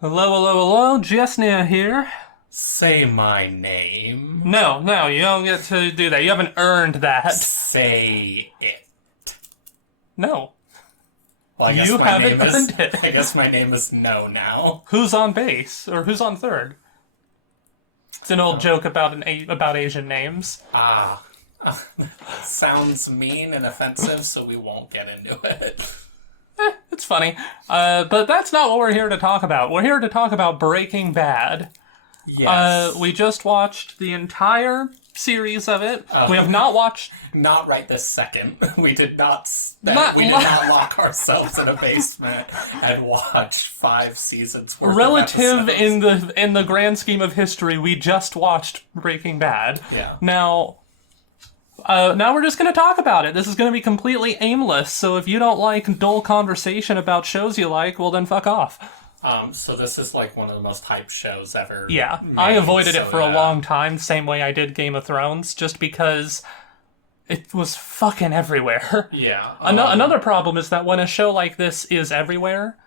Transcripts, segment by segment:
Hello, hello, hello, Jesnia here. Say my name. No, you don't get to do that. You haven't earned that. Say it. No, Well, you haven't earned it. I guess my name is No now. Who's on base? Or who's on third? It's an old joke about about Asian names. Ah. Sounds mean and offensive, so we won't get into it. It's funny. But that's not what we're here to talk about. We're here to talk about Breaking Bad. Yes. We just watched the entire series of it. Oh. We have not watched... Not right this second. We did not Not- we did not lock ourselves in a basement and watch 5 seasons worth Relative of episodes. in the grand scheme of history, we just watched Breaking Bad. Yeah. Now we're just going to talk about it. This is going to be completely aimless, so if you don't like dull conversation about shows you like, well then fuck off. So this is like one of the most hyped shows ever. Yeah, made, I avoided so it for a yeah. long time, same way I did Game of Thrones, just because it was fucking everywhere. Yeah. Another problem is that when a show like this is everywhere,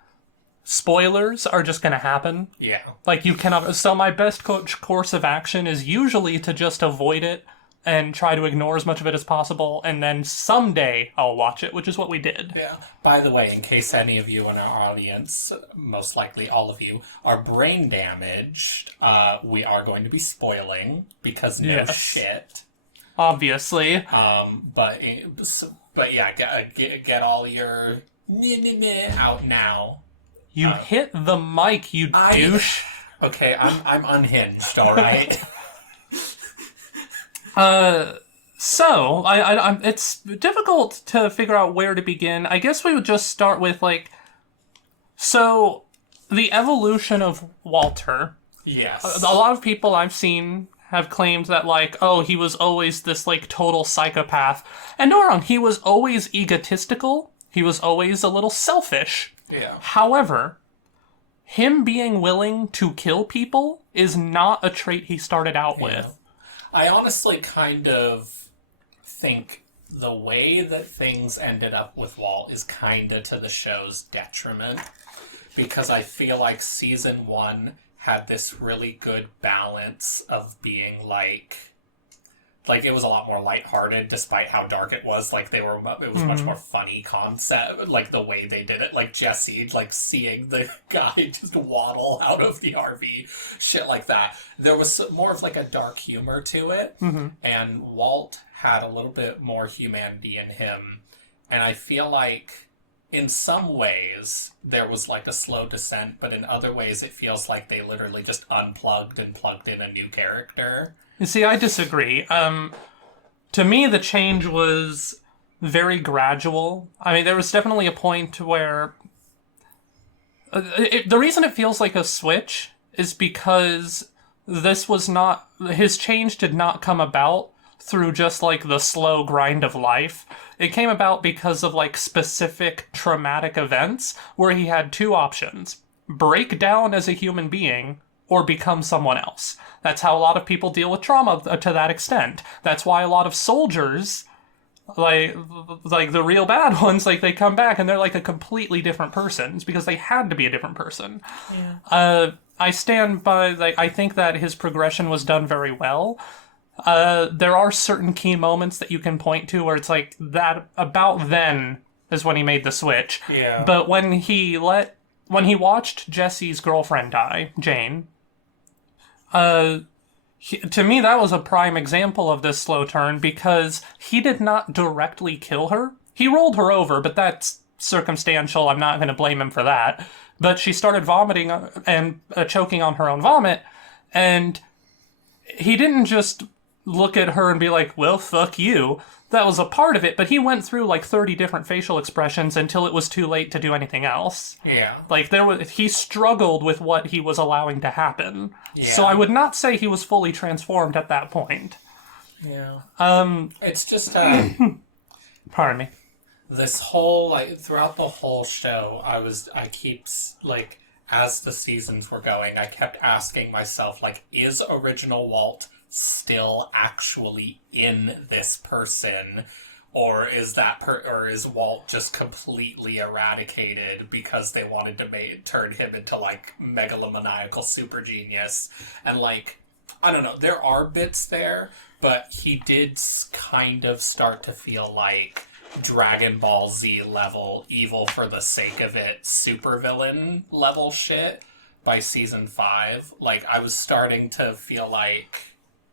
spoilers are just going to happen. Yeah. Like, you cannot... So my best course of action is usually to just avoid it and try to ignore as much of it as possible, and then someday I'll watch it, which is what we did. Yeah. By the way, in case any of you in our audience, most likely all of you, are brain damaged, we are going to be spoiling because no Yes. shit. Obviously. But yeah, get all your out now. You hit the mic, you douche. Okay, I'm unhinged. All right. So, it's difficult to figure out where to begin. I guess we would just start with, so, the evolution of Walter. Yes. A lot of people I've seen have claimed that, oh, he was always this, total psychopath. And no wrong, he was always egotistical. He was always a little selfish. Yeah. However, him being willing to kill people is not a trait he started out with. I honestly kind of think the way that things ended up with Walt is kind of to the show's detriment, because I feel like season 1 had this really good balance of being like it was a lot more lighthearted despite how dark it was. It was much more funny concept, the way they did it. Like Jesse, seeing the guy just waddle out of the RV, shit like that. There was more of a dark humor to it, and Walt had a little bit more humanity in him. And I feel like in some ways there was a slow descent, but in other ways it feels like they literally just unplugged and plugged in a new character. You see, I disagree. To me, the change was very gradual. I mean, there was definitely a point where... the reason it feels like a switch is because this was not... His change did not come about through just, the slow grind of life. It came about because of, specific traumatic events where he had 2 options. Break down as a human being or become someone else. That's how a lot of people deal with trauma to that extent. That's why a lot of soldiers, like the real bad ones, they come back and they're a completely different person. It's because they had to be a different person. Yeah. I stand by, I think that his progression was done very well. There are certain key moments that you can point to where it's that about then is when he made the switch. Yeah. But when he watched Jesse's girlfriend die, Jane, to me that was a prime example of this slow turn, because he did not directly kill her. He rolled her over, but that's circumstantial. I'm not going to blame him for that. But she started vomiting and choking on her own vomit, and he didn't just look at her and be like, well, fuck you. That was a part of it, but he went through 30 different facial expressions until it was too late to do anything else. Yeah. He struggled with what he was allowing to happen. Yeah. So I would not say he was fully transformed at that point. Yeah. It's just Pardon me. this whole throughout the whole show, as the seasons were going, I kept asking myself, is original Walt still actually in this person, Or is or is Walt just completely eradicated because they wanted to turn him into like megalomaniacal super genius? And like, I don't know, there are bits there, but he did kind of start to feel like Dragon Ball Z level evil for the sake of it supervillain level shit by season 5. Like, I was starting to feel like,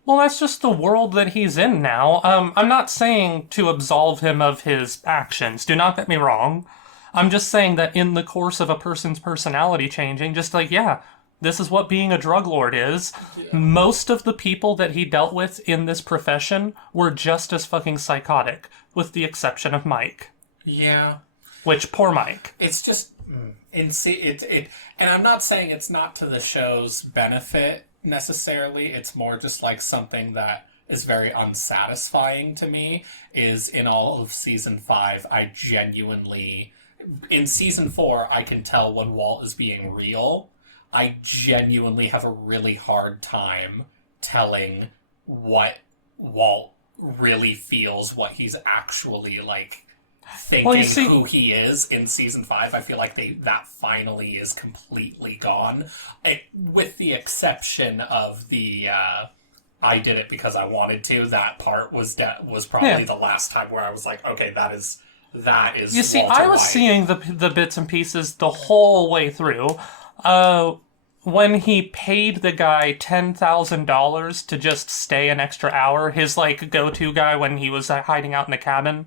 Well, that's just the world that he's in now. I'm not saying to absolve him of his actions. Do not get me wrong. I'm just saying that in the course of a person's personality changing, just like, yeah, this is what being a drug lord is. Most of the people that he dealt with in this profession were just as fucking psychotic, with the exception of Mike. yeah, Which, poor Mike. it's just and I'm not saying it's not to the show's benefit necessarily. It's more just like something that is very unsatisfying to me. Is in all of season 5, I genuinely, in season 4, I can tell when Walt is being real. I genuinely have a really hard time telling what Walt really feels, what he's actually like thinking, who he is in season 5. I feel like that finally is completely gone, with the exception of the I did it because I wanted to. That part was probably the last time where I was like, okay, that is. You see, Walter I was White. seeing the bits and pieces the whole way through. When he paid the guy $10,000 to just stay an extra hour, his like go-to guy when he was hiding out in the cabin,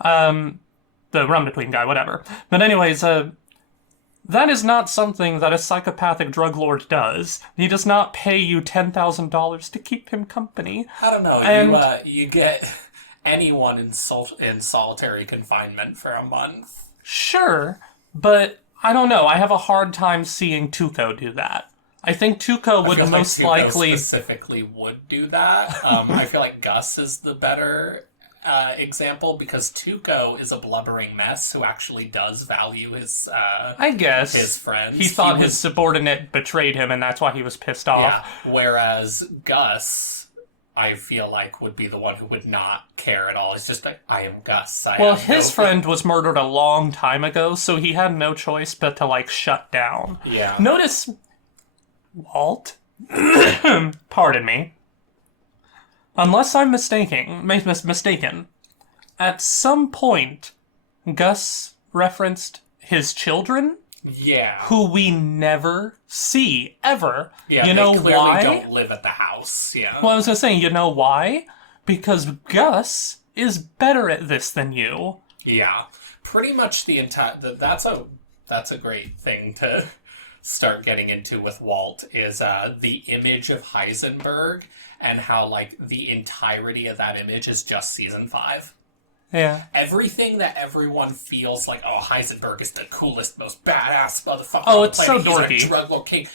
the run-between guy, whatever. But anyways, that is not something that a psychopathic drug lord does. He does not pay you $10,000 to keep him company. I don't know. And you get anyone in solitary confinement for a month. Sure, but I don't know. I have a hard time seeing Tuco do that. I think Tuco would most likely specifically would do that. I feel like Gus is the better example, because Tuco is a blubbering mess who actually does value his I guess his friends. He thought his subordinate betrayed him, and that's why he was pissed off. Yeah. Whereas Gus, I feel like, would be the one who would not care at all. It's just like, I am Gus. His friend was murdered a long time ago, so he had no choice but to like shut down. Yeah. Notice, Walt. Pardon me. Unless I'm mistaken, at some point, Gus referenced his children, Yeah. who we never see, ever. Yeah, you know they clearly why? don't live at the house. Yeah. Well, I was going to say, you know why? Because Gus is better at this than you. Yeah. Pretty much the entire... That's a great thing to start getting into with Walt, is the image of Heisenberg, and how, like, the entirety of that image is just season 5. Yeah. Everything that everyone feels like, oh, Heisenberg is the coolest, most badass motherfucker. Oh, on the it's so planet. He's dorky. a drug lord king.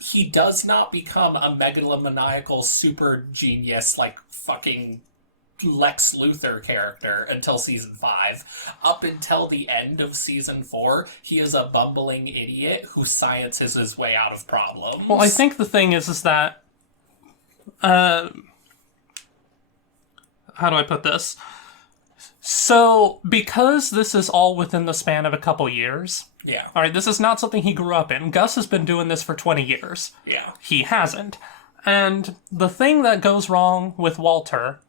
He does not become a megalomaniacal super genius, like fucking Lex Luthor character until season 5. Up until the end of season 4, he is a bumbling idiot who sciences his way out of problems. Well, I think the thing is that, how do I put this? So, because this is all within the span of a couple years, Yeah. alright, this is not something he grew up in. Gus has been doing this for 20 years. Yeah. He hasn't. And the thing that goes wrong with Walter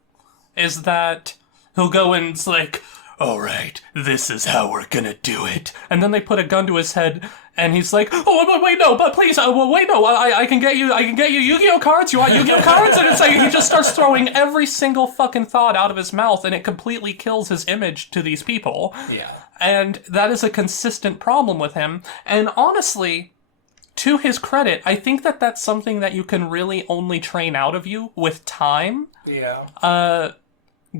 is that he'll go and it's like, alright, this is how we're gonna do it. And then they put a gun to his head, and he's like, oh, wait, no, but please, wait, no, I can get you Yu-Gi-Oh cards, you want Yu-Gi-Oh cards? And it's like, he just starts throwing every single fucking thought out of his mouth, and it completely kills his image to these people. Yeah. And that is a consistent problem with him. And honestly, to his credit, I think that that's something that you can really only train out of you with time. Yeah.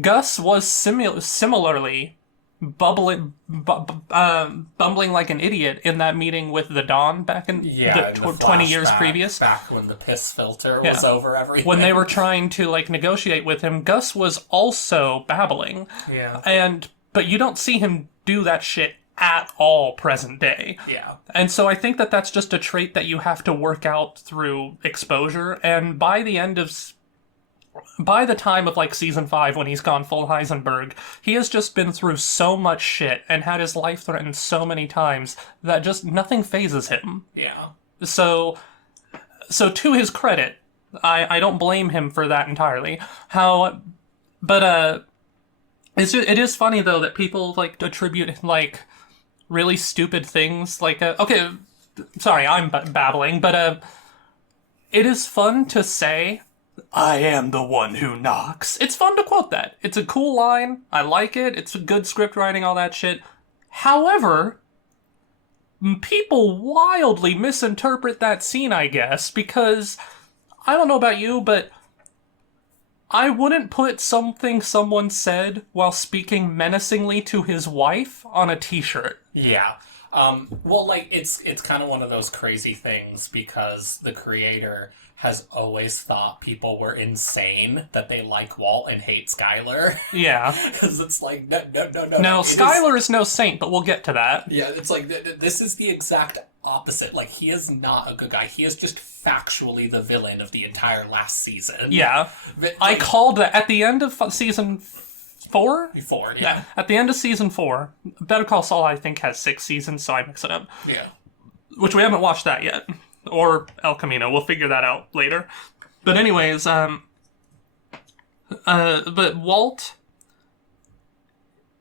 Gus was similarly bumbling like an idiot in that meeting with the Don back in Yeah, the in the 20 years flashback, previous. Back when the piss filter was over everything. When they were trying to like negotiate with him, Gus was also babbling. Yeah. But you don't see him do that shit at all present day. Yeah. And so I think that that's just a trait that you have to work out through exposure. And by the end of by the time of like season 5 when he's gone full Heisenberg, he has just been through so much shit and had his life threatened so many times that just nothing phases him. Yeah. So to his credit, I don't blame him for that entirely. But it is funny though that people like attribute like really stupid things like okay, sorry, I'm babbling, but it is fun to say, I am the one who knocks. It's fun to quote that. It's a cool line. I like it. It's good script writing, all that shit. However, people wildly misinterpret that scene, I guess, because I don't know about you, but I wouldn't put something someone said while speaking menacingly to his wife on a t-shirt. Yeah. Well, like, it's kind of one of those crazy things because the creator has always thought people were insane that they like Walt and hate Skylar. Yeah. Because it's like, no. Now, Skylar is no saint, but we'll get to that. Yeah, it's like, this is the exact opposite. Like, he is not a good guy. He is just factually the villain of the entire last season. Yeah. But, I called that at the end of season 4? 4, yeah. At the end of season 4, Better Call Saul, I think, has 6 seasons, so I mix it up. Yeah. Which we haven't watched that yet. Or El Camino. We'll figure that out later. But anyways, but Walt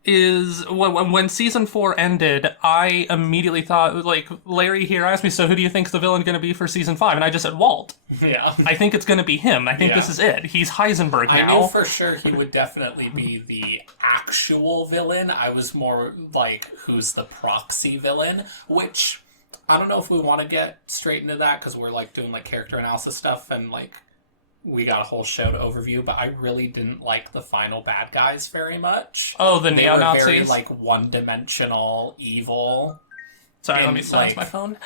is... When season 4 ended, I immediately thought, like, Larry here asked me, so who do you think's the villain going to be for season 5? And I just said, Walt. Yeah. I think it's going to be him. I think this is it. He's Heisenberg now. I knew for sure he would definitely be the actual villain. I was more like, who's the proxy villain? Which, I don't know if we want to get straight into that, because we're, like, doing, like, character analysis stuff, and, like, we got a whole show to overview, but I really didn't like the final bad guys very much. Oh, the They neo-Nazis? were very, like, one-dimensional evil. Sorry, and, let me silence like, my phone.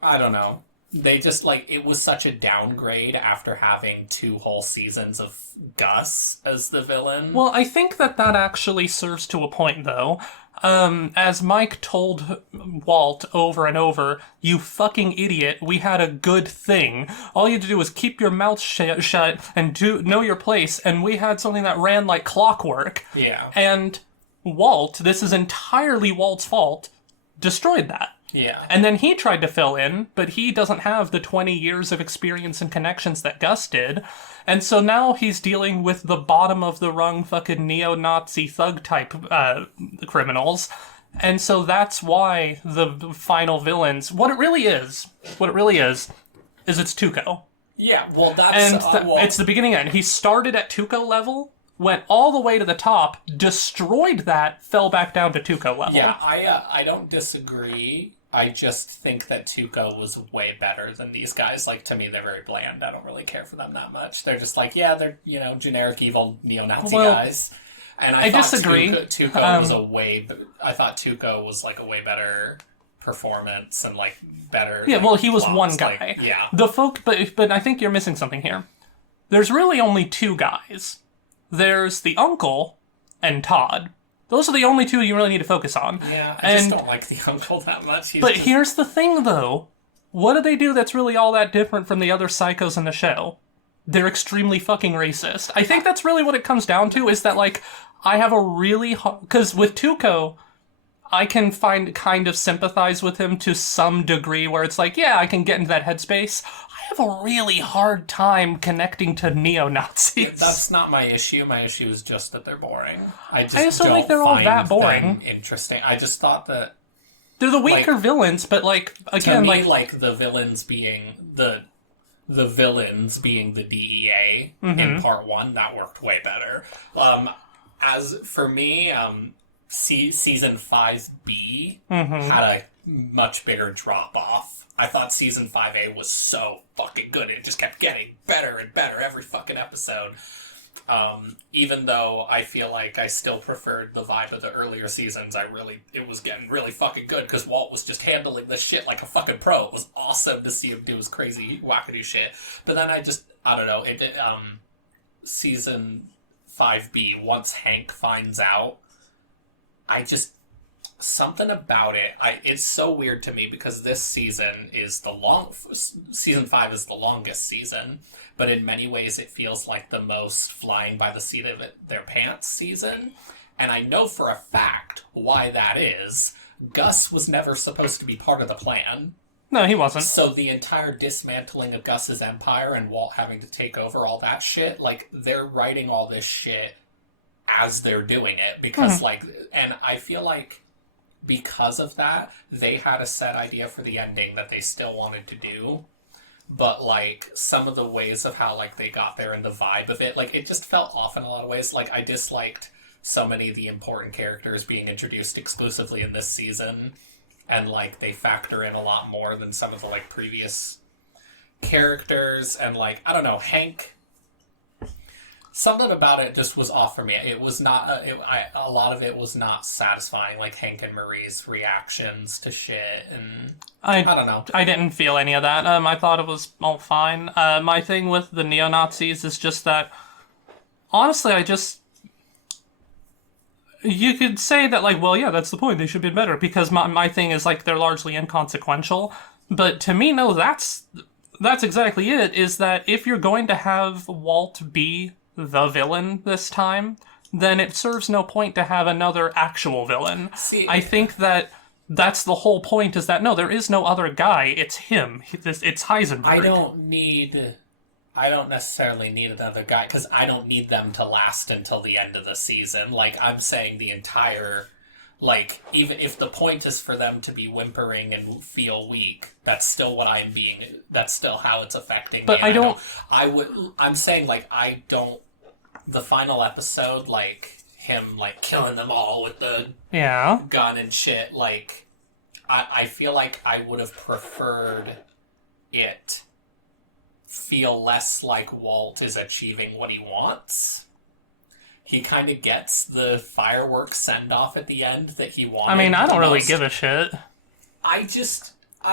I don't know. They just, like, it was such a downgrade after having 2 whole seasons of Gus as the villain. Well, I think that actually serves to a point, though. As Mike told Walt over and over, you fucking idiot, we had a good thing. All you had to do was keep your mouth shut and know your place, and we had something that ran like clockwork. Yeah. And Walt, this is entirely Walt's fault, destroyed that. Yeah. And then he tried to fill in, but he doesn't have the 20 years of experience and connections that Gus did. And so now he's dealing with the bottom of the rung fucking neo-Nazi thug type criminals. And so that's why the final villains, what it really is it's Tuco. Yeah, well, that's... And well, it's the beginning end. He started at Tuco level, went all the way to the top, destroyed that, fell back down to Tuco level. yeah, I don't disagree. I just think that Tuco was way better than these guys. Like, to me, they're very bland. I don't really care for them that much. They're just like, yeah, they're, generic evil neo-Nazi guys. And I thought disagree. Tuco was I thought Tuco was, like, a way better performance and, like, better... Yeah, like, well, he was plots. one guy. Like, yeah. But I think you're missing something here. There's really only 2 guys. There's the uncle and Todd. Those are the only 2 you really need to focus on. Yeah, I just don't like the uncle that much. Here's the thing, though. What do they do that's really all that different from the other psychos in the show? They're extremely fucking racist. I think that's really what it comes down to, is that, like, I have a really... Because with Tuco, I can kind of sympathize with him to some degree, where it's like, yeah, I can get into that headspace. I have a really hard time connecting to neo-Nazis. That's not my issue. My issue is just that they're boring. I just don't think they're all find that boring. them interesting. I just thought that They're the weaker villains, but, like, again, to me, like the villains being the villains being the DEA in part 1, that worked way better. As for me, season 5B had a much bigger drop off. I thought season 5A was so fucking good. It just kept getting better and better every fucking episode. Even though I feel like I still preferred the vibe of the earlier seasons, it was getting really fucking good because Walt was just handling this shit like a fucking pro. It was awesome to see him do his crazy wackadoo shit. But then I don't know, season 5B, once Hank finds out, something about it. It's so weird to me because this season is season 5 is the longest season, but in many ways it feels like the most flying by the seat of their pants season. And I know for a fact why that is. Gus was never supposed to be part of the plan. No, he wasn't. So the entire dismantling of Gus's empire and Walt having to take over all that shit, like, they're writing all this shit as they're doing it because, like, and I feel like because of that, they had a set idea for the ending that they still wanted to do. But, like, some of the ways of how, like, they got there and the vibe of it, like, it just felt off in a lot of ways. Like, I disliked so many of the important characters being introduced exclusively in this season. And, like, they factor in a lot more than some of the, like, previous characters. And, like, I don't know, Hank... Something about it just was off for me. It was not... a lot of it was not satisfying. Like, Hank and Marie's reactions to shit. And I don't know. I didn't feel any of that. I thought it was all fine. My thing with the neo-Nazis is just that... Honestly, you could say that, like, well, yeah, that's the point. They should be better. Because my thing is, like, they're largely inconsequential. But to me, no, that's exactly it, is that if you're going to have Walt be the villain this time, then it serves no point to have another actual villain. See, I think that's the whole point, is that, no, there is no other guy. It's him. It's Heisenberg. I don't necessarily need another guy, because I don't need them to last until the end of the season. Like, I'm saying the entire... Like, even if the point is for them to be whimpering and feel weak, that's still what I'm being... That's still how it's affecting but me. I'm saying, like, I don't... The final episode, like, him, like, killing them all with the gun and shit, like... I feel like I would have preferred it feel less like Walt is achieving what he wants. He kind of gets the fireworks send-off at the end that he wanted. I mean, I don't really give a shit. I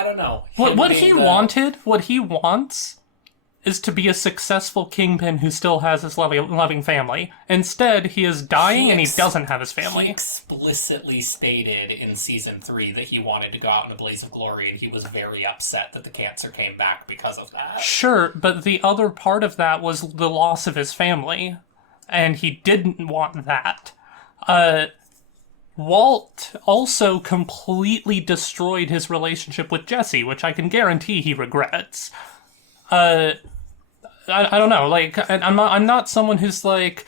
don't know. What he wants is to be a successful kingpin who still has his loving family. Instead, he is dying and he doesn't have his family. He explicitly stated in season 3 that he wanted to go out in a blaze of glory, and he was very upset that the cancer came back because of that. Sure, but the other part of that was the loss of his family, and he didn't want that. Walt also completely destroyed his relationship with Jesse, which I can guarantee he regrets. I don't know, like, I'm not someone who's, like,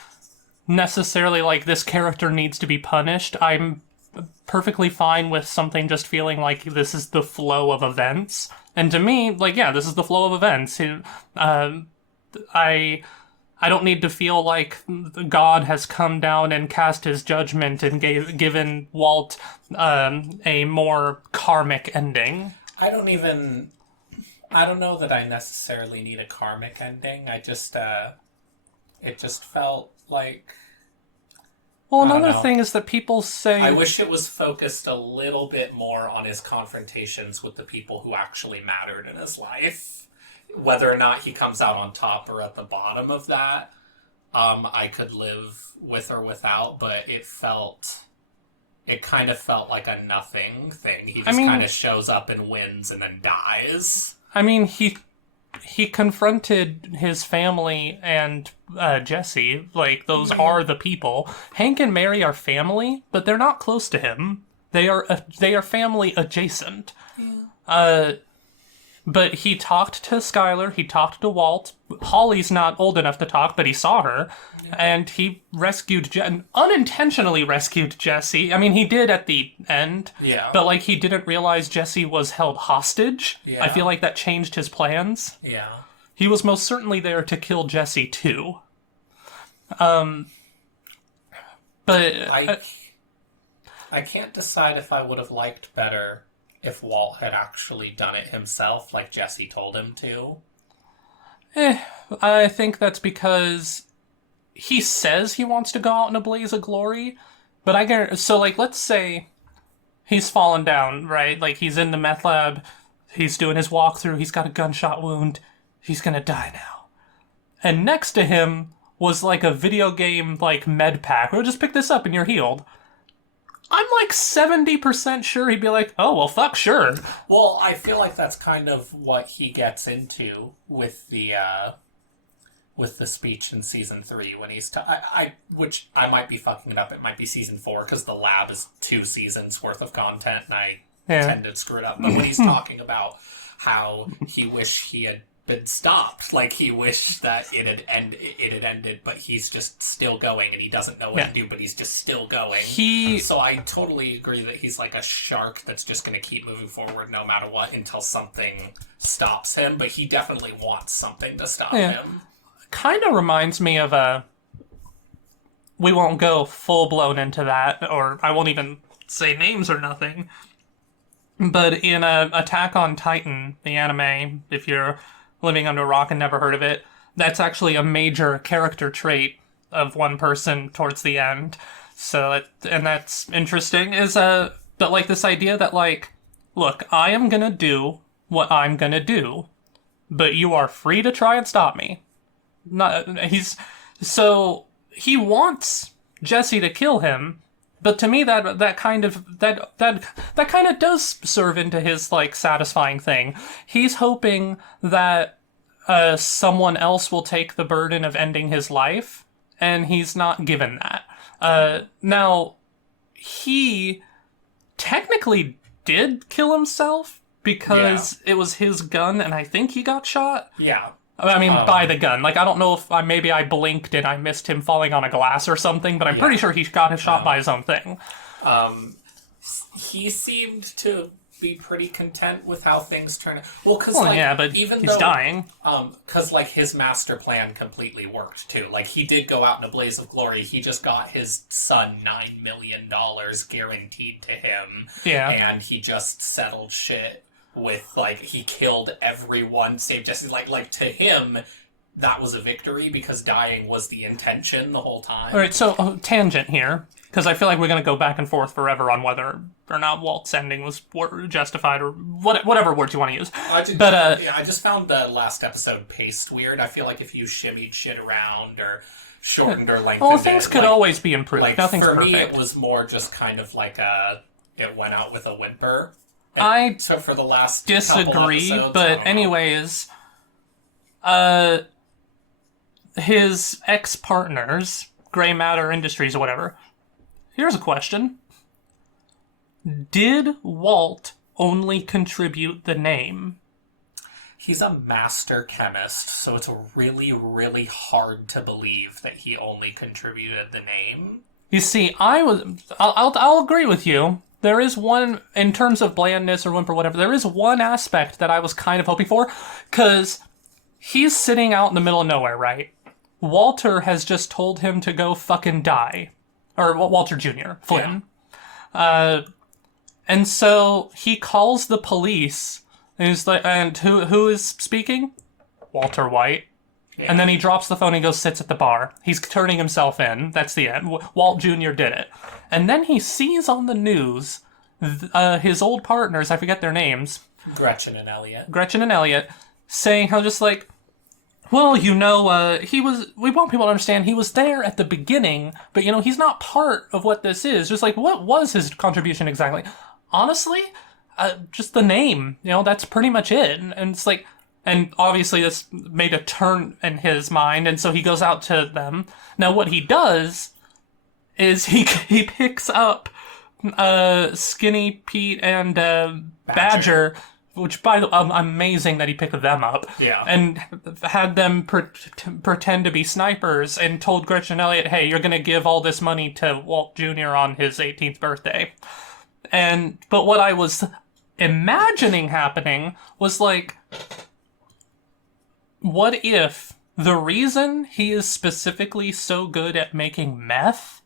necessarily, like, this character needs to be punished. I'm perfectly fine with something just feeling like this is the flow of events. And to me, like, yeah, this is the flow of events. I don't need to feel like God has come down and cast his judgment and given Walt a more karmic ending. I don't know that I necessarily need a karmic ending. It just felt like... Well, another thing is that people say... I wish it was focused a little bit more on his confrontations with the people who actually mattered in his life. Whether or not he comes out on top or at the bottom of that, I could live with or without, but it kind of felt like a nothing thing. He just kind of shows up and wins and then dies. I mean, he confronted his family and Jesse. Like, those are the people. Hank and Mary are family, but they're not close to him. They are family adjacent. Yeah. But he talked to Skylar, he talked to Walt. Holly's not old enough to talk, but he saw her. Yeah. And he unintentionally rescued Jesse. I mean, he did at the end. Yeah. But, like, he didn't realize Jesse was held hostage. Yeah. I feel like that changed his plans. Yeah. He was most certainly there to kill Jesse, too. But... I can't decide if I would have liked better if Walt had actually done it himself, like Jesse told him to. I think that's because he says he wants to go out in a blaze of glory, but so, like, let's say he's fallen down, right? Like, he's in the meth lab, he's doing his walkthrough, he's got a gunshot wound, he's gonna die now. And next to him was, like, a video game, like, med pack, or just pick this up and you're healed. I'm like 70% sure he'd be like, oh, well, fuck, sure. Well, I feel like that's kind of what he gets into with the speech in season 3 when he's which I might be fucking it up. It might be season 4 because the lab is 2 seasons worth of content, and I tend to screw it up. But when he's talking about how he wished he had been stopped, like he wished that it had ended, but he's just still going, and he doesn't know what to do, but he's just still going. So I totally agree that he's like a shark that's just going to keep moving forward no matter what until something stops him. But he definitely wants something to stop him. Kind of reminds me of we won't go full-blown into that, or I won't even say names or nothing, but in Attack on Titan, the anime, if you're living under a rock and never heard of it, that's actually a major character trait of one person towards the end. So, and that's interesting, but like this idea that like, look, I am gonna do what I'm gonna do, but you are free to try and stop me. He wants Jesse to kill him, but to me that kind of does serve into his like satisfying thing. He's hoping that someone else will take the burden of ending his life, and he's not given that. Now he technically did kill himself because it was his gun, and I think he got shot. Yeah. I mean, by the gun. Like, I don't know if maybe I blinked and I missed him falling on a glass or something, but I'm pretty sure he got shot by his own thing. He seemed to be pretty content with how things turned out. Well, because but he's dying. Because like his master plan completely worked too. Like he did go out in a blaze of glory. He just got his son $9 million guaranteed to him. Yeah, and he just settled shit with like he killed everyone save Jesse. Like to him, that was a victory because dying was the intention the whole time. All right, so tangent here, because I feel like we're going to go back and forth forever on whether or not Walt's ending was justified or whatever words you want to use. I just found the last episode paced weird. I feel like if you shimmied shit around or shortened or lengthened well, things could always be improved. Like, nothing's for perfect. me, it was more just kind of like it went out with a whimper. I so for the last disagree, episodes, but anyways, his ex-partners, Grey Matter Industries or whatever. Here's a question. Did Walt only contribute the name? He's a master chemist, so it's really, really hard to believe that he only contributed the name. You see, I'll agree with you. There is one, in terms of blandness or whimper, whatever, there is one aspect that I was kind of hoping for, because he's sitting out in the middle of nowhere, right? Walter has just told him to go fucking die. Or Walter Jr., Flynn. Yeah. And so he calls the police, and he's like, and who is speaking? Walter White. Yeah. And then he drops the phone and goes sits at the bar. He's turning himself in. That's the end. Walt Jr. did it. And then he sees on the news his old partners, I forget their names. Gretchen and Elliot, saying how just like, well, we want people to understand he was there at the beginning, but he's not part of what this is. Just like, what was his contribution exactly? Honestly, just the name, that's pretty much it. And it's like, and obviously this made a turn in his mind, and so he goes out to them. Now what he does is he picks up Skinny Pete and Badger, which by the way, amazing that he picked them up. Yeah. And had them pretend to be snipers and told Gretchen Elliott, hey, you're going to give all this money to Walt Jr. on his 18th birthday. But what I was imagining happening was like, what if the reason he is specifically so good at making meth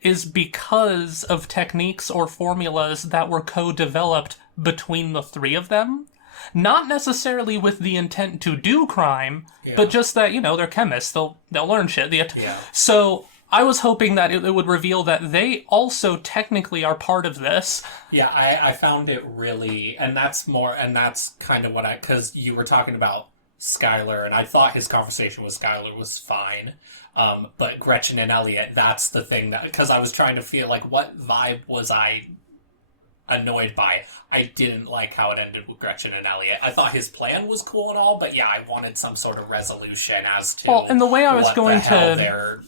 is because of techniques or formulas that were co-developed between the three of them? Not necessarily with the intent to do crime, but just that, they're chemists. They'll learn shit. So I was hoping that it would reveal that they also technically are part of this. Yeah, I found it really, and that's kind of what because you were talking about Skylar, and I thought his conversation with Skylar was fine. But Gretchen and Elliot, that's the thing that, because I was trying to feel like what vibe was I annoyed by. I didn't like how it ended with Gretchen and Elliot. I thought his plan was cool and all, but yeah, I wanted some sort of resolution as to Well, and the way I was going to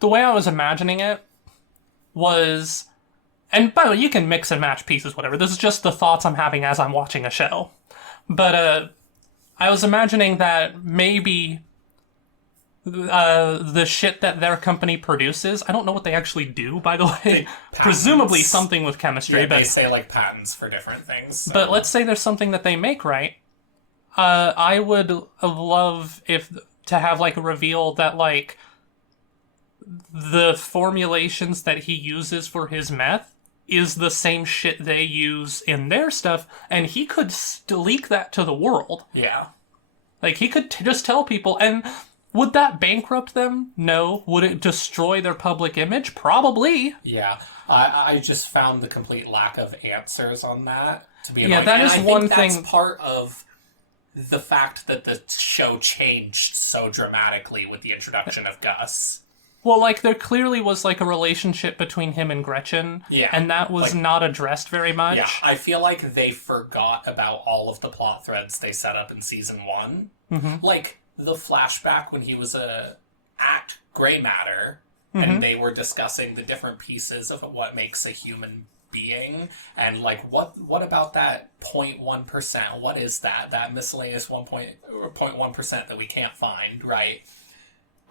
the way I was imagining it was, and by the way, you can mix and match pieces, whatever. This is just the thoughts I'm having as I'm watching a show. But I was imagining that maybe the shit that their company produces, I don't know what they actually do, by the way. Presumably something with chemistry. Yeah, but they say like patents for different things. So. But let's say there's something that they make right. I would love to have like a reveal that like the formulations that he uses for his meth is the same shit they use in their stuff, and he could leak that to the world. Yeah. Like, he could just tell people, and would that bankrupt them? No. Would it destroy their public image? Probably. Yeah. I just found the complete lack of answers on that. To be yeah, that is one thing. That's part of the fact that the show changed so dramatically with the introduction of Gus. Well, like, there clearly was, like, a relationship between him and Gretchen. Yeah. And that was not addressed very much. Yeah, I feel like they forgot about all of the plot threads they set up in season 1. Mm-hmm. Like, the flashback when he was at Grey Matter, and they were discussing the different pieces of what makes a human being, and, like, what about that 0.1%? What is that? That miscellaneous 0.1% that we can't find, right?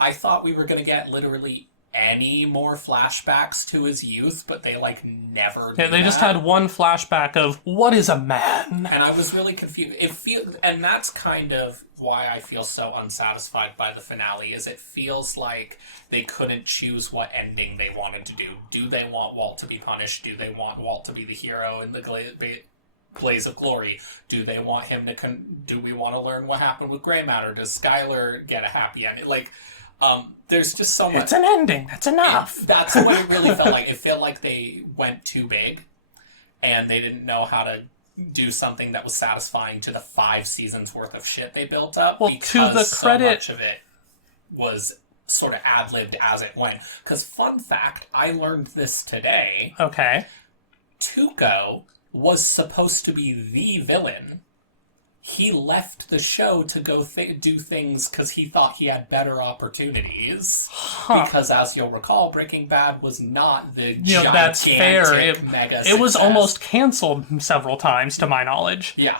I thought we were going to get literally any more flashbacks to his youth, but they, like, never did. Yeah, they just had one flashback of, what is a man? And I was really confused. And that's kind of why I feel so unsatisfied by the finale, is it feels like they couldn't choose what ending they wanted to do. Do they want Walt to be punished? Do they want Walt to be the hero in the Blaze of Glory? Do they want him to... do we want to learn what happened with Grey Matter? Does Skylar get a happy ending? Like... there's just so much... It's an ending. That's enough. That's what it really felt like. It felt like they went too big, and they didn't know how to do something that was satisfying to the 5 seasons worth of shit they built up. Well, because to the credit... so much of it was sort of ad-libbed as it went. Because, fun fact, I learned this today. Okay. Tuco was supposed to be the villain. He left the show to go do things because he thought he had better opportunities. Huh. Because, as you'll recall, Breaking Bad was not the gigantic that's fair. mega It was almost canceled several times, to my knowledge. Yeah.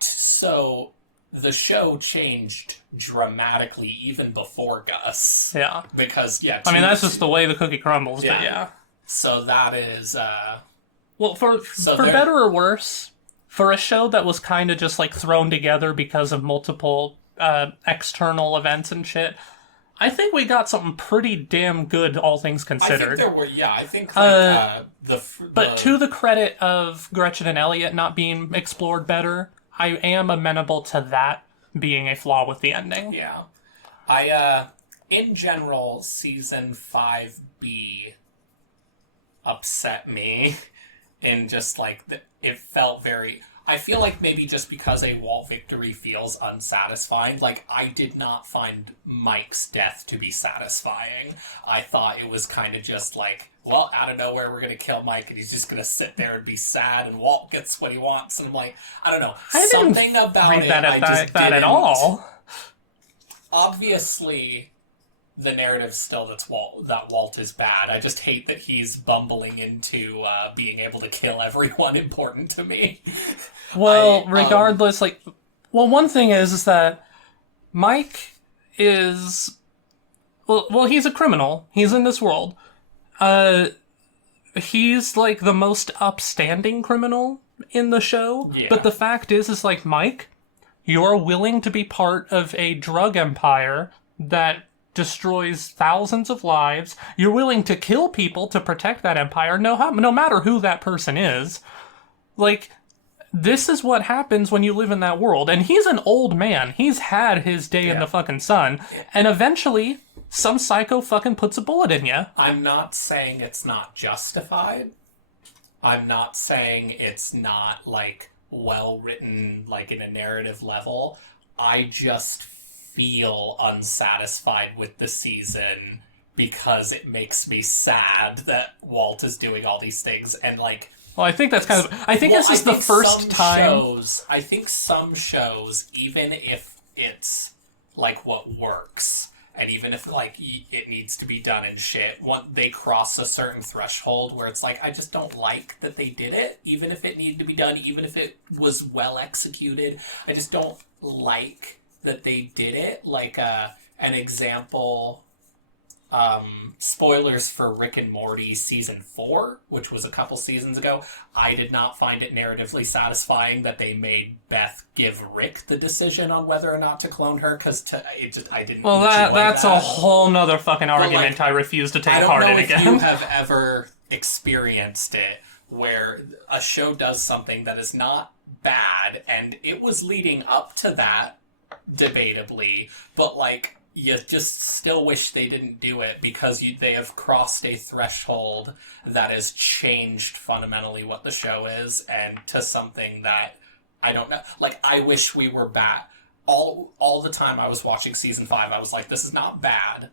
So the show changed dramatically even before Gus. Yeah. Because, yeah. I mean, that's just the way the cookie crumbles, but yeah. So that is... Well, for better or worse... For a show that was kind of just, like, thrown together because of multiple external events and shit, I think we got something pretty damn good, all things considered. I think, like, But to the credit of Gretchen and Elliot not being explored better, I am amenable to that being a flaw with the ending. Yeah. In general, Season 5B upset me in just, like, it felt very... I feel like maybe just because a Walt victory feels unsatisfying, like, I did not find Mike's death to be satisfying. I thought it was kind of just like, well, out of nowhere, we're going to kill Mike, and he's just going to sit there and be sad, and Walt gets what he wants, and I'm like, I don't know. Something about it, I just didn't... at all. Obviously... the narrative still that Walt is bad. I just hate that he's bumbling into being able to kill everyone important to me. Well, regardless, one thing is that Mike is... Well, he's a criminal. He's in this world. He's, like, the most upstanding criminal in the show. Yeah. But the fact is, like, Mike, you're willing to be part of a drug empire that... destroys thousands of lives. You're willing to kill people to protect that empire, no matter who that person is. Like, this is what happens when you live in that world. And he's an old man. He's had his day in the fucking sun. And eventually, some psycho fucking puts a bullet in you. I'm not saying it's not justified. I'm not saying it's not, like, well written, like, in a narrative level. I just feel unsatisfied with the season because it makes me sad that Walt is doing all these things and like. Well, I think that's kind of. I think this is the first time. I think some shows, even if it's like what works, and even if like it needs to be done and shit, they cross a certain threshold where it's like I just don't like that they did it, even if it needed to be done, even if it was well executed. I just don't like that they did it. Like an example. Spoilers for Rick and Morty season 4, which was a couple seasons ago. I did not find it narratively satisfying that they made Beth give Rick the decision on whether or not to clone her, because I didn't. Well, that's a whole nother fucking argument. Like, I refuse to take part in again. I don't know if you have ever experienced it where a show does something that is not bad, and it was leading up to that, debatably, but like. You just still wish they didn't do it because they have crossed a threshold that has changed fundamentally what the show is, and to something that I don't know. Like, I wish we were back. All the time I was watching season 5, I was like, this is not bad,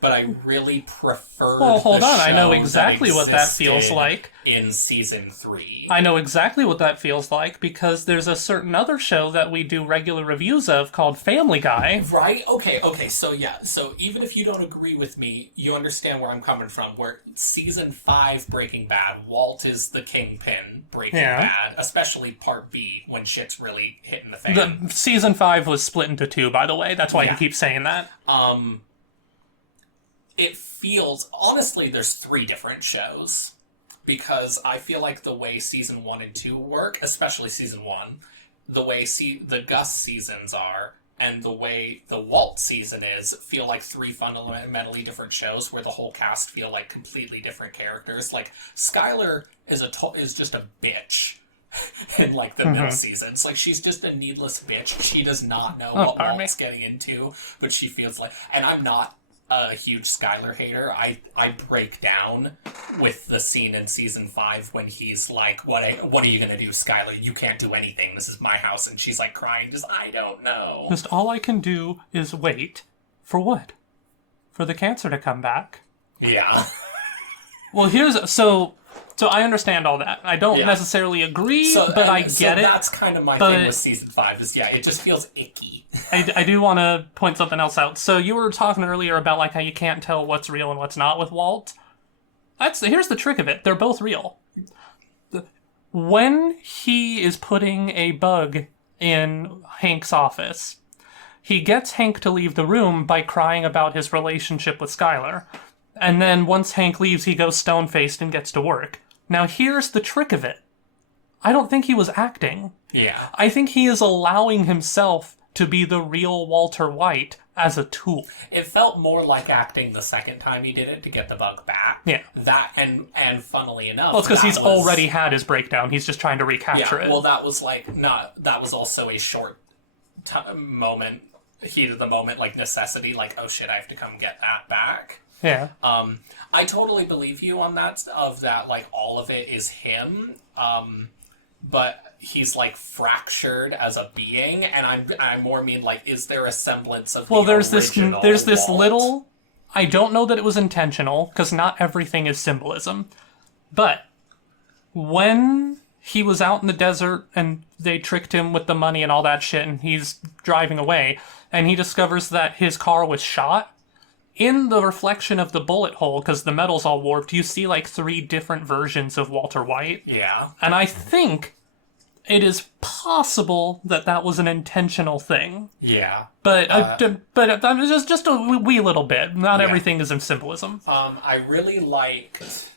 but I really prefer. Well, hold on. I know exactly what that feels like. In season 3. I know exactly what that feels like because there's a certain other show that we do regular reviews of called Family Guy. Right? Okay. So yeah. So even if you don't agree with me, you understand where I'm coming from. Where season 5 Breaking Bad, Walt is the kingpin Breaking Bad, especially part B when shit's really hitting the fan. The season 5 was split into 2, by the way. That's why you keep saying that. It feels, honestly, there's 3 different shows, because I feel like the way season 1 and 2 work, especially season 1, the way the Gus seasons are, and the way the Walt season is, feel like 3 fundamentally different shows where the whole cast feel like completely different characters. Like, Skylar is just a bitch in like the middle seasons. Like, she's just a needless bitch. She does not know what Walt's getting into, but she feels like, and I'm not a huge Skylar hater. I break down with the scene in season 5 when he's like, what are you gonna do, Skylar? You can't do anything. This is my house. And she's like crying, just, I don't know. Just all I can do is wait. For what? For the cancer to come back? Yeah. Well, so I understand all that. I don't necessarily agree, but I get it. That's kind of my thing with season 5 is, it just feels icky. I do want to point something else out. So you were talking earlier about like how you can't tell what's real and what's not with Walt. Here's the trick of it. They're both real. When he is putting a bug in Hank's office, he gets Hank to leave the room by crying about his relationship with Skylar. And then once Hank leaves, he goes stone-faced and gets to work. Now, here's the trick of it. I don't think he was acting. Yeah. I think he is allowing himself to be the real Walter White as a tool. It felt more like acting the second time he did it to get the bug back. Yeah. That, and funnily enough... Well, it's because he's already had his breakdown. He's just trying to recapture it. Well, that was that was also a short moment, heat of the moment, like necessity, like, oh shit, I have to come get that back. Yeah. I totally believe you on that, like, all of it is him, but he's, like, fractured as a being, and I more mean, like, is there a semblance of there's this Walt? Little... I don't know that it was intentional, because not everything is symbolism, but when he was out in the desert, and they tricked him with the money and all that shit, and he's driving away, and he discovers that his car was shot, in the reflection of the bullet hole, because the metal's all warped, you see like 3 different versions of Walter White. Yeah. And I think it is possible that that was an intentional thing. Yeah. But just a wee little bit. Not everything is in symbolism. I really liked...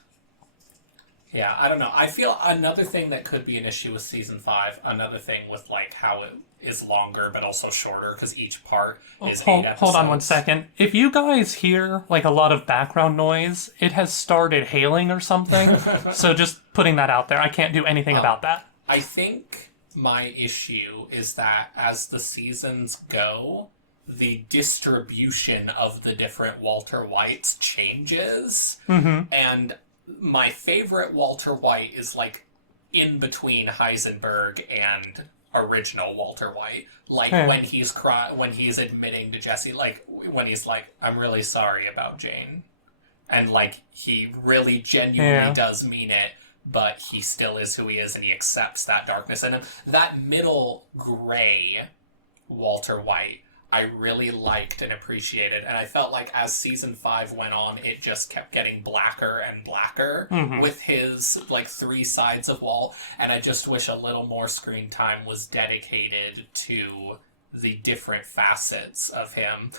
Yeah, I don't know. I feel another thing that could be an issue with season 5, another thing with like how it is longer but also shorter because each part is 8 episodes. Hold on one second. If you guys hear like a lot of background noise, it has started hailing or something. So just putting that out there. I can't do anything about that. I think my issue is that as the seasons go, the distribution of the different Walter Whites changes. Mm-hmm. And my favorite Walter White is like in between Heisenberg and original Walter White. Like Yeah. when he's admitting to Jesse, like when he's like, "I'm really sorry about Jane," and like he really genuinely Yeah. does mean it, but he still is who he is, and he accepts that darkness in him. That middle gray Walter White, I really liked and appreciated, and I felt like as season 5 went on, it just kept getting blacker and blacker with his like 3 sides of Walt, and I just wish a little more screen time was dedicated to the different facets of him.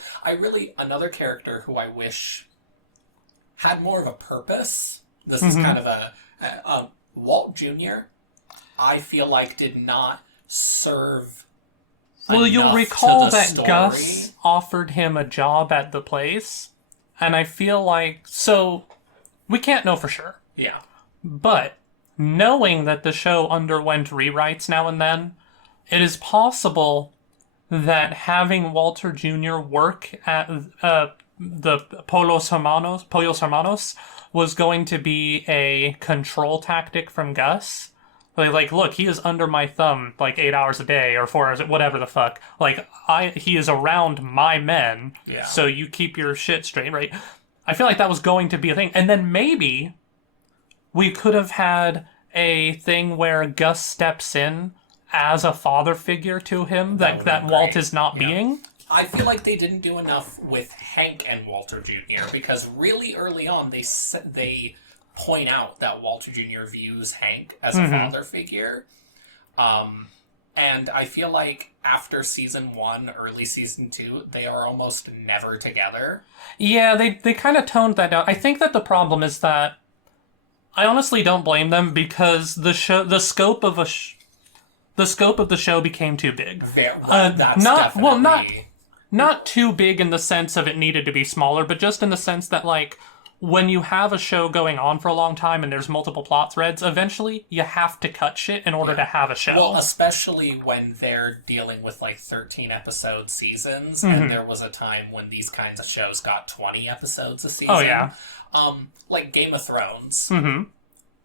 Another character who I wish had more of a purpose. This is kind of a Walt Jr. I feel like did not serve. Well, you'll enough recall to the that story. Gus offered him a job at the place, and I feel like, so we can't know for sure, Yeah. but knowing that the show underwent rewrites now and then, it is possible that having Walter Jr. work at the Pollos Hermanos was going to be a control tactic from Gus. Like, look, he is under my thumb like 8 hours a day or 4 hours, whatever the fuck. Like, he is around my men, Yeah. so you keep your shit straight, right? I feel like that was going to be a thing. And then maybe we could have had a thing where Gus steps in as a father figure to him That would've that been Walt great. is not Yeah. being. I feel like they didn't do enough with Hank and Walter Jr. because really early on they point out that Walter Jr. views Hank as a father figure. And I feel like after season 1, early season 2, they are almost never together. Yeah, they kind of toned that down. I think that the problem is that I honestly don't blame them because the scope of the show became too big. That's not- well, definitely... Not too big in the sense of it needed to be smaller, but just in the sense that, like, when you have a show going on for a long time and there's multiple plot threads, eventually you have to cut shit in order to have a show. Well, especially when they're dealing with like 13 episode seasons, and there was a time when these kinds of shows got 20 episodes a season. Oh, yeah. Like Game of Thrones.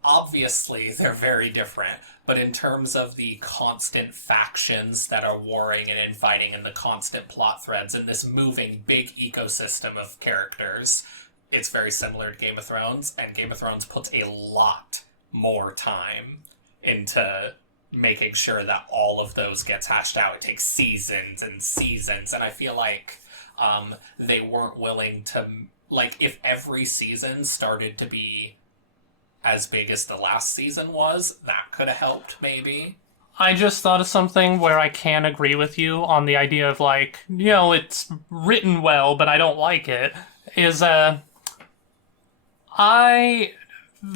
Obviously, they're very different, but in terms of the constant factions that are warring and infighting and the constant plot threads and this moving big ecosystem of characters, it's very similar to Game of Thrones, and Game of Thrones puts a lot more time into making sure that all of those gets hashed out. It takes seasons and seasons, and I feel like they weren't willing to... Like, if every season started to be as big as the last season was, that could have helped, maybe. I just thought of something where I can agree with you on the idea of, like, you know, it's written well, but I don't like it, is, I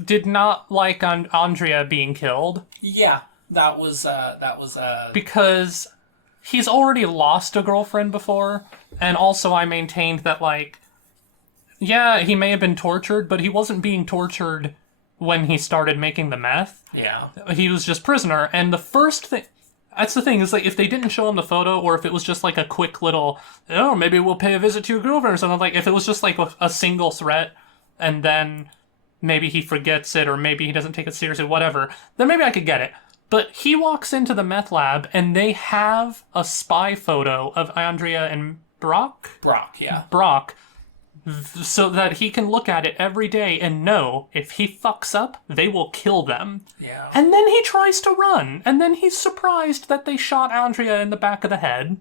did not like Andrea being killed. Yeah, that was Because he's already lost a girlfriend before, and also I maintained that, like, yeah, he may have been tortured, but he wasn't being tortured when he started making the meth. Yeah. He was just prisoner, and the first thing... That's the thing, is like, if they didn't show him the photo, or if it was just like a quick little, oh, maybe we'll pay a visit to your girlfriend or something, like, if it was just like a single threat, and then maybe he forgets it, or maybe he doesn't take it seriously, whatever, then maybe I could get it. But he walks into the meth lab, and they have a spy photo of Andrea and Brock, so that he can look at it every day and know if he fucks up, they will kill them. Yeah. And then he tries to run, and then he's surprised that they shot Andrea in the back of the head.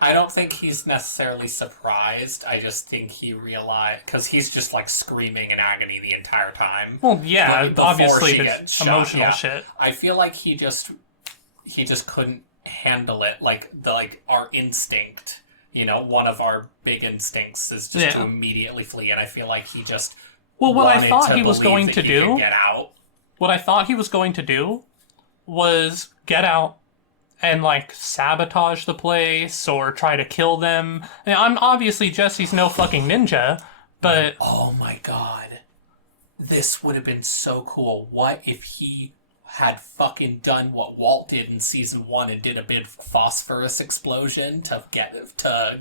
I don't think he's necessarily surprised. I just think he realized... Because he's just, like, screaming in agony the entire time. Well, yeah, Before obviously she the gets shot, emotional yeah. shit. I feel like he just couldn't handle it. Like, our instinct... You know, one of our big instincts is just to immediately flee, and I feel like he just Well, what I wanted thought to he was believe going that to he do... could get out. What I thought he was going to do was get out and, like, sabotage the place or try to kill them. I'm obviously Jesse's no fucking ninja, but... Oh my god. This would have been so cool. What if he had fucking done what Walt did in season 1 and did a big phosphorus explosion to get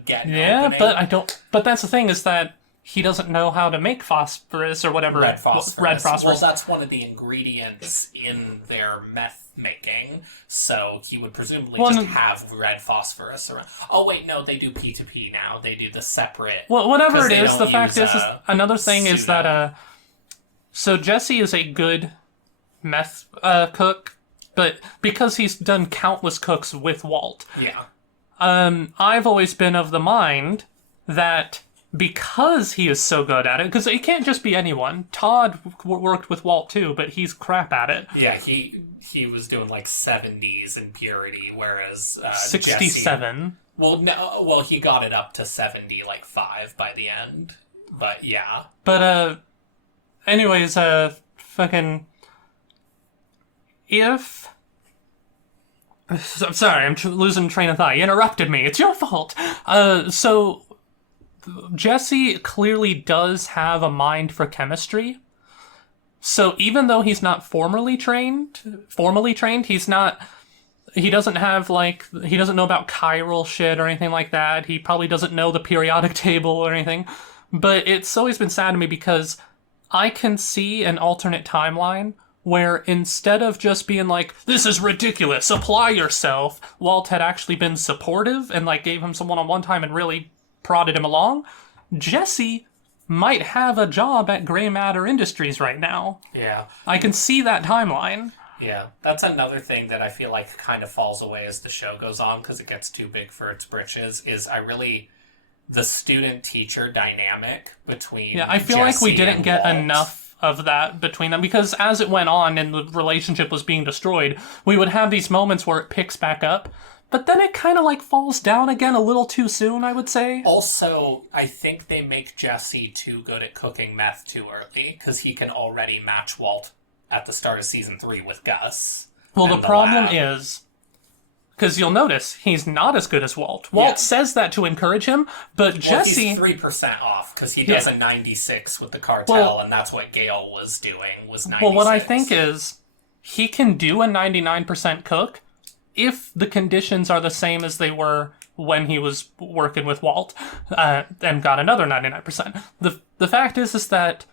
Yeah, opening? but I don't... But that's the thing, is that he doesn't know how to make phosphorus or whatever. Red phosphorus. Red phosphorus. Well, that's one of the ingredients in their meth making, so he would presumably just have red phosphorus around. Oh wait, no, they do P2P now. They do the separate. Well, whatever 'cause it they is, the don't fact use, is another thing is pseudo. that so Jesse is a good meth cook, but because he's done countless cooks with Walt, Yeah. I've always been of the mind that because he is so good at it, because it can't just be anyone. Todd worked with Walt too, but he's crap at it. Yeah, he was doing like 70s in purity, whereas 67. Well, he got it up to 70, like 5 by the end. But yeah. But anyways, fucking if. I'm sorry, I'm losing train of thought. You interrupted me. It's your fault. So Jesse clearly does have a mind for chemistry. So even though he's not formally trained, he's not. He doesn't have he doesn't know about chiral shit or anything like that. He probably doesn't know the periodic table or anything. But it's always been sad to me because I can see an alternate timeline where instead of just being like, this is ridiculous, apply yourself, Walt had actually been supportive and gave him some one-on-one time and really prodded him along. Jesse might have a job at Gray Matter Industries right now. Yeah. I can see that timeline. Yeah. That's another thing that I feel like kind of falls away as the show goes on because it gets too big for its britches, is the student-teacher dynamic between Yeah, I feel Jesse like we didn't and get Walt. enough of that between them because as it went on and the relationship was being destroyed, we would have these moments where it picks back up, but then it kind of falls down again a little too soon, I would say. Also, I think they make Jesse too good at cooking meth too early because he can already match Walt at the start of season 3 with Gus. Well, and the problem lab. is, because you'll notice, he's not as good as Walt. Walt says that to encourage him, but Jesse... He's 3% off because he does a 96 with the cartel, and that's what Gale was doing, was 96. Well, what I think is, he can do a 99% cook if the conditions are the same as they were when he was working with Walt, and got another 99%. The fact is that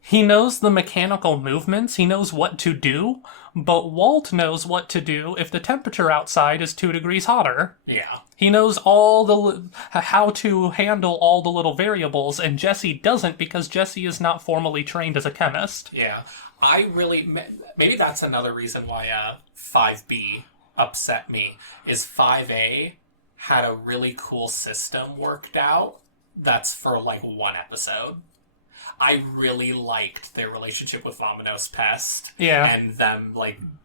he knows the mechanical movements, he knows what to do, but Walt knows what to do if the temperature outside is 2 degrees hotter. Yeah. He knows how to handle all the little variables, and Jesse doesn't because Jesse is not formally trained as a chemist. Yeah. Maybe that's another reason why 5B upset me, is 5A had a really cool system worked out that's for one episode. I really liked their relationship with Vominos Pest. Yeah. And them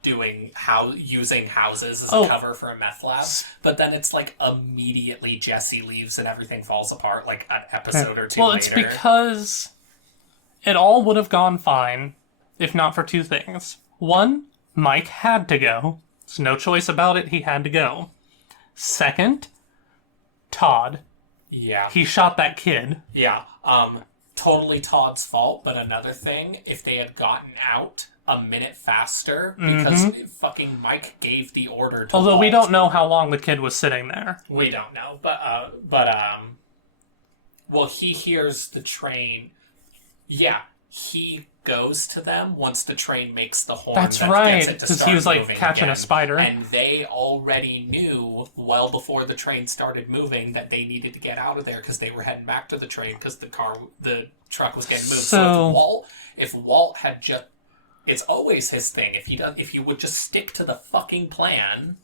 using houses as a cover for a meth lab. But then it's immediately Jesse leaves and everything falls apart an episode or two later. Well, it's because it all would have gone fine if not for 2 things. One, Mike had to go. There's no choice about it, he had to go. Second, Todd. Yeah. He shot that kid. Yeah. Totally Todd's fault, but another thing, if they had gotten out a minute faster, because fucking Mike gave the order to Although Walt. we don't know how long the kid was sitting there. We don't know, well, he hears the train. Yeah, he goes to them once the train makes the horn. That's that right, gets it to because start he was moving catching again. a spider. And they already knew well before the train started moving that they needed to get out of there because they were heading back to the train because the truck was getting moved. So if Walt had just, it's always his thing. If he would just stick to the fucking plan.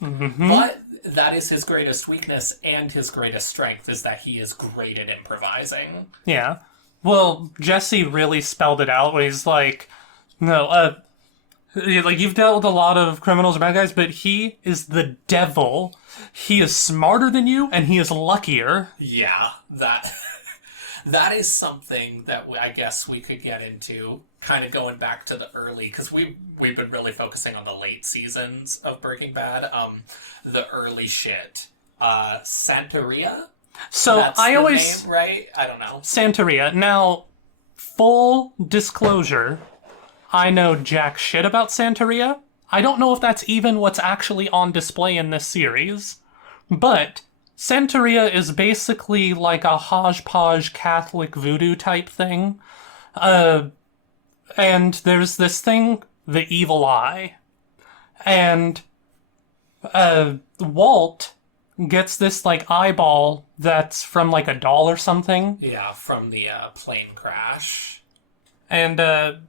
But that is his greatest weakness and his greatest strength, is that he is great at improvising. Yeah. Well, Jesse really spelled it out when he's no, you've dealt with a lot of criminals or bad guys, but he is the devil. He is smarter than you, and he is luckier. Yeah, that is something that I guess we could get into, kind of going back to the early, because we've been really focusing on the late seasons of Breaking Bad. The early shit. Santeria? So That's I the always... name, right? I don't know. Santeria. Now, full disclosure, I know jack shit about Santeria. I don't know if that's even what's actually on display in this series. But Santeria is basically like a hodgepodge Catholic voodoo type thing. Uh, and there's this thing, the evil eye. And Walt gets this like eyeball that's from like a doll or something. Yeah, from the plane crash. And the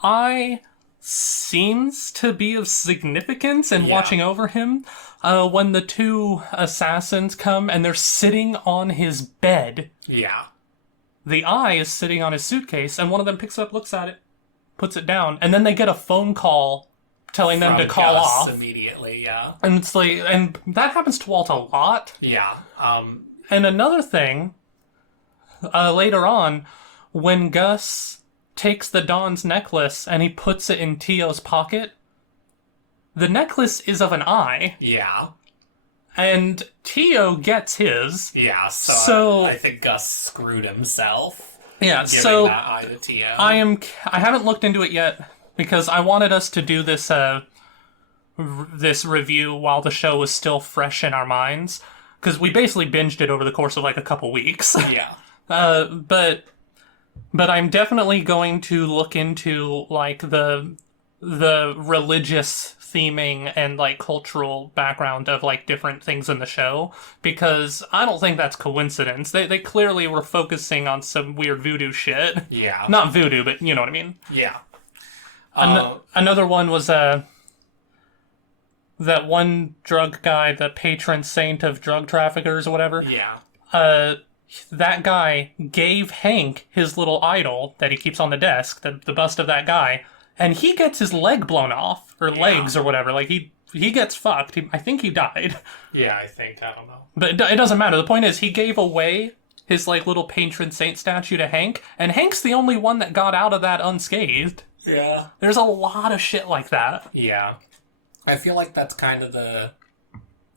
eye seems to be of significance in watching over him. When the two assassins come and they're sitting on his bed, Yeah. the eye is sitting on his suitcase, and one of them picks it up, looks at it, puts it down, and then they get a phone call telling them From to call Gus off. immediately, yeah. And it's like, and that happens to Walt a lot. Yeah. And another thing, later on, when Gus takes the Don's necklace and he puts it in Tio's pocket, the necklace is of an eye, Yeah. and Tio gets his. Yeah, So- I think Gus screwed himself Yeah, giving so that eye to Tio. I haven't looked into it yet because I wanted us to do this this review while the show was still fresh in our minds, because we basically binged it over the course of like a couple weeks. Yeah. But I'm definitely going to look into like the religious theming and like cultural background of like different things in the show, because I don't think that's coincidence. They clearly were focusing on some weird voodoo shit. Yeah. Not voodoo, but you know what I mean. Yeah. Another one was that one drug guy, the patron saint of drug traffickers or whatever. Yeah. That guy gave Hank his little idol that he keeps on the desk, the bust of that guy, and he gets his leg blown off, or legs or whatever. Like, he gets fucked. I think he died. Yeah, I don't know. But it doesn't matter. The point is, he gave away his, like, little patron saint statue to Hank, and Hank's the only one that got out of that unscathed. Yeah. There's a lot of shit like that. Yeah. I feel like that's kind of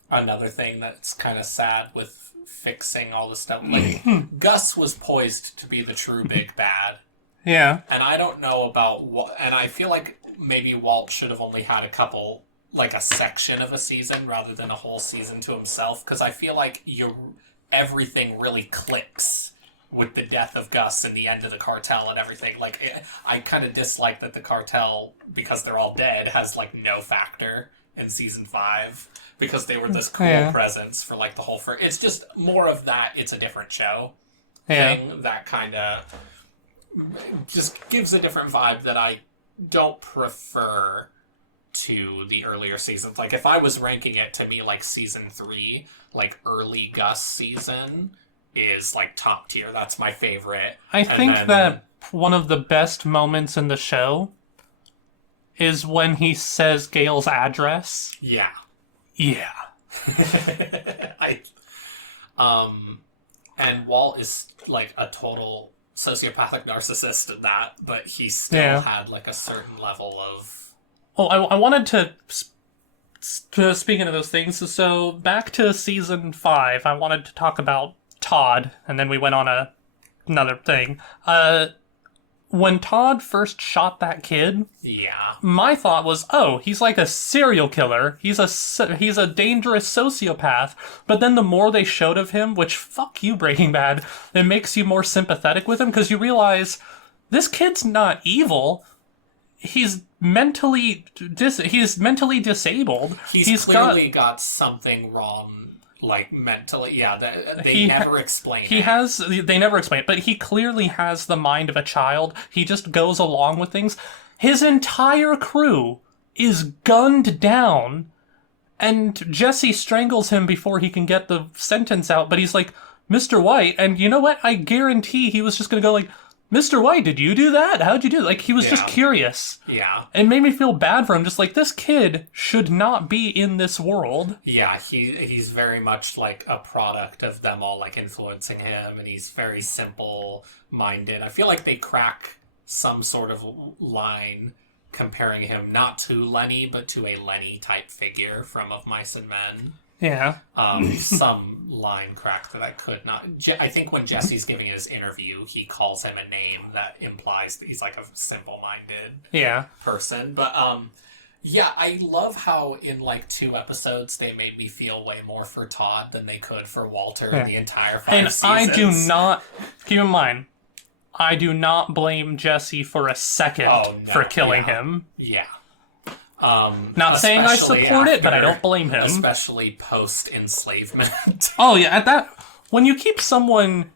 another thing that's kind of sad with fixing all this stuff. Like, Gus was poised to be the true big bad. Yeah. And I don't know about what, and I feel like maybe Walt should have only had a section of a season rather than a whole season to himself, because I feel like everything really clicks with the death of Gus and the end of the cartel and everything. Like, I kind of dislike that the cartel, because they're all dead, has like no factor in season 5, because they were this cool presence for like the whole first. It's just more of that. It's a different show thing that kind of just gives a different vibe that I don't prefer to the earlier seasons. Like, if I was ranking it, to me, like, season 3, like, early Gus season is, like, top tier. That's my favorite. I think that one of the best moments in the show is when he says Gail's address. Yeah. Yeah. And Walt is, like, a total sociopathic narcissist in that, but he still had, like, a certain level of... Well, I wanted to speaking of those things, so back to season 5, I wanted to talk about Todd, and then we went on another thing. When Todd first shot that kid, my thought was, oh, he's like a serial killer. He's a dangerous sociopath. But then the more they showed of him, which, fuck you, Breaking Bad, it makes you more sympathetic with him, because you realize this kid's not evil. He's mentally disabled. He's clearly got something wrong. Like, mentally, they never explain it. They never explain it, but he clearly has the mind of a child. He just goes along with things. His entire crew is gunned down, and Jesse strangles him before he can get the sentence out, but he's like, Mr. White, and you know what? I guarantee he was just gonna go like, Mr. White, did you do that? How'd you do it? Like, he was just curious. Yeah. It made me feel bad for him, just like, this kid should not be in this world. Yeah, he's very much, like, a product of them all, like, influencing him, and he's very simple-minded. I feel like they crack some sort of line comparing him not to Lenny, but to a Lenny-type figure from Of Mice and Men. Yeah. Some line crack that I could not... I think when Jesse's giving his interview, he calls him a name that implies that he's like a simple-minded person. But Yeah, I love how in like 2 episodes they made me feel way more for Todd than they could for Walter in Yeah. the entire 5 And seasons. I do not, keep in mind, I do not blame Jesse for a second Oh, no, for killing yeah. him. Yeah. Not saying I Especially support it, but I after- don't blame him. Especially post enslavement. Oh yeah, at that, when you keep someone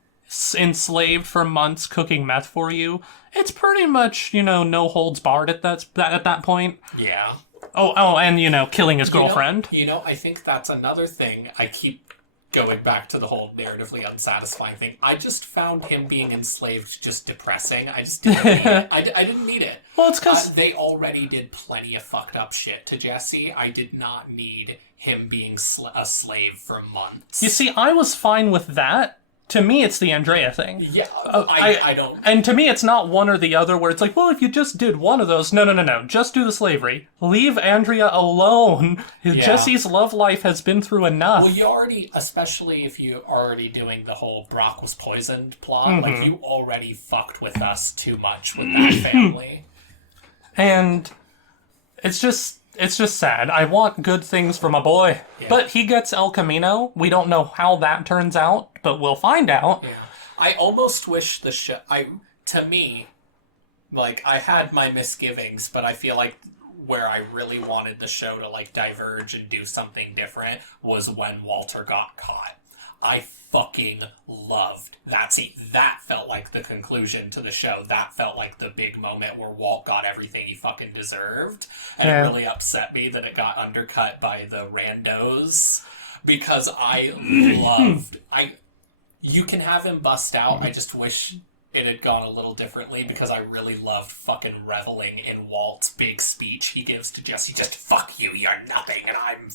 enslaved for months cooking meth for you, it's pretty much, no holds barred at that point. Yeah. Oh, and killing his girlfriend. I think that's another thing. I keep going back to the whole narratively unsatisfying thing. I just found him being enslaved just depressing. I just didn't need it. I didn't need it. Well, it's because They already did plenty of fucked up shit to Jesse. I did not need him being a slave for months. you see, I was fine with that. To me, it's the Andrea thing. Yeah, I don't... And to me, it's not one or the other where it's like, well, if you just did one of those, no. Just do the slavery. Leave Andrea alone. Jesse's love life has been through enough. Well, you already, especially if you're already doing the whole Brock was poisoned plot, like you already fucked with us too much with that family. And it's just sad. I want good things for my boy. Yeah. But he gets El Camino. We don't know how that turns out, but we'll find out. Yeah. I almost wish the show... To me, like, I had my misgivings, but I feel like where I really wanted the show to, like, diverge and do something different was when Walter got caught. I fucking loved that scene. That felt like the conclusion to the show. That felt like the big moment where Walt got everything he fucking deserved. And Yeah. it really upset me that it got undercut by the randos. Because I loved... You can have him bust out. I just wish it had gone a little differently because I really loved fucking reveling in Walt's big speech he gives to Jesse. Just, fuck you, you're nothing, and I'm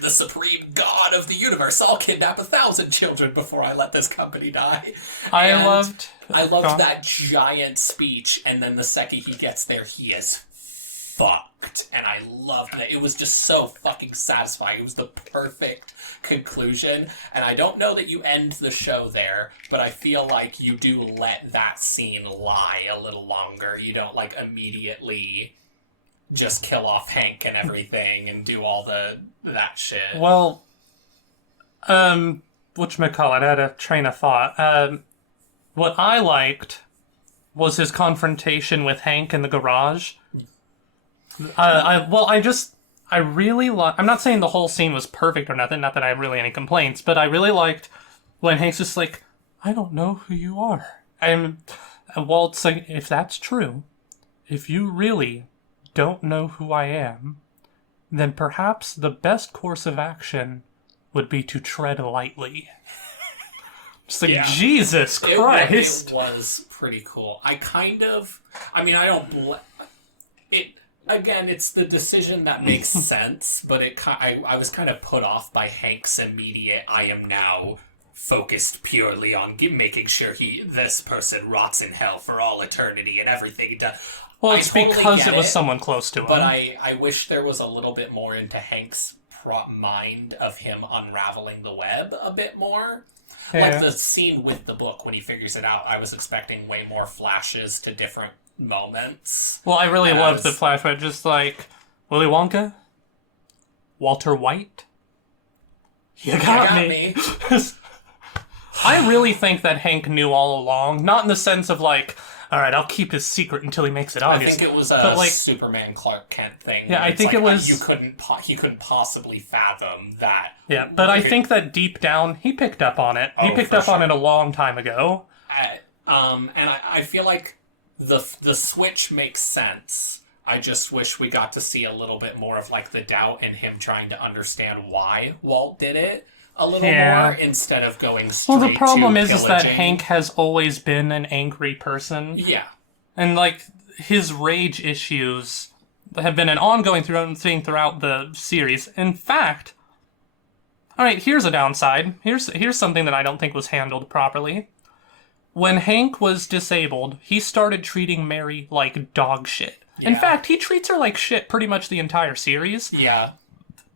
the supreme god of the universe. I'll kidnap 1,000 children before I let this company die. I And loved I loved that giant speech, and then the second he gets there, he is fucked. And I loved that. It was just so fucking satisfying. It was the perfect conclusion. And I don't know that you end the show there, but I feel like you do let that scene lie a little longer. You don't, like, immediately just kill off Hank and everything and do all that shit. Well, whatchamacallit, I had a train of thought. What I liked was his confrontation with Hank in the garage. I really like... I'm not saying the whole scene was perfect or nothing, not that I have really any complaints, but I really liked when Hank's just like, I don't know who you are. And Walt's like, if that's true, if you really don't know who I am, then perhaps the best course of action would be to tread lightly. Just like, Yeah. Jesus Christ. It was pretty cool. I don't... Again, it's the decision that makes sense, but I was kind of put off by Hank's immediate, I am now focused purely on making sure this person rots in hell for all eternity and everything he does. Well, it's because it was someone close to him. But I wish there was a little bit more into Hank's mind of him unraveling the web a bit more. Yeah. Like the scene with the book when he figures it out, I was expecting way more flashes to different moments. Well, I really loved the flashback, just like, Willy Wonka? Walter White? You got me. I really think that Hank knew all along, not in the sense of like, alright, I'll keep his secret until he makes it obvious. I think it was a Superman Clark Kent thing. Yeah, I think it was... he couldn't possibly fathom that. Yeah, but I think that deep down, he picked up on it. He picked up on it a long time ago. And I feel like the switch makes sense. I just wish we got to see a little bit more of like the doubt in him trying to understand why Walt did it a little more instead of going straight to Well, the problem is that pillaging. Hank has always been an angry person. Yeah. And like his rage issues have been an ongoing thing throughout the series. In fact, all right, here's a downside. Here's something that I don't think was handled properly. When Hank was disabled, he started treating Mary like dog shit. Yeah. In fact, he treats her like shit pretty much the entire series. Yeah.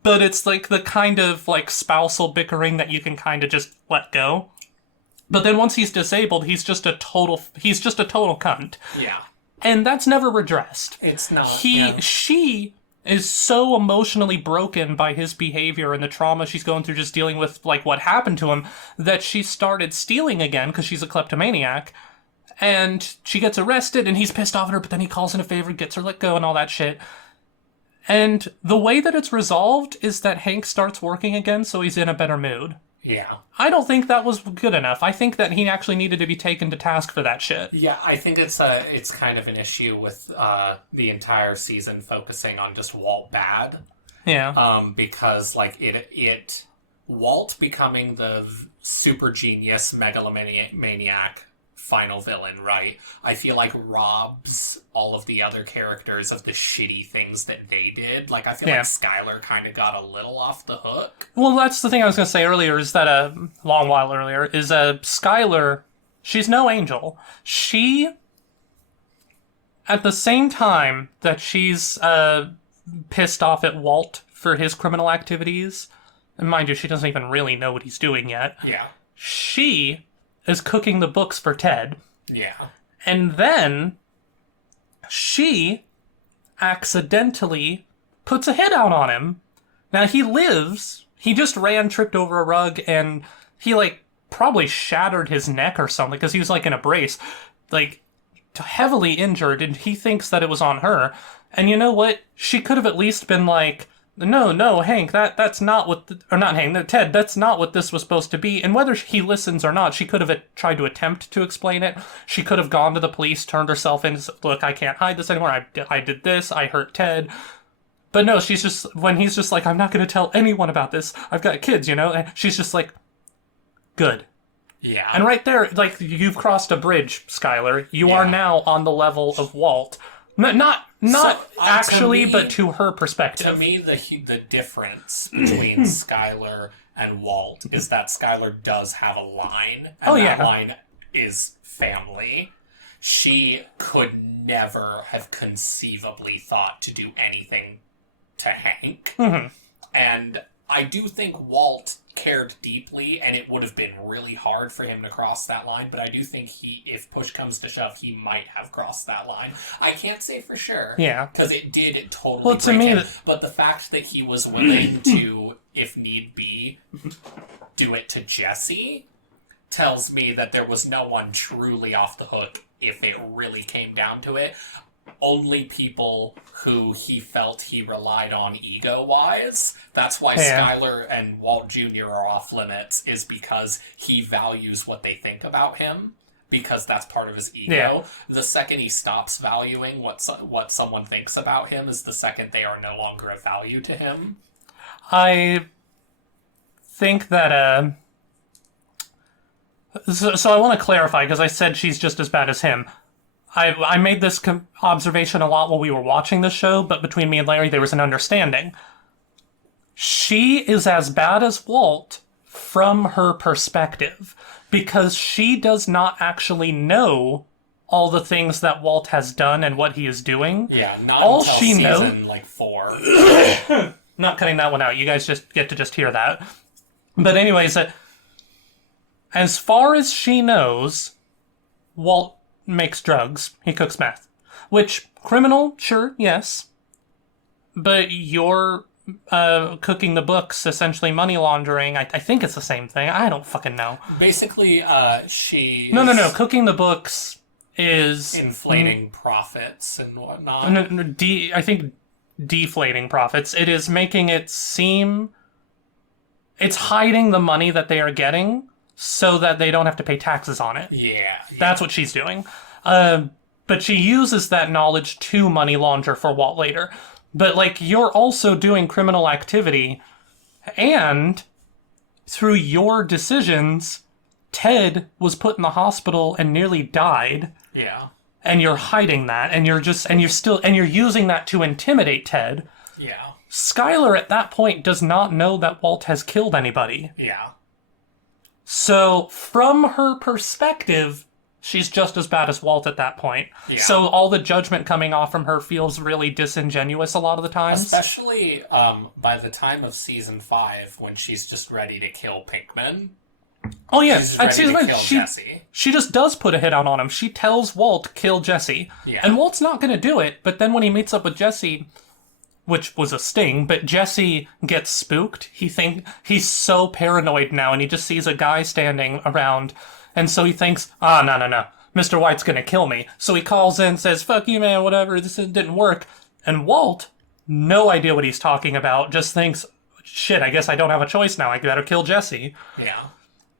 But it's like the kind of like spousal bickering that you can kind of just let go. But then once he's disabled, he's just a total cunt. Yeah. And that's never redressed. It's not. She is so emotionally broken by his behavior and the trauma she's going through just dealing with, like, what happened to him, that she started stealing again because she's a kleptomaniac. And she gets arrested, and he's pissed off at her, but then he calls in a favor, gets her let go, and all that shit. And the way that it's resolved is that Hank starts working again, so he's in a better mood. Yeah. I don't think that was good enough. I think that he actually needed to be taken to task for that shit. Yeah, I think it's kind of an issue with the entire season focusing on just Walt bad. Yeah. Because like it Walt becoming the super genius megalomaniac final villain, right? I feel like robs all of the other characters of the shitty things that they did. Like, I feel like Skylar kind of got a little off the hook. Well, that's the thing I was going to say earlier, is that a long while earlier, is Skylar, she's no angel. She, at the same time that she's pissed off at Walt for his criminal activities, and mind you, she doesn't even really know what he's doing yet. Yeah. She is cooking the books for Ted. Yeah. And then she accidentally puts a hit out on him. Now, he lives. He just tripped over a rug, and he, like, probably shattered his neck or something, because he was, like, in a brace. Like, heavily injured, and he thinks that it was on her. And you know what? She could have at least been like, no, Hank, that's not what... Ted, that's not what this was supposed to be. And whether he listens or not, she could have tried to attempt to explain it. She could have gone to the police, turned herself in, look, I can't hide this anymore. I did this. I hurt Ted. But no, she's just... When he's just like, I'm not going to tell anyone about this. I've got kids, and she's just like, good. Yeah. And right there, like, you've crossed a bridge, Skylar. You are now on the level of Walt. Not actually, but to her perspective. To me, the difference between Skylar and Walt is that Skylar does have a line, and that line is family. She could never have conceivably thought to do anything to Hank. Mm-hmm. And I do think Walt cared deeply, and it would have been really hard for him to cross that line, but I do think if push comes to shove, he might have crossed that line. I can't say for sure. Yeah. Because it totally break him. But the fact that he was willing to, if need be, do it to Jesse tells me that there was no one truly off the hook if it really came down to it. Only people who he felt he relied on ego-wise. That's why Skylar and Walt Jr. are off limits, is because he values what they think about him, because that's part of his ego. Yeah. The second he stops valuing what someone thinks about him is the second they are no longer of value to him. I think that... So I want to clarify, because I said she's just as bad as him. I made this observation a lot while we were watching the show, but between me and Larry, there was an understanding. She is as bad as Walt from her perspective, because she does not actually know all the things that Walt has done and what he is doing. Yeah, not all until she season, 4. Not cutting that one out. You guys just get to just hear that. But anyways, as far as she knows, Walt makes drugs. He cooks meth. Which, criminal, sure, yes. But you're cooking the books, essentially money laundering. I think it's the same thing. I don't fucking know. Basically, she... No. Cooking the books is... inflating profits and whatnot. I think deflating profits. It is making it seem... It's hiding the money that they are getting so that they don't have to pay taxes on it. Yeah. That's what she's doing. But she uses that knowledge to money launder for Walt later. But, like, you're also doing criminal activity, and through your decisions, Ted was put in the hospital and nearly died. Yeah. And you're hiding that, and you're using that to intimidate Ted. Yeah. Skylar at that point does not know that Walt has killed anybody. Yeah. So, from her perspective, she's just as bad as Walt at that point. Yeah. So all the judgment coming off from her feels really disingenuous a lot of the times. Especially by the time of season 5, when she's just ready to kill Pinkman. Oh yeah, She's just at ready season to one, kill she Jesse. she just does put a hit out on him. She tells Walt, kill Jesse. Yeah. And Walt's not going to do it, but then when he meets up with Jesse, which was a sting, but Jesse gets spooked. He's so paranoid now, and he just sees a guy standing around, and so he thinks, no. Mr. White's going to kill me. So he calls in, says, fuck you, man, whatever, this didn't work. And Walt, no idea what he's talking about, just thinks, shit, I guess I don't have a choice now. I better kill Jesse. Yeah.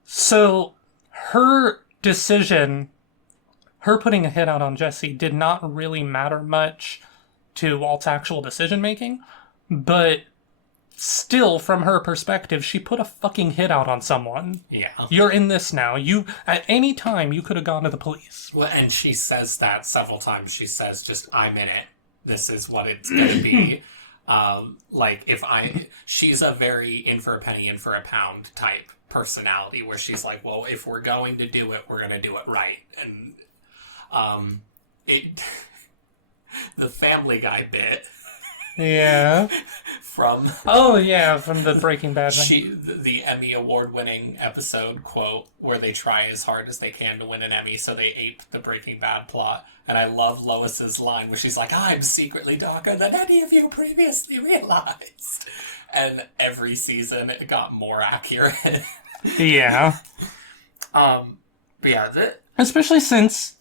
So her decision, her putting a hit out on Jesse, did not really matter much to Walt's actual decision making, but still, from her perspective, she put a fucking hit out on someone. Yeah. You're in this now. You, at any time, you could have gone to the police. Well, and she says that several times. She says, just, I'm in it. This is what it's going to be. She's a very in for a penny, in for a pound type personality where she's like, well, if we're going to do it, we're going to do it right. And, the Family Guy bit Yeah. from Oh, yeah, from the Breaking Bad thing. the Emmy award-winning episode quote where they try as hard as they can to win an Emmy, so they ape the Breaking Bad plot. And I love Lois's line where she's like, I'm secretly darker than any of you previously realized. And every season it got more accurate. Yeah. But yeah, Especially since...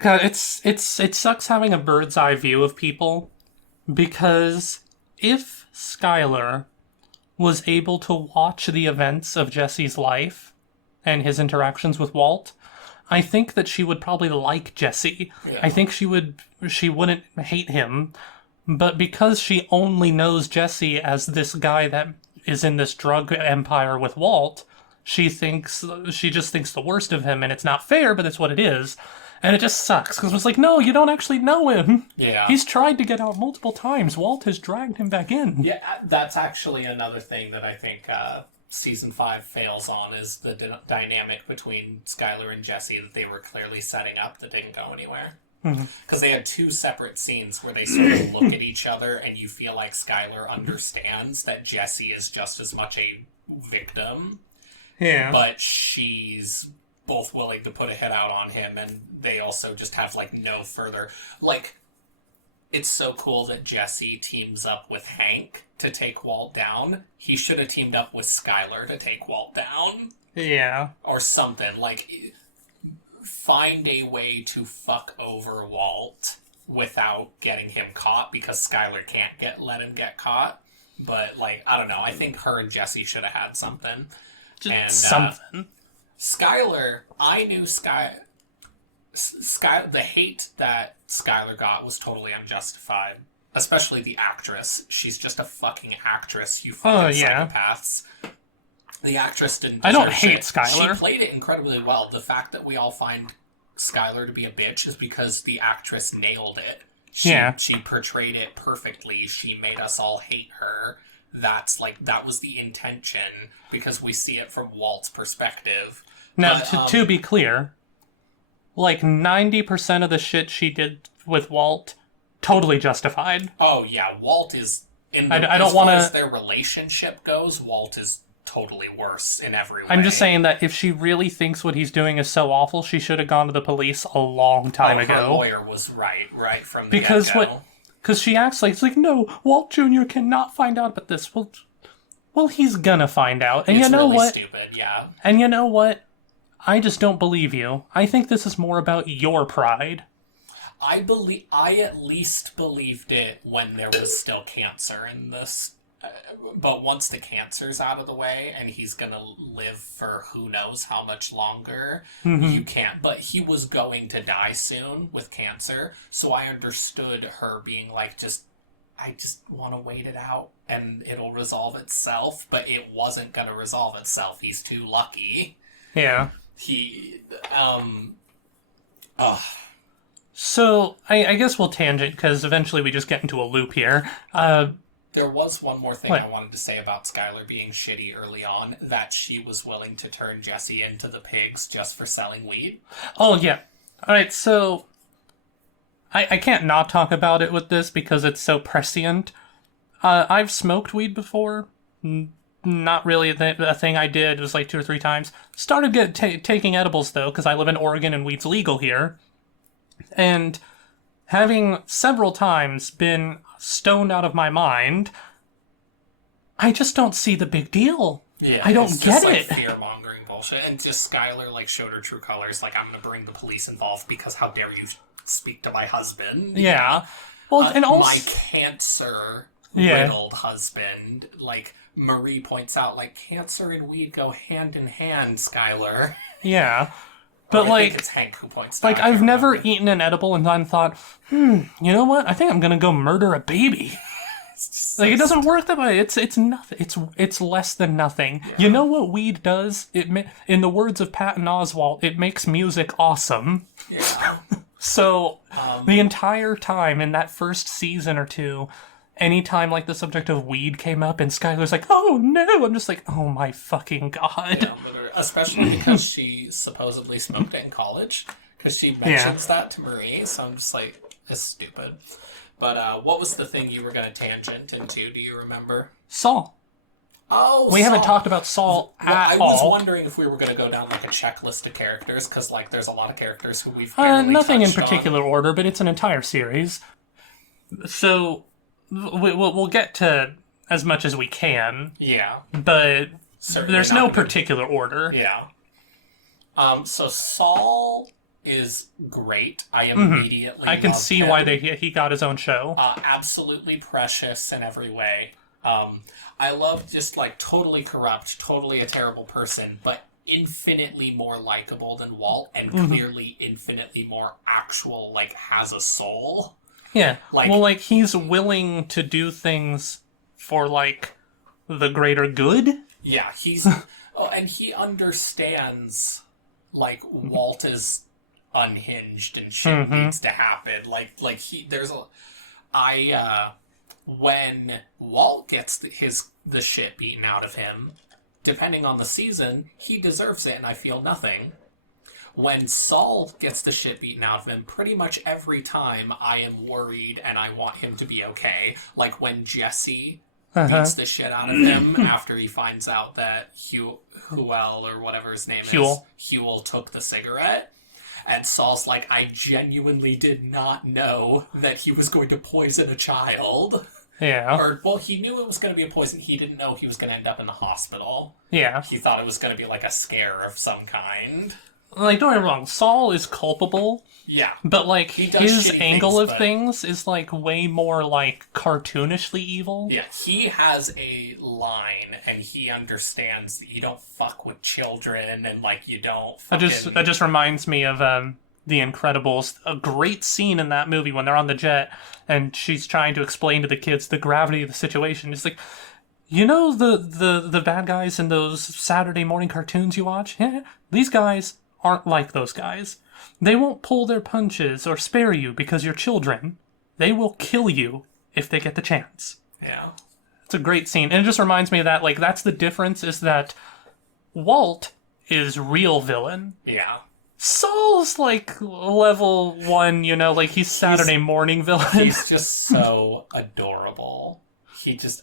God, it sucks having a bird's eye view of people, because if Skylar was able to watch the events of Jesse's life and his interactions with Walt, I think that she would probably like Jesse. Yeah. I think she wouldn't hate him, but because she only knows Jesse as this guy that is in this drug empire with Walt, she just thinks the worst of him, and it's not fair, but it's what it is. And it just sucks, because it's like, no, you don't actually know him. Yeah. He's tried to get out multiple times. Walt has dragged him back in. Yeah, that's actually another thing that I think season 5 fails on, is the dynamic between Skylar and Jesse that they were clearly setting up that didn't go anywhere. Because they had two separate scenes where they sort of look at each other and you feel like Skylar understands that Jesse is just as much a victim, Yeah. but she's both willing to put a hit out on him, and they also just have, like, no further... Like, it's so cool that Jesse teams up with Hank to take Walt down. He should have teamed up with Skylar to take Walt down. Yeah. Or something. Like, find a way to fuck over Walt without getting him caught, because Skylar can't let him get caught. But, like, I don't know. I think her and Jesse should have had something. Just something. Skylar, I knew the hate that Skylar got was totally unjustified. Especially the actress. She's just a fucking actress, you fucking psychopaths. The actress didn't deserve I don't hate shit. Skylar. She played it incredibly well. The fact that we all find Skylar to be a bitch is because the actress nailed it. She portrayed it perfectly. She made us all hate her. That was the intention, because we see it from Walt's perspective. Now, But, to be clear, like 90% of the shit she did with Walt, totally justified. Oh yeah, Walt is I don't as wanna- far as their relationship goes, Walt is totally worse in every way. I'm just saying that if she really thinks what he's doing is so awful, she should have gone to the police a long time ago. Her lawyer was right from the Because get-go. Because she acts like, it's like, no, Walt Jr. cannot find out about this. Well, he's gonna find out. And It's you know really what? stupid, yeah. And you know what? I just don't believe you. I think this is more about your pride. I at least believed it when there was still cancer in this. But once the cancer's out of the way and he's gonna live for who knows how much longer, you can't. But he was going to die soon with cancer, so I understood her being like, I just want to wait it out and it'll resolve itself. But it wasn't gonna resolve itself. He's too lucky. Yeah. So, I guess we'll tangent, because eventually we just get into a loop here. There was one more thing What? I wanted to say about Skylar being shitty early on, that she was willing to turn Jesse into the pigs just for selling weed. Oh, yeah. Alright, so... I can't not talk about it with this, because it's so prescient. I've smoked weed before. not really a thing I did. It was like 2 or 3 times. Started taking edibles, though, because I live in Oregon and weed's legal here. And having several times been stoned out of my mind, I just don't see the big deal. Yeah, I don't get like it. Fear-mongering bullshit. And just Skylar, like, showed her true colors. Like, I'm going to bring the police involved because how dare you speak to my husband. Yeah. Well, and also... My cancer-riddled husband. Like, Marie points out, like, cancer and weed go hand in hand, Skylar. Yeah. But, I like... think it's Hank who points like, out. I've never eaten an edible and then thought, you know what? I think I'm gonna go murder a baby. Like, it doesn't work that way. It's nothing. It's less than nothing. Yeah. You know what weed does? In the words of Patton Oswalt, it makes music awesome. Yeah. So, the entire time in that first season or two, anytime, like, the subject of weed came up and Skylar's like, oh no, I'm just like, oh my fucking god. Yeah, especially because she supposedly smoked it in college. Because she mentions that to Marie, so I'm just like, it's stupid. But what was the thing you were going to tangent into? Do you remember? Saul. Oh, we haven't talked about Saul at all. I was wondering if we were going to go down like a checklist of characters, because like there's a lot of characters who we've barely nothing in touched particular on. order, but it's an entire series. So we'll get to as much as we can. Yeah. But Certainly there's no particular order. Yeah. So Saul is great. I immediately I can love see him. why he got his own show. Absolutely precious in every way. I love just like totally corrupt, totally a terrible person, but infinitely more likable than Walt, and clearly infinitely more actual, like, has a soul. Yeah. Like, well, like, he's willing to do things for, like, the greater good? Yeah, he's... and he understands, like, Walt is unhinged and shit needs to happen. Like when Walt gets the shit beaten out of him, depending on the season, he deserves it and I feel nothing. When Saul gets the shit beaten out of him, pretty much every time I am worried and I want him to be okay. Like when Jesse beats the shit out of him after he finds out that Huel, or whatever his name is, Huel took the cigarette. And Saul's like, I genuinely did not know that he was going to poison a child. Yeah. Or, well, he knew it was going to be a poison. He didn't know he was going to end up in the hospital. Yeah. He thought it was going to be like a scare of some kind. Like, don't get me wrong, Saul is culpable. Yeah. But, like, his angle of but... things is, like, way more, like, cartoonishly evil. Yeah, he has a line, and he understands that you don't fuck with children, and, like, you don't fucking... That just reminds me of, The Incredibles. A great scene in that movie when they're on the jet, and she's trying to explain to the kids the gravity of the situation. It's like, you know the bad guys in those Saturday morning cartoons you watch? Yeah, these guys aren't like those guys. They won't pull their punches or spare you because you're children. They will kill you if they get the chance. Yeah. It's a great scene. And it just reminds me of that, like, that's the difference, is that Walt is real villain. Yeah. Saul's, like, level 1, you know, like, he's Saturday morning villain. He's just so adorable.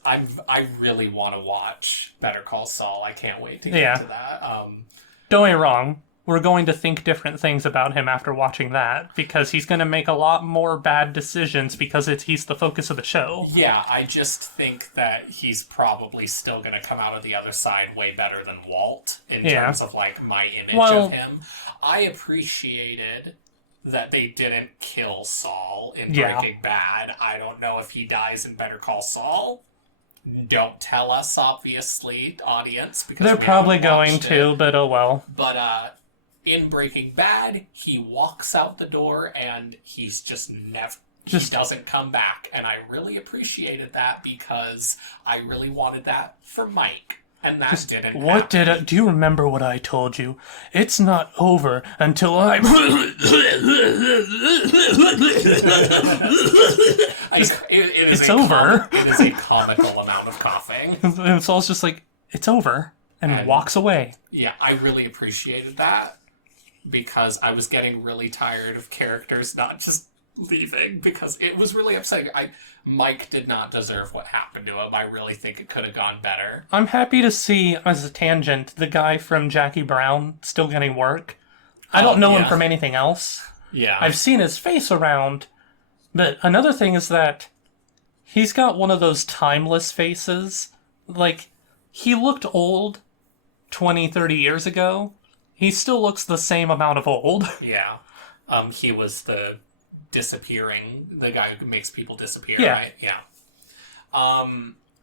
I really want to watch Better Call Saul. I can't wait to get to that. Don't get me wrong. We're going to think different things about him after watching that, because he's going to make a lot more bad decisions because he's the focus of the show. Yeah, I just think that he's probably still going to come out of the other side way better than Walt in terms of, like, my image of him. I appreciated that they didn't kill Saul in Breaking Bad. I don't know if he dies in Better Call Saul. Don't tell us, obviously, audience, because they're probably going to, but oh well. But in Breaking Bad, he walks out the door and he's just never... He doesn't come back. And I really appreciated that because I really wanted that for Mike. And that didn't happen. Do you remember what I told you? It's not over until I... It's over. It is a comical amount of coughing. And Saul's just like, it's over. And walks away. Yeah, I really appreciated that. Because I was getting really tired of characters not just leaving because it was really upsetting. Mike did not deserve what happened to him. I really think it could have gone better. I'm happy to see, as a tangent, the guy from Jackie Brown still getting work. I don't know him from anything else. Yeah. I've seen his face around, but another thing is that he's got one of those timeless faces. Like, he looked old 20, 30 years ago. He still looks the same amount of old. Yeah. He was the guy who makes people disappear, Yeah. right? Yeah.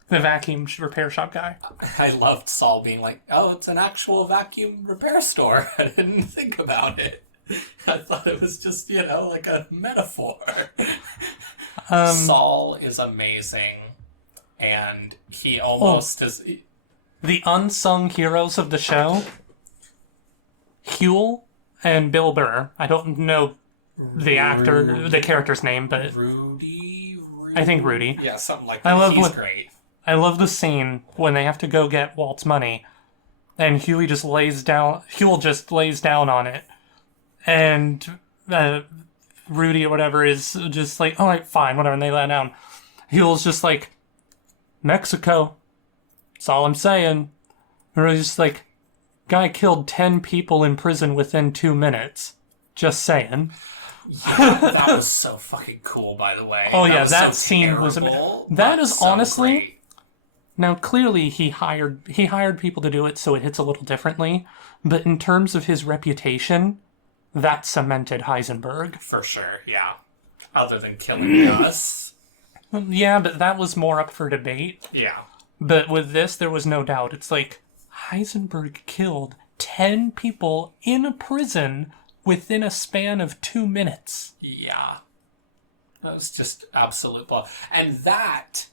The vacuum repair shop guy. I loved Saul being like, oh, it's an actual vacuum repair store. I didn't think about it. I thought it was just, like a metaphor. Saul is amazing. And he almost is... The unsung heroes of the show, Huel and Bill Burr. I don't know the character's name, but... Rudy? I think Rudy. Yeah, something like that. He's great. I love the scene when they have to go get Walt's money, and Huel just lays down on it, and Rudy or whatever is just like, all right, fine, whatever, and they lay down. Huel's just like, Mexico. That's all I'm saying. And Rudy's just like, guy killed 10 people in prison within 2 minutes. Just saying. Yeah, that was so fucking cool, by the way. Oh, yeah, that scene was... That is honestly... Great. Now, clearly, he hired people to do it, so it hits a little differently. But in terms of his reputation, that cemented Heisenberg. For sure, yeah. Other than killing Gus. Yeah, but that was more up for debate. Yeah. But with this, there was no doubt. It's like, Heisenberg killed 10 people in a prison within a span of 2 minutes. Yeah. That was just absolute blow. And that,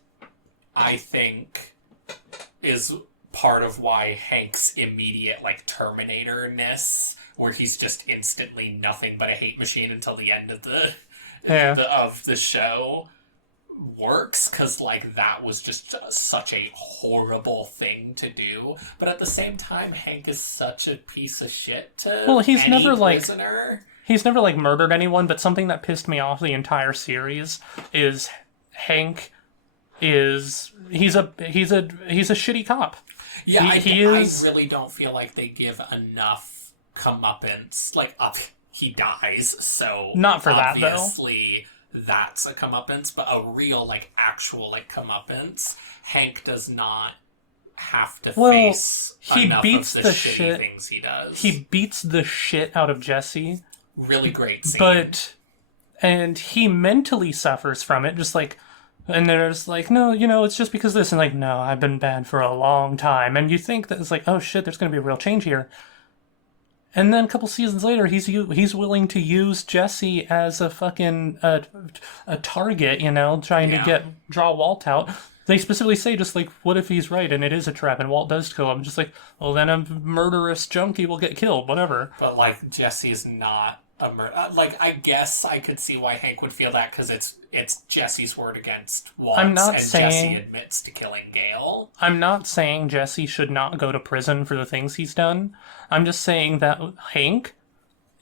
I think, is part of why Hank's immediate, Terminator-ness, where he's just instantly nothing but a hate machine until the end of the show, works, because, that was just such a horrible thing to do. But at the same time, Hank is such a piece of shit to he's any never, prisoner. He's never, murdered anyone, but something that pissed me off the entire series is Hank is... He's a shitty cop. Yeah, I is... really don't feel like they give enough comeuppance. He dies, so... Not for that, though. Obviously, that's a comeuppance, but a real, actual, comeuppance, Hank does not have to face enough of the shitty things he does. He beats the shit out of Jesse. Really great scene. And he mentally suffers from it, just and there's no, it's just because this, and no, I've been bad for a long time. And you think that it's oh shit, there's going to be a real change here. And then a couple seasons later, he's willing to use Jesse as a fucking a target, trying to draw Walt out. They specifically say what if he's right and it is a trap and Walt does kill him? Just well, then a murderous junkie will get killed, whatever. But Jesse's not a murder. I guess I could see why Hank would feel that, because it's Jesse's word against Walt's, Jesse admits to killing Gale. I'm not saying Jesse should not go to prison for the things he's done. I'm just saying that Hank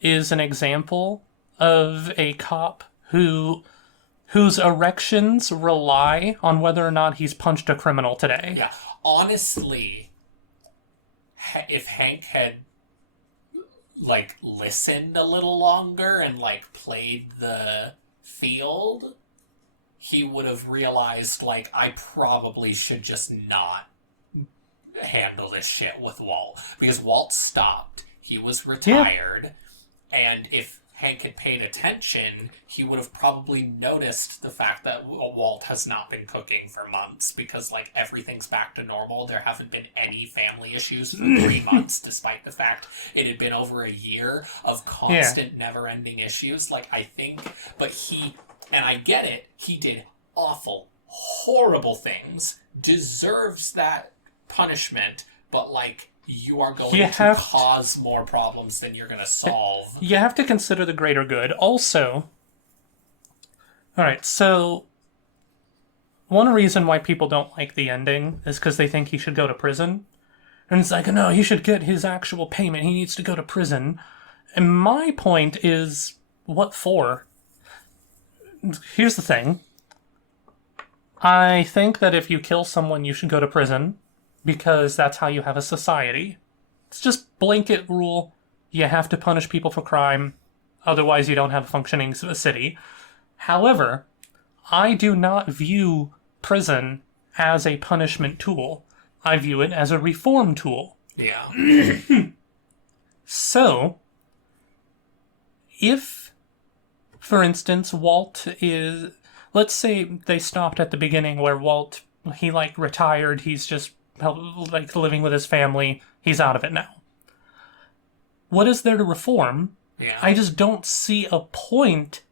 is an example of a cop whose erections rely on whether or not he's punched a criminal today. Yeah, honestly, if Hank had listened a little longer and played the field, he would have realized I probably should just not handle this shit with Walt, because Walt stopped, he was retired, and if Hank had paid attention, he would have probably noticed the fact that Walt has not been cooking for months, because everything's back to normal. There haven't been any family issues for 3 months, despite the fact it had been over a year of constant, never-ending issues. I think, but and I get it, he did awful, horrible things, deserves that punishment, but you are going to cause more problems than you're going to solve. You have to consider the greater good. Also, alright, so one reason why people don't like the ending is because they think he should go to prison. And it's no, he should get his actual payment. He needs to go to prison. And my point is, what for? here's the thing. I think that if you kill someone, you should go to prison, because that's how you have a society. It's just blanket rule. You have to punish people for crime, otherwise you don't have a functioning city. However, I do not view prison as a punishment tool. I view it as a reform tool. Yeah. So, if, for instance, Walt is... Let's say they stopped at the beginning where Walt, he, retired, he's just, living with his family, he's out of it now. What is there to reform? Yeah. I just don't see a point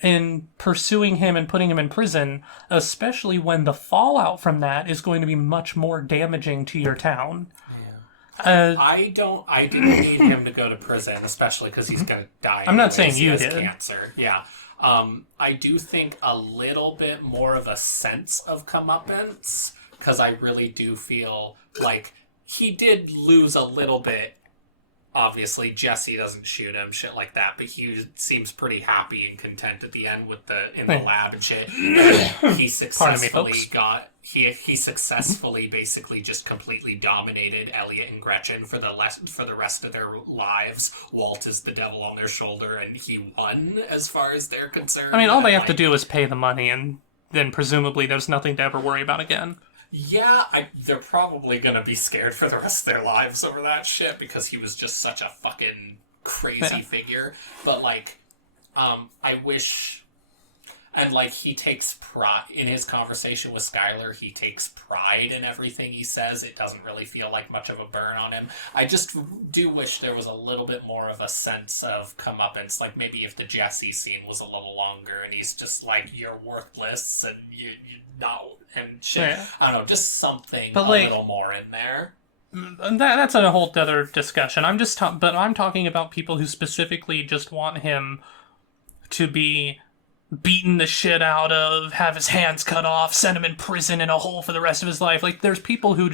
in pursuing him and putting him in prison, especially when the fallout from that is going to be much more damaging to your town. I didn't need him to go to prison, especially because he's going to die. I'm not anyways. saying you He has did. Cancer. Yeah. I do think a little bit more of a sense of comeuppance, because I really do feel like he did lose a little bit. Obviously, Jesse doesn't shoot him, shit like that, but he seems pretty happy and content at the end with the lab and shit. He successfully he successfully basically just completely dominated Elliot and Gretchen for the rest of their lives. Walt is the devil on their shoulder, and he won as far as they're concerned. I mean, all they have to do is pay the money, and then presumably there's nothing to ever worry about again. Yeah, they're probably gonna be scared for the rest of their lives over that shit, because he was just such a fucking crazy figure. But, I wish... And, he takes pride... In his conversation with Skylar, he takes pride in everything he says. It doesn't really feel like much of a burn on him. I just do wish there was a little bit more of a sense of comeuppance. Maybe if the Jesse scene was a little longer, and he's just you're worthless, and you're not... And shit. Yeah. I don't know, just something But, a little more in there. That's a whole other discussion. But I'm talking about people who specifically just want him to be beaten the shit out of, have his hands cut off, send him in prison in a hole for the rest of his life. There's people who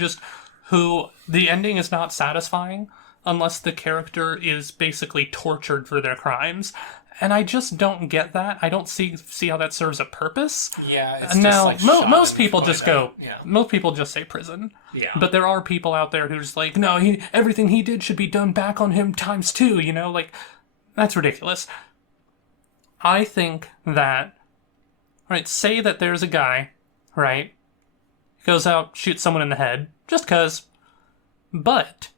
the ending is not satisfying unless the character is basically tortured for their crimes. And I just don't get that. I don't see how that serves a purpose. Yeah, it's now, just most people just go. Yeah. Most people just say prison. Yeah. But there are people out there who's no, everything he did should be done back on him times 2. That's ridiculous. I think that, right? Say that there's a guy, right? Goes out, shoots someone in the head, just 'cause. But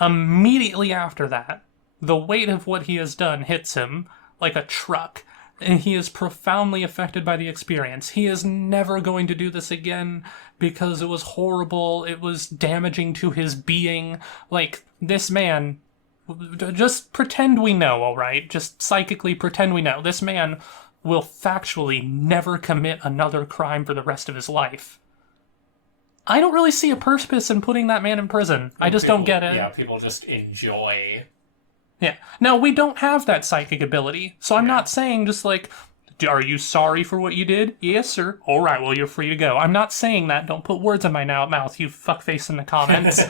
immediately after that, the weight of what he has done hits him like a truck, and he is profoundly affected by the experience. He is never going to do this again because it was horrible, it was damaging to his being. This man, just pretend we know, alright? Just psychically pretend we know. This man will factually never commit another crime for the rest of his life. I don't really see a purpose in putting that man in prison. I just don't get it. Yeah, people just enjoy... Yeah. Now, we don't have that psychic ability, so I'm not saying just are you sorry for what you did? Yes, sir. All right, well, you're free to go. I'm not saying that. Don't put words in my mouth, you fuckface in the comments.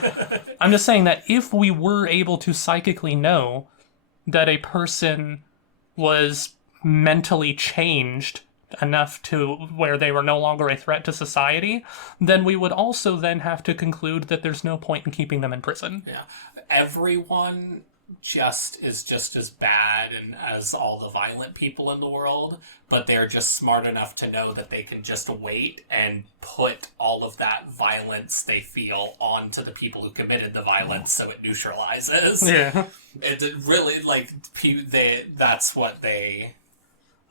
I'm just saying that if we were able to psychically know that a person was mentally changed enough to where they were no longer a threat to society, then we would also then have to conclude that there's no point in keeping them in prison. Yeah. Everyone... is just as bad and as all the violent people in the world, but they're just smart enough to know that they can just wait and put all of that violence they feel onto the people who committed the violence, so it neutralizes. Yeah. It really, that's what they...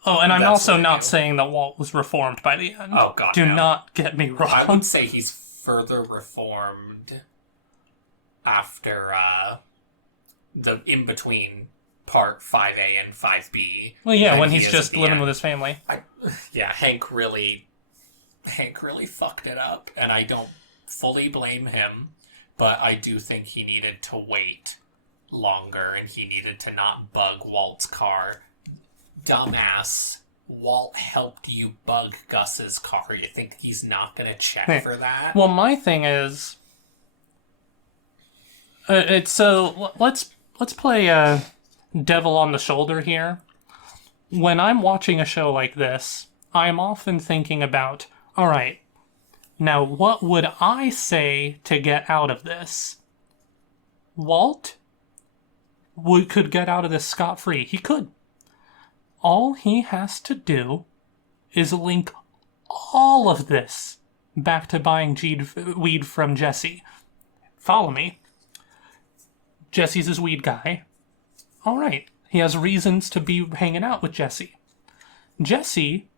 Oh, and I'm That's also what I not do. saying that Walt was reformed by the end. Oh, God, Do no. not get me wrong. I would say he's further reformed after, the in-between part 5A and 5B. Well, yeah, than when he he's is just at the living end. with his family. Hank really fucked it up, and I don't fully blame him, but I do think he needed to wait longer, and he needed to not bug Walt's car. Dumbass. Walt helped you bug Gus's car. You think he's not gonna check for that? Well, my thing is... let's play devil on the shoulder here. when I'm watching a show like this, I'm often thinking about, all right, now what would I say to get out of this? Walt could get out of this scot-free. He could. All he has to do is link all of this back to buying weed from Jesse. Follow me. Jesse's his weed guy. All right. He has reasons to be hanging out with Jesse. Jesse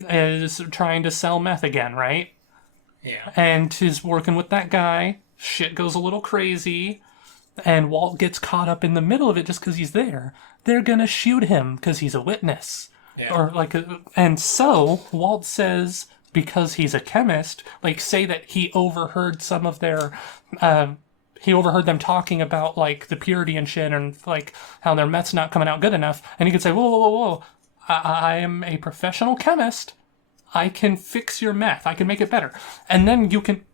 is trying to sell meth again, right? Yeah. And is working with that guy. Shit goes a little crazy. And Walt gets caught up in the middle of it just because he's there. They're gonna shoot him because he's a witness. Yeah. Or and so Walt says, because he's a chemist, like, say that he overheard some of their, he overheard them talking about, like, the purity and shit, and, like, how their meth's not coming out good enough, and he could say, whoa, whoa, whoa, whoa, I am a professional chemist, I can fix your meth, I can make it better, and then you can...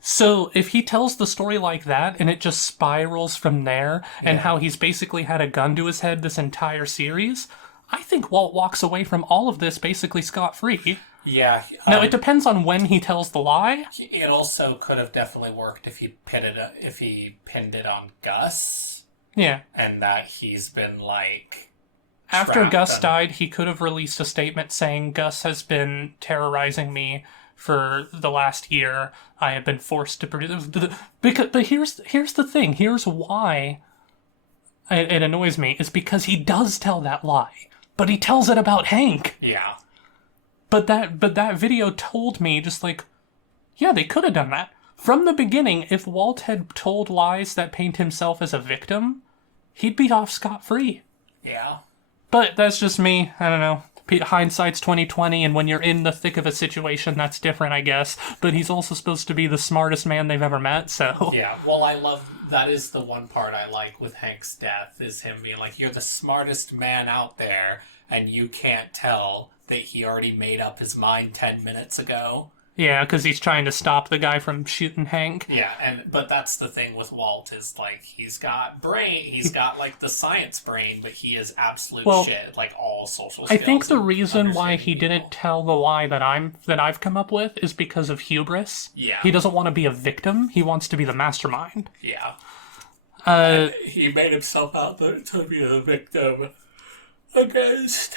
So, if he tells the story like that, and it just spirals from there, and how he's basically had a gun to his head this entire series, I think Walt walks away from all of this basically scot-free. Yeah. Now, it depends on when he tells the lie. It also could have definitely worked if he pinned it on Gus, Yeah. and that he's been, like... After Gus died, he could have released a statement saying, Gus has been terrorizing me for the last year. I have been forced to produce... But here's the thing. Here's why it annoys me. Is because he does tell that lie. But he tells it about Hank. Yeah. But that video told me, just like, yeah, they could have done that. From the beginning, if Walt had told lies that paint himself as a victim, he'd be off scot-free. Yeah. But that's just me. I don't know. Hindsight's 20/20, and when you're in the thick of a situation, that's different, I guess. But he's also supposed to be the smartest man they've ever met, so... Yeah, well, I love... That is the one part I like with Hank's death, is him being like, you're the smartest man out there, and you can't tell that he already made up his mind 10 minutes ago. Yeah, because he's trying to stop the guy from shooting Hank. Yeah, but that's the thing with Walt, is, like, he's got like, the science brain, but he is absolute shit, like, all social skills. I think the reason why he didn't tell the lie that I've come up with is because of hubris. Yeah. He doesn't want to be a victim, he wants to be the mastermind. Yeah. Uh, he made himself out to be a victim against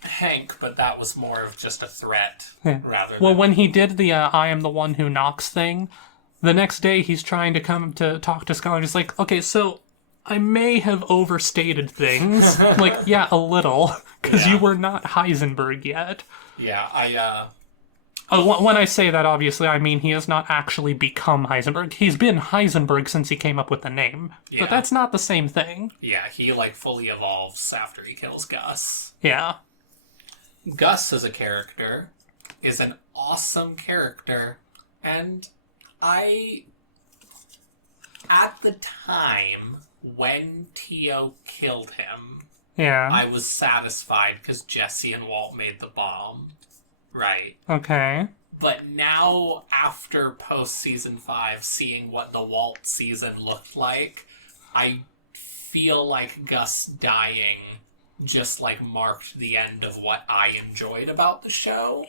Hank, but that was more of just a threat rather than... Well, when he did the I am the one who knocks thing, the next day he's trying to come to talk to Skylar. He's like, okay, so I may have overstated things. Like, yeah, a little, because you were not Heisenberg yet. Yeah, When I say that, obviously, I mean he has not actually become Heisenberg. He's been Heisenberg since he came up with the name. Yeah. But that's not the same thing. Yeah, he, like, fully evolves after he kills Gus. Yeah. Gus as a character is an awesome character, and at the time when Tio killed him, Yeah. I was satisfied because Jesse and Walt made the bomb, right? Okay. But now, after post-season 5, seeing what the Walt season looked like, I feel like Gus dying just, like, marked the end of what I enjoyed about the show.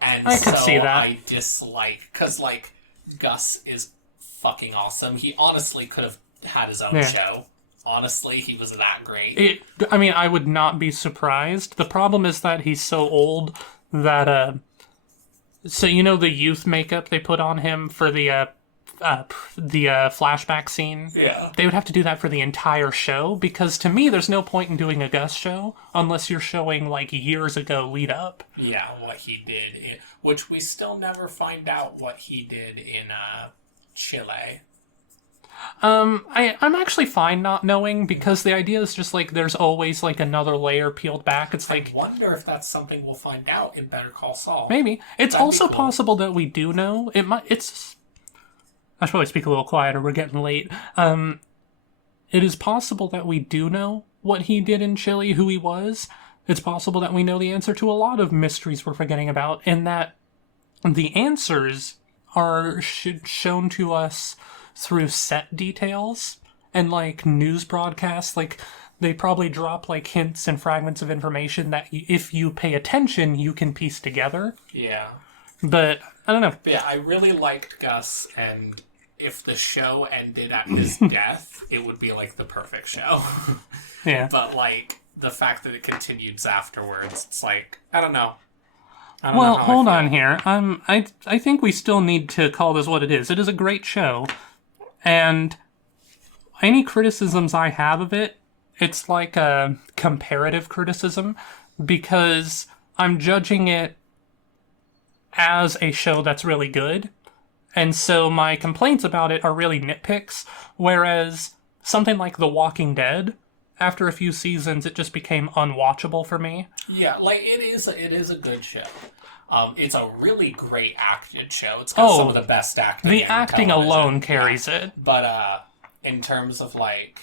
And I could see that. I dislike... Because, like, Gus is fucking awesome. He honestly could have had his own show. Honestly, he was that great. I mean, I would not be surprised. The problem is that he's so old that, so you know the youth makeup they put on him for the flashback scene? Yeah. They would have to do that for the entire show, because to me, there's no point in doing a Gus show unless you're showing, like, years ago lead up. Yeah, what he did, which we still never find out what he did in, Chile. I'm actually fine not knowing, because the idea is just, like, there's always, like, another layer peeled back. It's like... I wonder if that's something we'll find out in Better Call Saul. Maybe. It's That'd also be cool. possible that we do know. I should probably speak a little quieter, we're getting late. It is possible that we do know what he did in Chile, who he was. It's possible that we know the answer to a lot of mysteries we're forgetting about, and that the answers are shown to us through set details and, like, news broadcasts. Like, they probably drop like hints and fragments of information that if you pay attention, you can piece together. Yeah. But I don't know. But yeah, I really liked Gus, and if the show ended at his death, it would be like the perfect show. Yeah. But like the fact that it continues afterwards, it's like I don't know. I don't Well, know how I hold feel. on here. I think we still need to call this what it is. It is a great show, and any criticisms I have of it, it's like a comparative criticism because I'm judging it as a show that's really good, and so my complaints about it are really nitpicks. Whereas something like The Walking Dead, after a few seasons, it just became unwatchable for me. Yeah, like it is a good show. It's a really great acted show. It's got some of the best acting. The in acting television. alone carries it. But in terms of like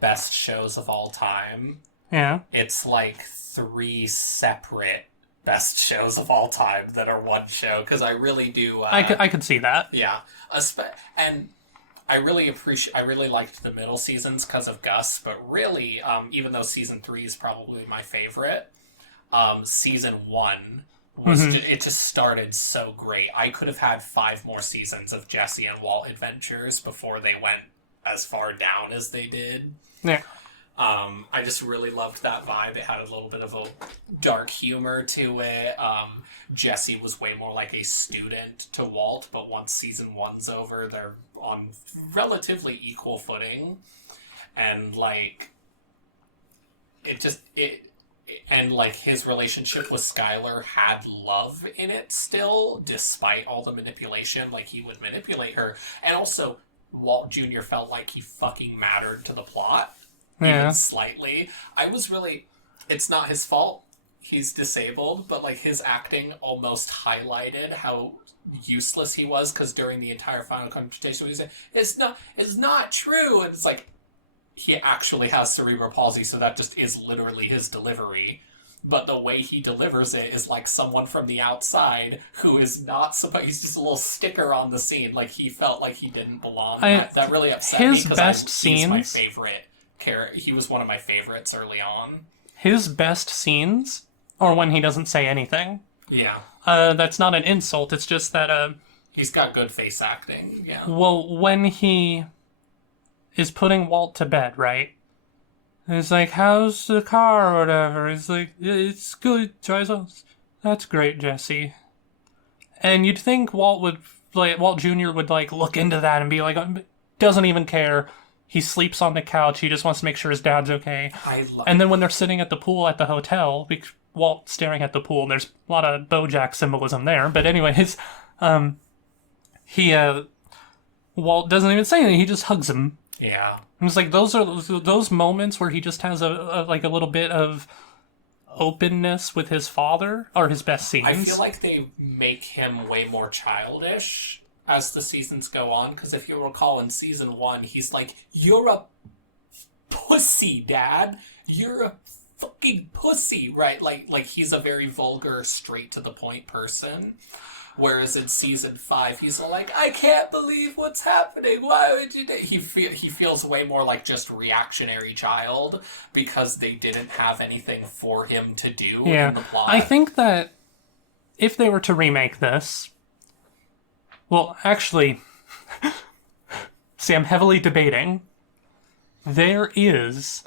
best shows of all time, Yeah. it's like 3 separate best shows of all time that are one show because I really do. I could see that. Yeah, and I really liked the middle seasons because of Gus, but really, even though season 3 is probably my favorite, season 1 was it just started so great. I could have had 5 more seasons of Jesse and Walt adventures before they went as far down as they did. Yeah. I just really loved that vibe. It had a little bit of a dark humor to it. Jesse was way more like a student to Walt, but once season 1's over, they're on relatively equal footing. And like, and like his relationship with Skylar had love in it still, despite all the manipulation. Like he would manipulate her. And also, Walt Jr. felt like he fucking mattered to the plot. Yeah. Even slightly. It's not his fault. He's disabled, but like his acting almost highlighted how useless he was because during the entire final confrontation he said, it's not true. And it's like, he actually has cerebral palsy, so that just is literally his delivery. But the way he delivers it is like someone from the outside who is not supposed. He's just a little sticker on the scene. Like he felt like he didn't belong. That really upset me. His best He's my scenes. favorite character. He was one of my favorites early on. His best scenes are when he doesn't say anything. Yeah, That's not an insult. It's just that. he's got good face acting. Yeah. Well, when he is putting Walt to bed, right? He's like, "How's the car or whatever?" He's like, "It's good, Charles. That's great, Jesse." And you'd think Walt Jr. would like look into that and be like, doesn't even care. He sleeps on the couch. He just wants to make sure his dad's okay. And then when they're sitting at the pool at the hotel, Walt's staring at the pool. There's a lot of BoJack symbolism there. But anyways, Walt doesn't even say anything. He just hugs him. Yeah. And it's like those are those moments where he just has a little bit of openness with his father are his best scenes. I feel like they make him way more childish as the seasons go on, because if you recall in season 1, he's like, "You're a pussy, Dad. You're a fucking pussy," right? Like he's a very vulgar, straight to the point person. Whereas in season 5, he's like, "I can't believe what's happening. Why would you do?" He feels way more like just reactionary child because they didn't have anything for him to do in the plot. I think that if they were to remake this, well, actually, see, I'm heavily debating. There is,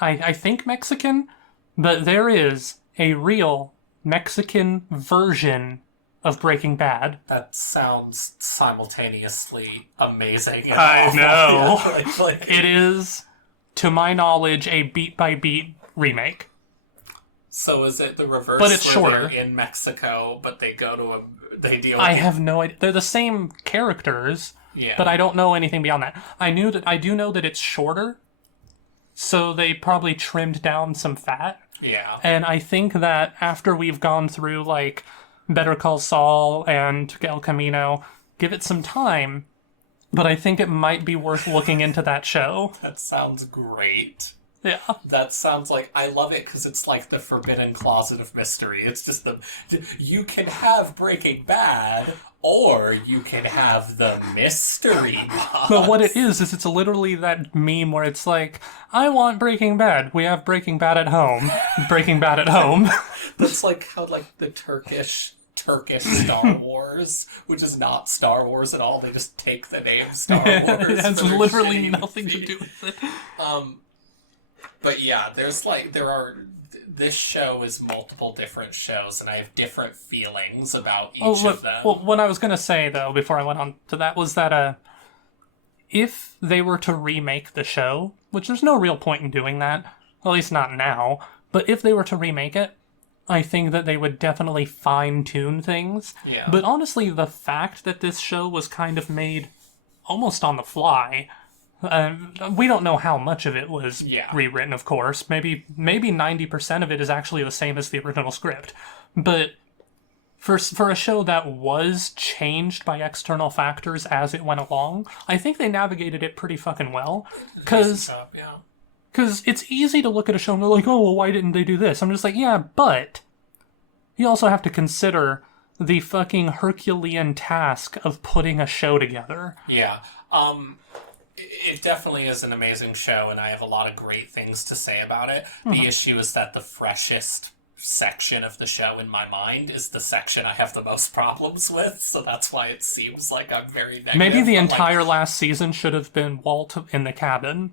I think Mexican, but there is a real Mexican version of Breaking Bad. That sounds simultaneously amazing. And I awful. know. Yeah, like, It is, to my knowledge, a beat-by-beat remake. so is it the reverse? But it's where shorter. they're in Mexico, but they go to they deal with I have no idea. They're the same characters, yeah. but I don't know anything beyond that. I do know that it's shorter, so they probably trimmed down some fat. Yeah. And I think that after we've gone through, like, Better Call Saul and El Camino, give it some time, but I think it might be worth looking into that show. That sounds great. Yeah. That sounds like, I love it because it's like the forbidden closet of mystery. It's just you can have Breaking Bad Or you can have the mystery box. But what it is it's literally that meme where it's like, I want Breaking Bad. We have Breaking Bad at home. Breaking Bad at home. That's like how like the Turkish Star Wars, which is not Star Wars at all. They just take the name Star Wars. It has for their literally shitty nothing to theme. do with it. But yeah, this show is multiple different shows, and I have different feelings about each of them. Well, what I was going to say, though, before I went on to that, was that if they were to remake the show, which there's no real point in doing that, at least not now, but if they were to remake it, I think that they would definitely fine-tune things. Yeah. But honestly, the fact that this show was kind of made almost on the fly, we don't know how much of it was rewritten, of course. Maybe 90% of it is actually the same as the original script. But for a show that was changed by external factors as it went along, I think they navigated it pretty fucking well. Because it's easy to look at a show and go like, oh, well, why didn't they do this? I'm just like, yeah, but you also have to consider the fucking Herculean task of putting a show together. Yeah. It definitely is an amazing show, and I have a lot of great things to say about it. The issue is that the freshest section of the show in my mind is the section I have the most problems with, so that's why it seems like I'm very negative. Maybe the entire last season should have been Walt in the cabin.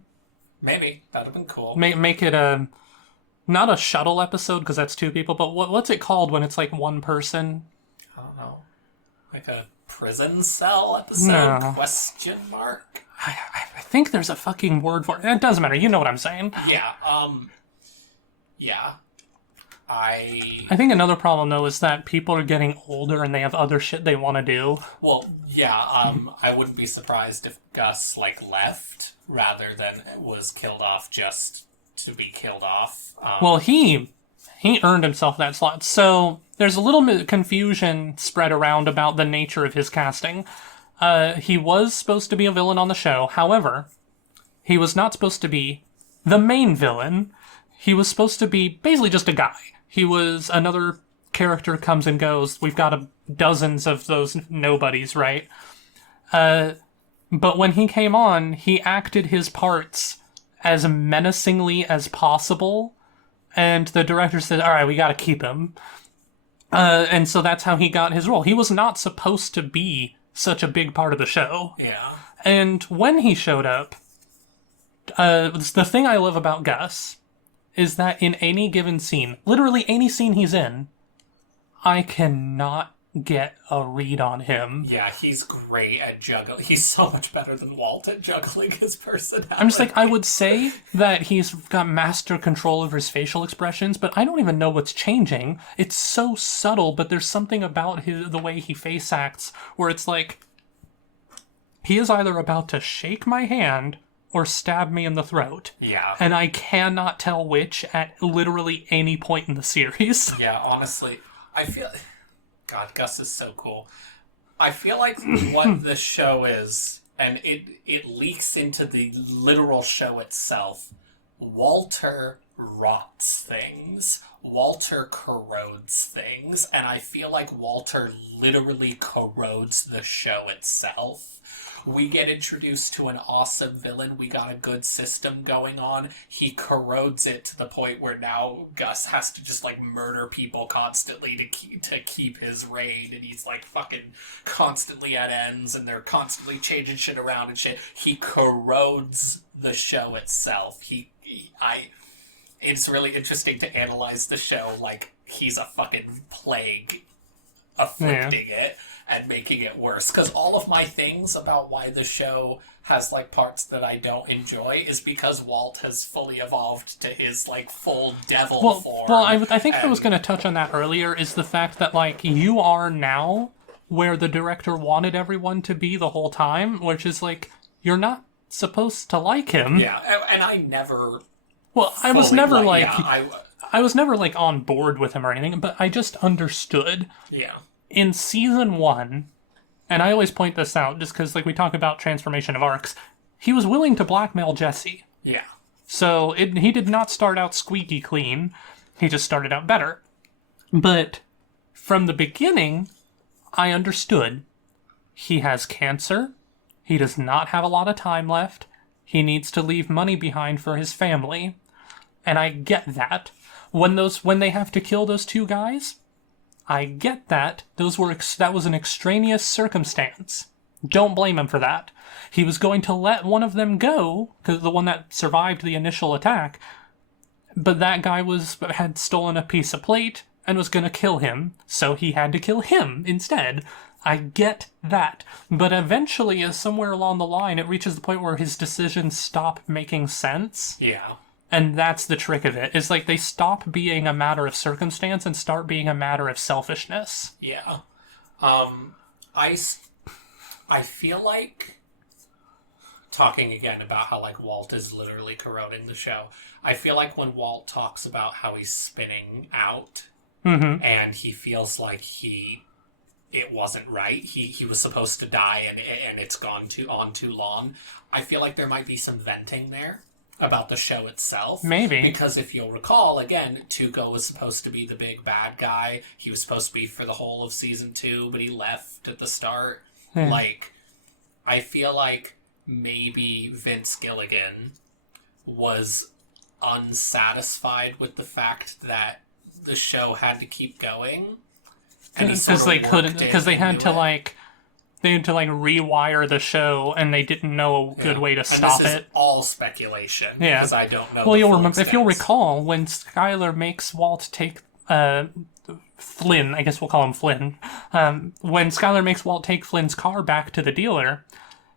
Maybe. That would have been cool. Make it not a shuttle episode, because that's two people, but what's it called when it's like one person? I don't know. Like a prison cell episode? No. Question mark? I think there's a fucking word for it. It doesn't matter. You know what I'm saying. Yeah. Yeah. I think another problem, though, is that people are getting older and they have other shit they want to do. Well, yeah, I wouldn't be surprised if Gus, left rather than was killed off just to be killed off. Well, he earned himself that slot. So there's a little bit of confusion spread around about the nature of his casting. He was supposed to be a villain on the show. However, he was not supposed to be the main villain. He was supposed to be basically just a guy. He was another character comes and goes. We've got dozens of those nobodies, right? But when he came on, he acted his parts as menacingly as possible. And the director said, all right, we gotta keep him. And so that's how he got his role. He was not supposed to be such a big part of the show. Yeah. And when he showed up, the thing I love about Gus is that in any given scene, literally any scene he's in, I cannot get a read on him. Yeah, he's great at juggling. He's so much better than Walt at juggling his personality. I'm just like, I would say that he's got master control over his facial expressions, but I don't even know what's changing. It's so subtle, but there's something about the way he face acts where it's like, he is either about to shake my hand or stab me in the throat. Yeah. And I cannot tell which at literally any point in the series. Yeah, honestly, I feel... God, Gus is so cool. I feel like what the show is, and it leaks into the literal show itself, Walter rots things. Walter corrodes things, and I feel like Walter literally corrodes the show itself. We get introduced to an awesome villain. We got a good system going on. He corrodes it to the point where now Gus has to just murder people constantly to keep his reign, and he's fucking constantly at ends, and they're constantly changing shit around and shit. He corrodes the show itself. It's really interesting to analyze the show like he's a fucking plague afflicting it and making it worse. Because all of my things about why the show has parts that I don't enjoy is because Walt has fully evolved to his full devil form. Well, I think I was going to touch on that earlier, is the fact that you are now where the director wanted everyone to be the whole time, which is you're not supposed to like him. Yeah, and I never... Well, I was never I was never on board with him or anything, but I just understood. Yeah. In season 1, and I always point this out just because we talk about transformation of arcs, he was willing to blackmail Jesse. Yeah. So he did not start out squeaky clean. He just started out better. But from the beginning, I understood He has cancer. He does not have a lot of time left. He needs to leave money behind for his family. And I get that. When they have to kill those two guys, I get that. That was an extraneous circumstance. Don't blame him for that. He was going to let one of them go, because the one that survived the initial attack, but that guy had stolen a piece of plate and was going to kill him, so he had to kill him instead. I get that. But eventually, as somewhere along the line, it reaches the point where his decisions stop making sense. Yeah. And that's the trick of it. It's like they stop being a matter of circumstance and start being a matter of selfishness. Yeah. I feel like, talking again about how, like, Walt is literally corroding the show, I feel like when Walt talks about how he's spinning out, and he feels like it wasn't right, he was supposed to die and it's gone on too long, I feel like there might be some venting there about the show itself. Maybe. Because if you'll recall, again, Tuco was supposed to be the big bad guy. He was supposed to be for the whole of season 2, but he left at the start. Like, I feel like maybe Vince Gilligan was unsatisfied with the fact that the show had to keep going. Because they couldn't, because they had to rewire the show, and they didn't know a good way to stop this it. Is all speculation. Yeah, because I don't know. Well, if you'll recall, when Skyler makes Walt take Flynn, I guess we'll call him Flynn. When Skyler makes Walt take Flynn's car back to the dealer,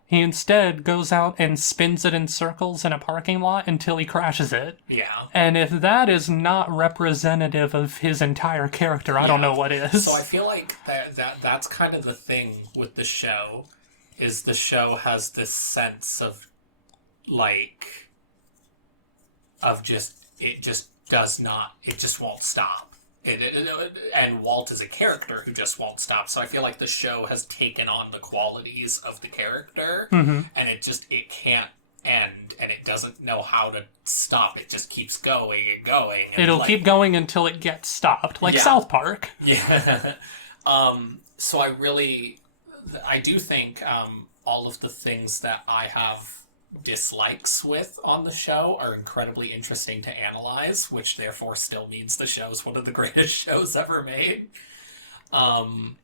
he instead goes out and spins it in circles in a parking lot until he crashes it. Yeah. And if that is not representative of his entire character, I don't know what is. So I feel like that's kind of the thing with the show, is the show has this sense of, like, it just won't stop. And Walt is a character who just won't stop. So I feel like the show has taken on the qualities of the character, and it can't end, and it doesn't know how to stop. It just keeps going and going. And it'll keep going until it gets stopped, like South Park. Yeah. So I do think all of the things that I have dislikes with on the show are incredibly interesting to analyze, which therefore still means the show's one of the greatest shows ever made. But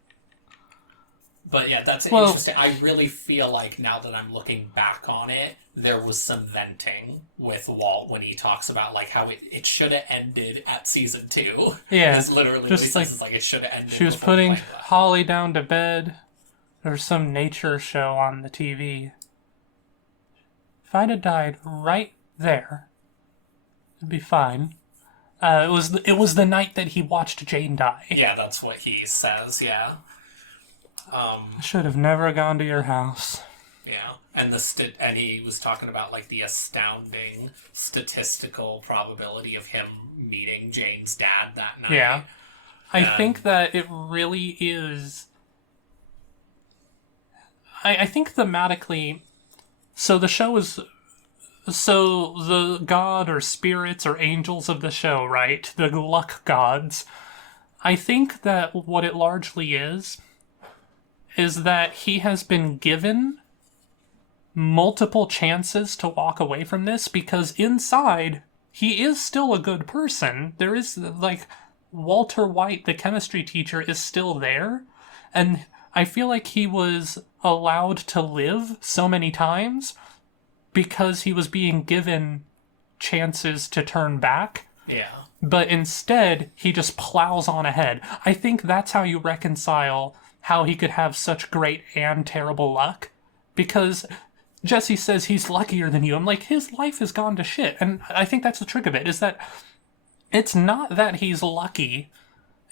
yeah, that's interesting. I really feel like, now that I'm looking back on it, there was some venting with Walt when he talks about, like, how it should have ended at season 2. Yeah, it's literally just what he says, like, it should have ended. She was putting Holly down to bed. There was some nature show on the TV. If I'd have died right there, it'd be fine. It was the night that he watched Jane die. Yeah, that's what he says. Yeah. I should have never gone to your house. Yeah, and and he was talking about, like, the astounding statistical probability of him meeting Jane's dad that night. Yeah, I think that it really is. I think thematically. So the show is... So the god or spirits or angels of the show, right? The luck gods. I think that what it largely is that he has been given multiple chances to walk away from this, because inside, he is still a good person. There is, like, Walter White, the chemistry teacher, is still there. And I feel like he was allowed to live so many times because he was being given chances to turn back. Yeah. But instead, he just plows on ahead. I think that's how you reconcile how he could have such great and terrible luck. Because Jesse says he's luckier than you. I'm like, his life has gone to shit. And I think that's the trick of it, is that it's not that he's lucky.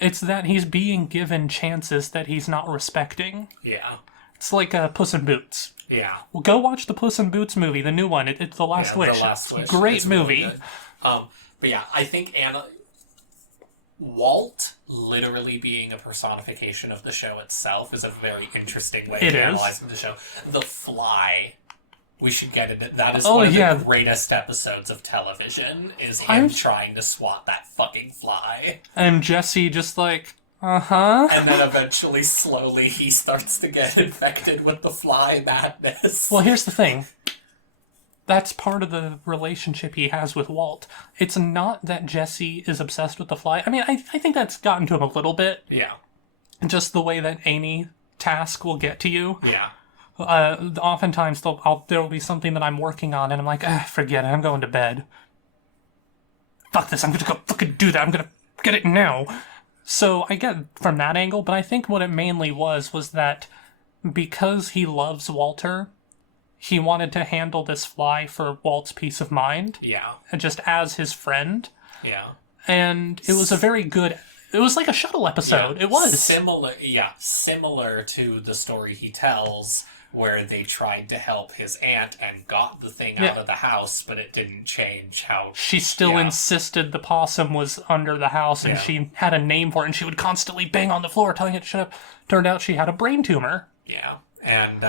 It's that he's being given chances that he's not respecting. Yeah. It's like Puss in Boots. Yeah. Well, go watch the Puss in Boots movie, the new one. It's The Last Wish. The Last Wish. Great movie. Really but yeah, I think Walt literally being a personification of the show itself is a very interesting way of analyzing the show. The Fly, we should get into that. Is one of the greatest episodes of television, is him trying to swat that fucking fly. And Jesse just like, Uh-huh. And then eventually, slowly, he starts to get infected with the fly madness. Well, here's the thing. That's part of the relationship he has with Walt. It's not that Jesse is obsessed with the fly. I mean, I think that's gotten to him a little bit. Yeah. Just the way that any task will get to you. Yeah. Oftentimes there'll be something that I'm working on, and I'm like, forget it, I'm going to bed. Fuck this, I'm gonna go fucking do that, I'm gonna get it now. So I get from that angle, but I think what it mainly was that because he loves Walter, he wanted to handle this fly for Walt's peace of mind, Yeah. just as his friend. Yeah. And it was a very good... It was like a shuttle episode. Yeah. It was. Similar to the story he tells where they tried to help his aunt and got the thing out of the house, but it didn't change how... She still insisted the possum was under the house, and Yeah. she had a name for it, and she would constantly bang on the floor telling it to shut up. Turned out she had a brain tumor. Yeah. And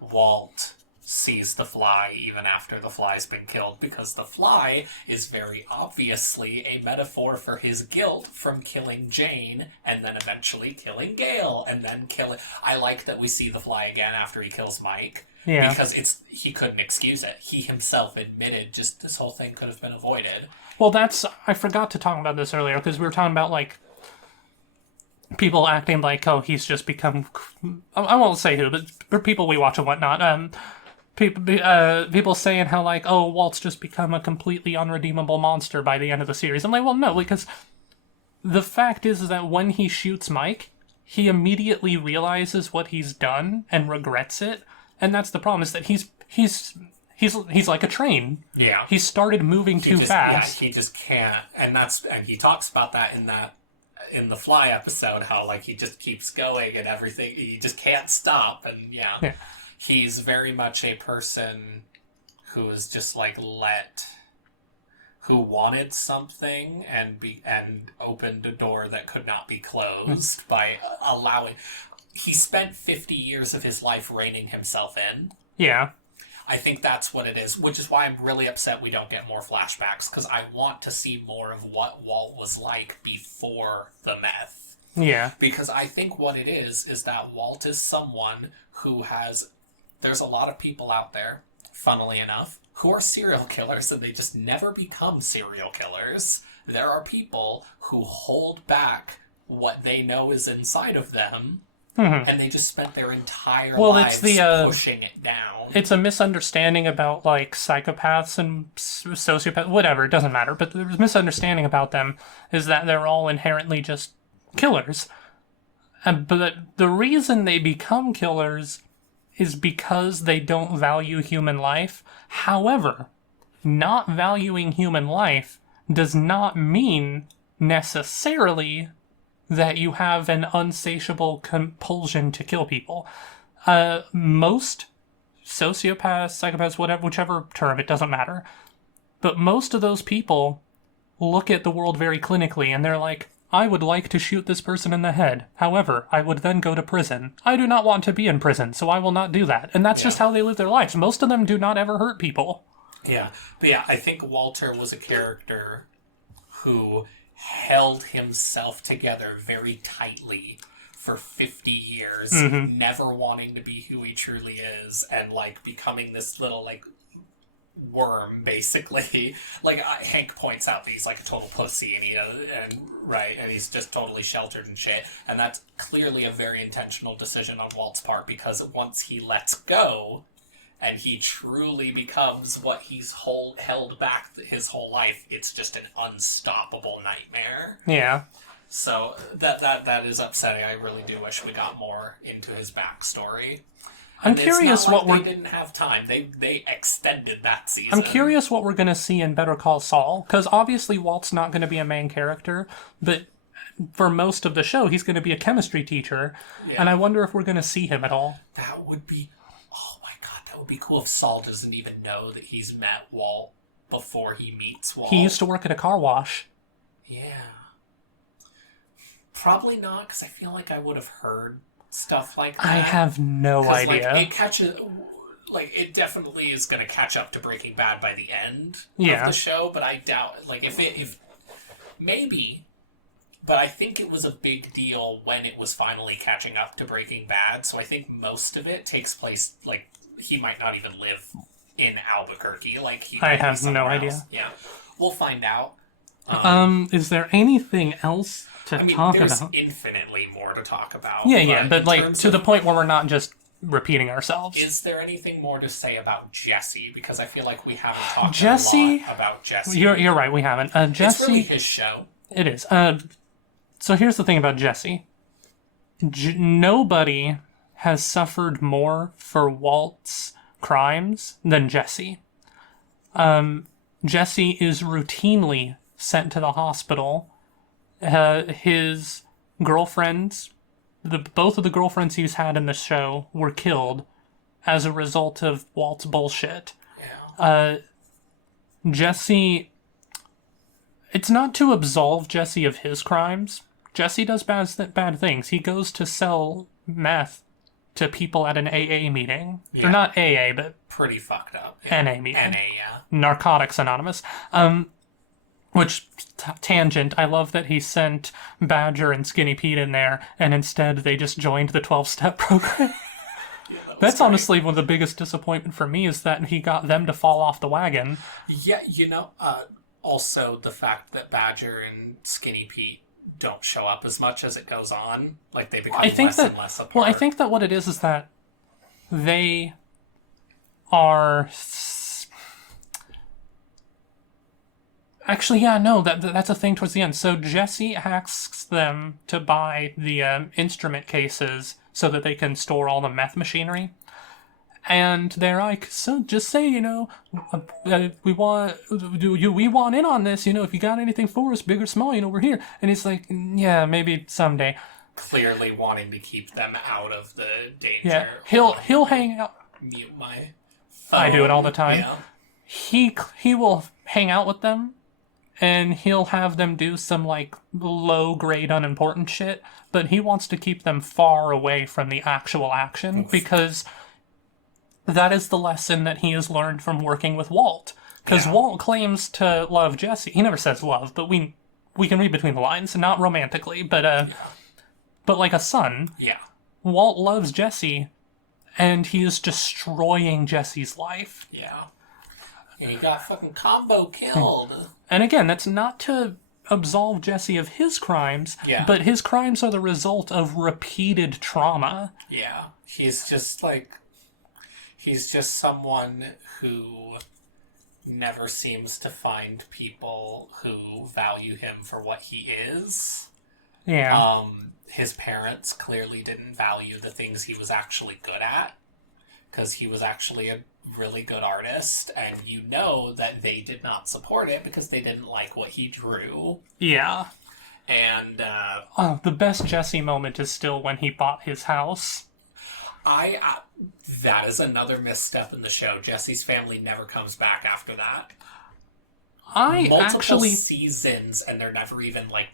Walt sees the fly even after the fly's been killed, because the fly is very obviously a metaphor for his guilt from killing Jane and then eventually killing Gale and then killing... I like that we see the fly again after he kills Mike. Yeah. Because he couldn't excuse it. He himself admitted just this whole thing could have been avoided. Well, I forgot to talk about this earlier, because we were talking about, like, people acting like, oh, he's just become... I won't say who, but for people we watch and whatnot, people saying how, like, oh, Walt's just become a completely unredeemable monster by the end of the series. I'm like, well, no, because the fact is that when he shoots Mike, he immediately realizes what he's done and regrets it, and that's the problem, is that he's like a train. Yeah. He started moving too fast. Yeah, he just can't, and he talks about that in the Fly episode, how like he just keeps going and everything, he just can't stop, and yeah. He's very much a person who is just like who wanted something and opened a door that could not be closed by allowing. He spent 50 years of his life reining himself in. Yeah. I think that's what it is, which is why I'm really upset we don't get more flashbacks, because I want to see more of what Walt was like before the meth. Yeah. Because I think what it is that Walt is someone who has... There's a lot of people out there, funnily enough, who are serial killers, and they just never become serial killers. There are people who hold back what they know is inside of them, and they just spent their entire lives pushing it down. It's a misunderstanding about, like, psychopaths and sociopaths, whatever, it doesn't matter, but the misunderstanding about them is that they're all inherently just killers. But the reason they become killers is because they don't value human life. However, not valuing human life does not mean necessarily that you have an unsatiable compulsion to kill people. Most sociopaths, psychopaths, whichever term, it doesn't matter. But most of those people look at the world very clinically, and they're like, I would like to shoot this person in the head. However, I would then go to prison. I do not want to be in prison, so I will not do that. And that's just how they live their lives. Most of them do not ever hurt people. Yeah. But yeah, I think Walter was a character who held himself together very tightly for 50 years, never wanting to be who he truly is, and, like, becoming this little, like, worm, basically. Like, Hank points out that he's like a total pussy, and he's just totally sheltered and shit, and that's clearly a very intentional decision on Walt's part, because once he lets go and he truly becomes what he's held back his whole life, it's just an unstoppable nightmare. Yeah. So that is upsetting. I really do wish we got more into his backstory. I'm curious what they didn't have time. They extended that season. I'm curious what we're going to see in Better Call Saul, because obviously Walt's not going to be a main character, but for most of the show he's going to be a chemistry teacher, and I wonder if we're going to see him at all. That would be, oh my god, that would be cool if Saul doesn't even know that he's met Walt before he meets Walt. He used to work at a car wash. Yeah. Probably not, because I feel like I would have heard stuff like that. I have no idea. Like, it definitely is going to catch up to Breaking Bad by the end of Yeah. the show, but I doubt, like, if maybe But I think it was a big deal when it was finally catching up to Breaking Bad, so I think most of it takes place, like, he might not even live in Albuquerque, like, he I might be have no somewhere idea. else. Yeah. We'll find out. Is there anything else to I mean, talk there's about? infinitely more to talk about. Yeah, but in like, terms to the of- point where we're not just repeating ourselves. Is there anything more to say about Jesse? Because I feel like we haven't talked Jesse? a lot about Jesse. You're right, we haven't. It's Jesse... really his show. It is. So here's the thing about Jesse. Nobody has suffered more for Walt's crimes than Jesse. Jesse is routinely sent to the hospital. His girlfriends, both of the girlfriends he's had in the show, were killed as a result of Walt's bullshit. Yeah. Jesse... It's not to absolve Jesse of his crimes. Jesse does bad things. He goes to sell meth to people at an AA meeting. Yeah. Or not AA, but Pretty fucked up. Yeah. NA meeting. NA, yeah. Narcotics Anonymous. Which, tangent, I love that he sent Badger and Skinny Pete in there, and instead they just joined the 12-step program. Yeah, that was That's great. honestly one of the biggest disappointment for me, is that he got them to fall off the wagon. Yeah, also the fact that Badger and Skinny Pete don't show up as much as it goes on. Like, they become I think less that, and less apart. well, I think that what it is that they are... Actually, yeah, no, that's a thing towards the end. So Jesse asks them to buy the instrument cases so that they can store all the meth machinery. And they're like, so just say, we want in on this, if you got anything for us, big or small, we're here. And he's like, yeah, maybe someday. Clearly wanting to keep them out of the danger. Yeah, he'll hang out. Mute my phone. I do it all the time. Yeah. He will hang out with them, and he'll have them do some, like, low-grade, unimportant shit, but he wants to keep them far away from the actual action, because that is the lesson that he has learned from working with Walt. Because Yeah. Walt claims to love Jesse. He never says love, but we can read between the lines, not romantically, but like a son. Yeah. Walt loves Jesse, and he is destroying Jesse's life. Yeah. And he got fucking combo killed. And again, that's not to absolve Jesse of his crimes, Yeah. but his crimes are the result of repeated trauma. Yeah. He's just someone who never seems to find people who value him for what he is. Yeah. His parents clearly didn't value the things he was actually good at, because he was actually a really good artist, and that they did not support it because they didn't like what he drew. Yeah. And The best Jesse moment is still when he bought his house. that is another misstep in the show. Jesse's family never comes back after that. Multiple seasons, and they're never even, like,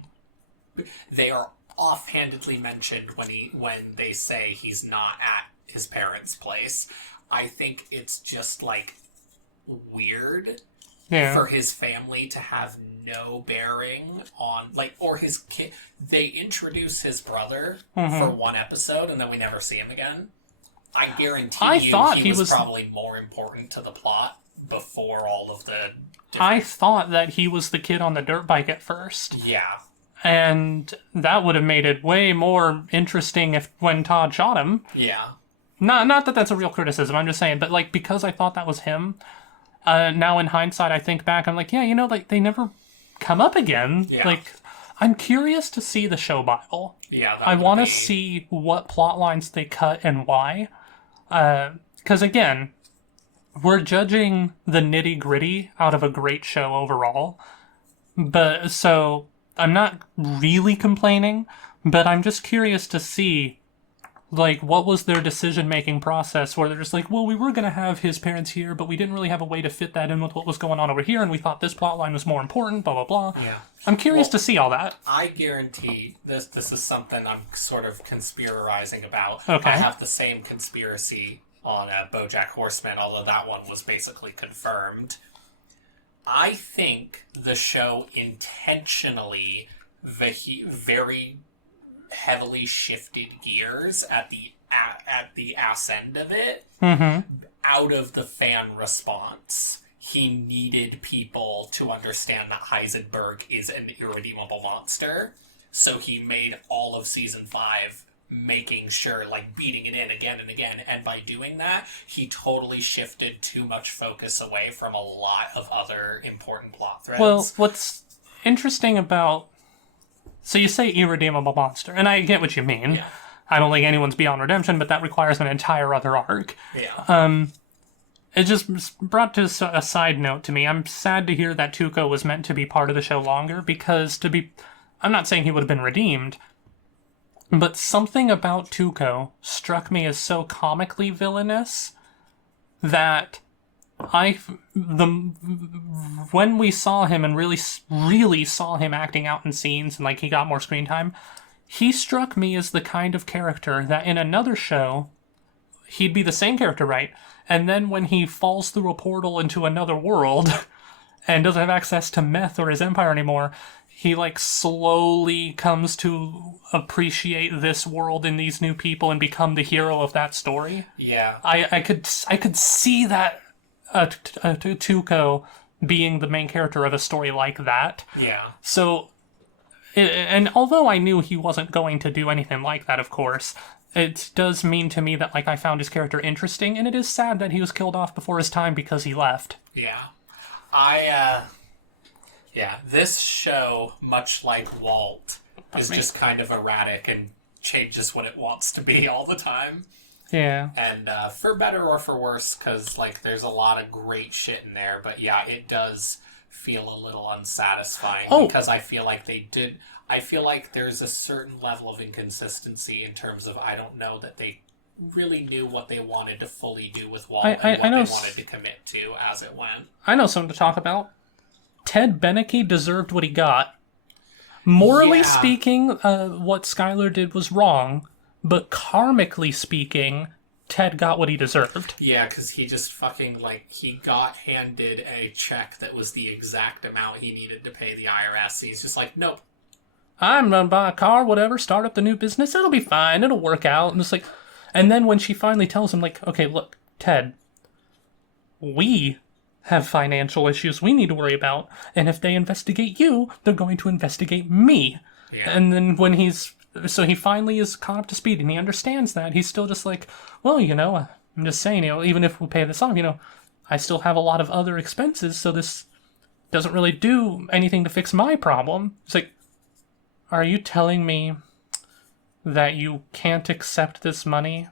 they are offhandedly mentioned when they say he's not at his parents' place. I think it's just, like, weird for his family to have no bearing on, like, or his kid. They introduce his brother for one episode, and then we never see him again. I guarantee he was probably more important to the plot before all of the... I thought that he was the kid on the dirt bike at first. Yeah. And that would have made it way more interesting when Todd shot him. Yeah. Not that that's a real criticism, I'm just saying, but, like, because I thought that was him, now in hindsight I think back, I'm like, yeah, like, they never come up again. Yeah. Like, I'm curious to see the show Bible. Yeah, I want to see what plot lines they cut and why. Because, again, we're judging the nitty-gritty out of a great show overall. But, so, I'm not really complaining, but I'm just curious to see, like, what was their decision-making process where they're just like, well, we were going to have his parents here, but we didn't really have a way to fit that in with what was going on over here, and we thought this plot line was more important, blah, blah, blah. Yeah. I'm curious to see all that. I guarantee this is something I'm sort of conspirizing about. Okay. I have the same conspiracy on BoJack Horseman, although that one was basically confirmed. I think the show intentionally very heavily shifted gears at the ass end of it, out of the fan response. He needed people to understand that Heisenberg is an irredeemable monster, so he made all of season 5 making sure, like, beating it in again and again, and by doing that, he totally shifted too much focus away from a lot of other important plot threads. Well, what's interesting about... So you say irredeemable monster, and I get what you mean. Yeah. I don't think anyone's beyond redemption, but that requires an entire other arc. Yeah. It just brought to a side note to me. I'm sad to hear that Tuco was meant to be part of the show longer, because I'm not saying he would have been redeemed, but something about Tuco struck me as so comically villainous that when we saw him and really saw him acting out in scenes and like he got more screen time, he struck me as the kind of character that in another show he'd be the same character, right? And then when he falls through a portal into another world and doesn't have access to meth or his empire anymore, he like slowly comes to appreciate this world and these new people and become the hero of that story. Yeah. I could see that Tuco being the main character of a story like that. Yeah. So, and although I knew he wasn't going to do anything like that, of course, it does mean to me that like I found his character interesting, and it is sad that he was killed off before his time because he left. Yeah. Yeah, this show, much like Walt, is just kind of erratic and changes what it wants to be all the time. Yeah. And for better or for worse, because like there's a lot of great shit in there, but yeah, it does feel a little unsatisfying because I feel like there's a certain level of inconsistency in terms of I don't know that they really knew what they wanted to fully do with Walt and what they wanted to commit to as it went. I know something to talk about. Ted Beneke deserved what he got. Morally speaking, what Skylar did was wrong, but karmically speaking, Ted got what he deserved. Yeah, because he just fucking, like, he got handed a check that was the exact amount he needed to pay the IRS. And he's just like, nope. I'm gonna buy a car, whatever, start up the new business, it'll be fine, it'll work out. And it's like, and then when she finally tells him, like, okay, look, Ted, we have financial issues we need to worry about, and if they investigate you, they're going to investigate me. Yeah. And then when so he finally is caught up to speed, and he understands that, he's still just like, well, I'm just saying, even if we pay this off, I still have a lot of other expenses, so this doesn't really do anything to fix my problem. It's like, are you telling me that you can't accept this money,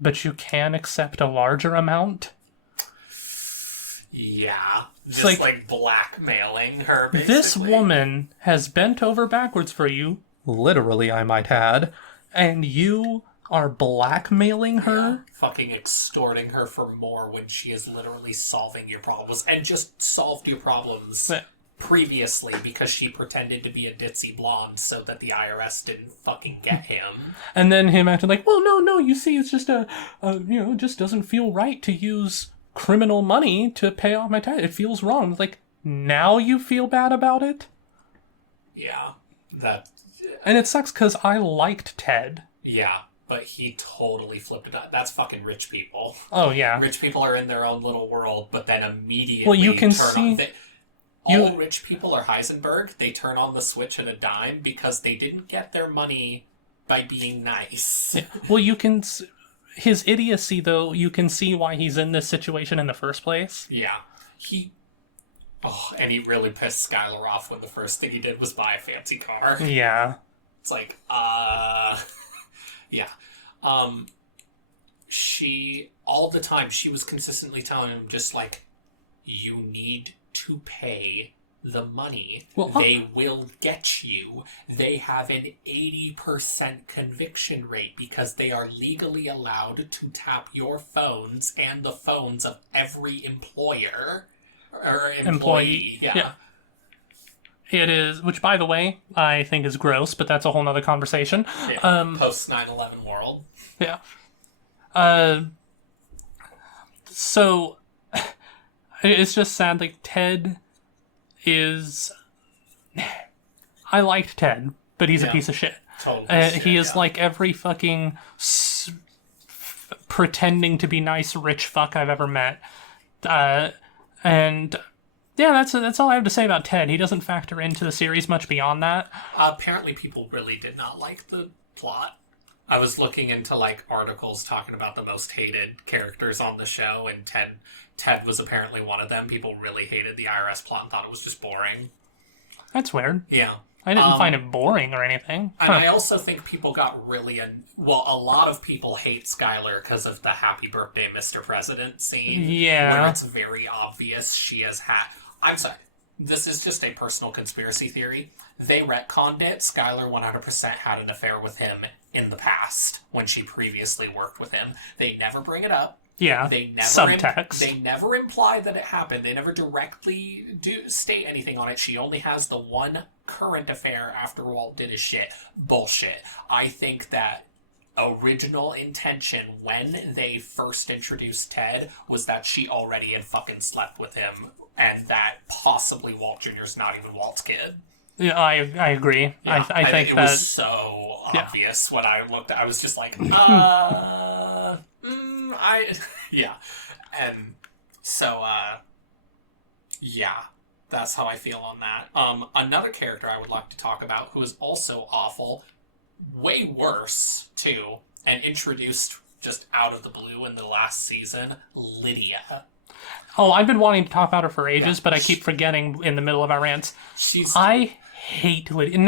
but you can accept a larger amount? Yeah. Just like blackmailing her, basically. This woman has bent over backwards for you, literally I might add, and you are blackmailing her? Yeah. Fucking extorting her for more when she is literally solving your problems, and just solved your problems previously because she pretended to be a ditzy blonde so that the IRS didn't fucking get him. And then him acting like, well, no, you see, it's just it just doesn't feel right to use criminal money to pay off my tax. It feels wrong. Like, now you feel bad about it? Yeah. And it sucks because I liked Ted. Yeah, but he totally flipped it up. That's fucking rich people. Oh, yeah. Rich people are in their own little world, but then immediately well, you can see... all rich people are Heisenberg. They turn on the switch at a dime because they didn't get their money by being nice. Well, you can... His idiocy, though, you can see why he's in this situation in the first place. Yeah. And he really pissed Skylar off when the first thing he did was buy a fancy car. Yeah. It's like, yeah. She, all the time, she was consistently telling him just like, you need to pay the money. Well, they will get you. They have an 80% conviction rate because they are legally allowed to tap your phones and the phones of every employer or employee. Yeah. It is, which by the way, I think is gross, but that's a whole nother conversation. Yeah. Post 9/11 world. Yeah. So it's just sad, like Ted is... I liked Ted, but he's a Yeah. piece of shit. Totally. He is like every fucking pretending to be nice rich fuck I've ever met. And yeah, that's all I have to say about Ted. He doesn't factor into the series much beyond that. Apparently, people really did not like the plot. I was looking into like articles talking about the most hated characters on the show, and Ted was apparently one of them. People really hated the IRS plot and thought it was just boring. That's weird. Yeah. I didn't find it boring or anything. And I also think people got really... a lot of people hate Skylar because of the Happy Birthday, Mr. President scene. Yeah. Where it's very obvious she has had... I'm sorry. This is just a personal conspiracy theory. They retconned it. Skylar 100% had an affair with him in the past when she previously worked with him. They never bring it up. Yeah, They never subtext. They never imply that it happened. They never directly state anything on it. She only has the one current affair after Walt did his shit. Bullshit. I think that original intention when they first introduced Ted was that she already had fucking slept with him, and that possibly Walt Jr.'s not even Walt's kid. Yeah, I agree. Yeah, I think it that was so obvious when I looked. I was just like, yeah, and so yeah, that's how I feel on that. Another character I would like to talk about who is also awful, way worse too, and introduced just out of the blue in the last season, Lydia. Oh, I've been wanting to talk about her for ages, but I keep forgetting in the middle of our rants. I hate Lydia.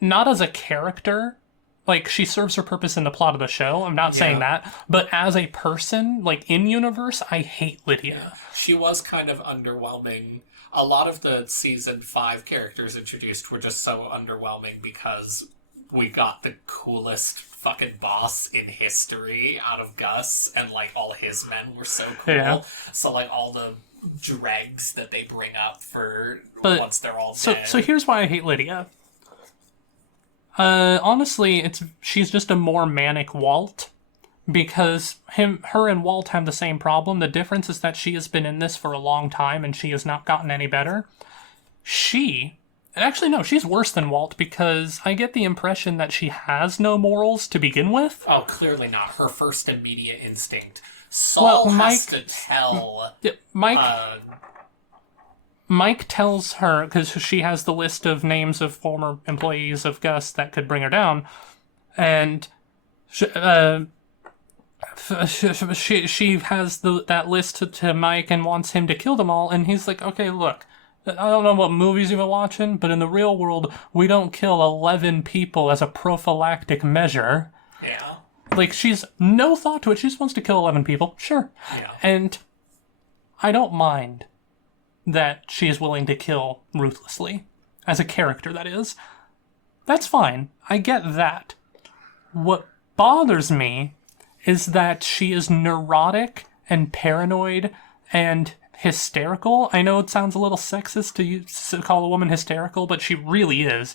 Not as a character. Like, she serves her purpose in the plot of the show. I'm not saying that. But as a person, like, in-universe, I hate Lydia. She was kind of underwhelming. A lot of the season 5 characters introduced were just so underwhelming because we got the coolest fucking boss in history out of Gus, and, like, all his men were so cool. Yeah. So, like, all the dregs that they bring up for once they're all dead. So here's why I hate Lydia. Honestly, she's just a more manic Walt, because her and Walt have the same problem. The difference is that she has been in this for a long time and she has not gotten any better. Actually, no, she's worse than Walt, because I get the impression that she has no morals to begin with. Oh, clearly not. Her first immediate instinct. Saul has to tell... Mike tells her, because she has the list of names of former employees of Gus that could bring her down, and she has that list to Mike and wants him to kill them all, and he's like, okay, look, I don't know what movies you've been watching, but in the real world, we don't kill 11 people as a prophylactic measure. Yeah. Like, she's no thought to it. She just wants to kill 11 people. Sure. Yeah. And I don't mind that she is willing to kill ruthlessly. As a character, that is. That's fine. I get that. What bothers me is that she is neurotic and paranoid and hysterical. I know it sounds a little sexist to call a woman hysterical, but she really is.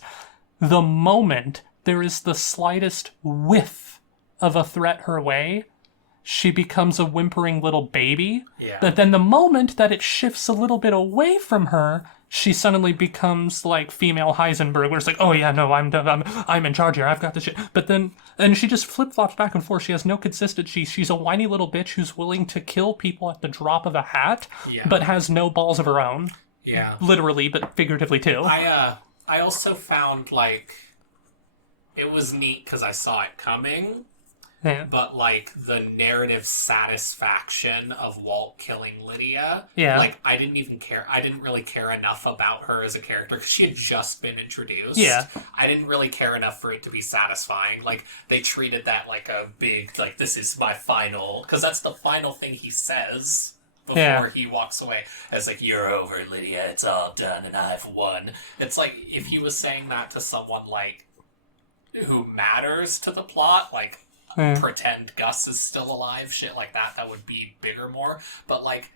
The moment there is the slightest whiff of a threat her way, she becomes a whimpering little baby. Yeah. But then the moment that it shifts a little bit away from her, she suddenly becomes like female Heisenberg, where it's like, oh yeah, no, I'm in charge here, I've got this shit. But then, and she just flip-flops back and forth. She has no consistency. She's a whiny little bitch who's willing to kill people at the drop of a hat, but has no balls of her own. Yeah. Literally, but figuratively too. I also found, like, it was neat because I saw it coming. Yeah. But, like, the narrative satisfaction of Walt killing Lydia, like, I didn't even care. I didn't really care enough about her as a character because she had just been introduced. Yeah. I didn't really care enough for it to be satisfying. Like, they treated that like a big, like, this is my final, because that's the final thing he says before he walks away. It's like, you're over, Lydia, it's all done, and I've won. It's like, if he was saying that to someone, like, who matters to the plot, like, pretend Gus is still alive, shit like that, that would be bigger more. But, like,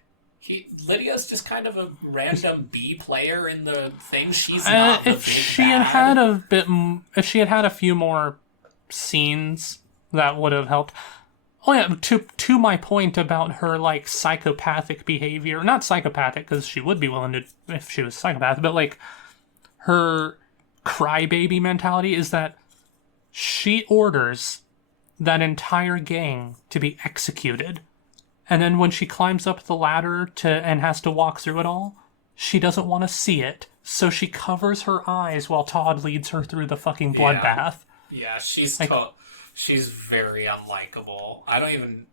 Lydia's just kind of a random B player in the thing. She's not the big if she bad. if she had had a few more scenes, that would have helped. Oh yeah, to my point about her, like, psychopathic behavior. Not psychopathic, because she would be willing to if she was psychopath, but, like, her crybaby mentality is that she orders that entire gang to be executed. And then when she climbs up the ladder and has to walk through it all, she doesn't want to see it. So she covers her eyes while Todd leads her through the fucking bloodbath. Yeah, she's very unlikable. I don't even...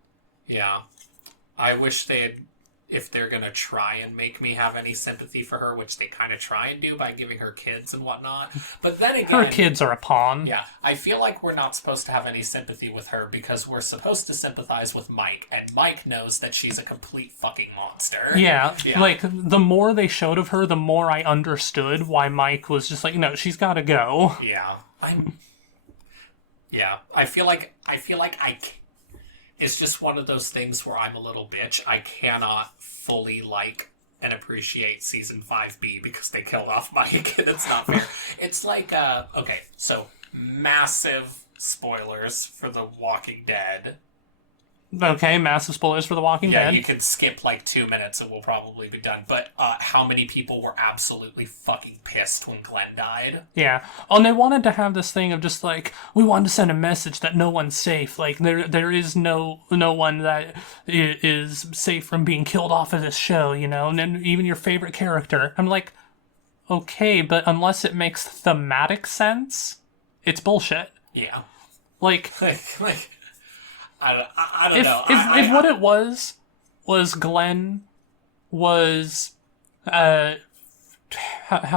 Yeah. I wish if they're gonna try and make me have any sympathy for her, which they kind of try and do by giving her kids and whatnot. But then again... Her kids are a pawn. Yeah, I feel like we're not supposed to have any sympathy with her because we're supposed to sympathize with Mike, and Mike knows that she's a complete fucking monster. Yeah, like, the more they showed of her, the more I understood why Mike was just like, no, she's gotta go. Yeah, I feel like it's just one of those things where I'm a little bitch. I cannot fully like and appreciate season 5B because they killed off Mike, and it's not fair. It's like, okay, so massive spoilers for The Walking Dead. Okay, massive spoilers for The Walking Dead. Yeah, you can skip like 2 minutes and we'll probably be done. But how many people were absolutely fucking pissed when Glenn died? Yeah. Oh, and they wanted to have this thing of just like, we wanted to send a message that no one's safe. Like, there is no one that is safe from being killed off of this show, you know? And then even your favorite character. I'm like, okay, but unless it makes thematic sense, it's bullshit. Yeah. Like I don't know. If what it was Glenn was, how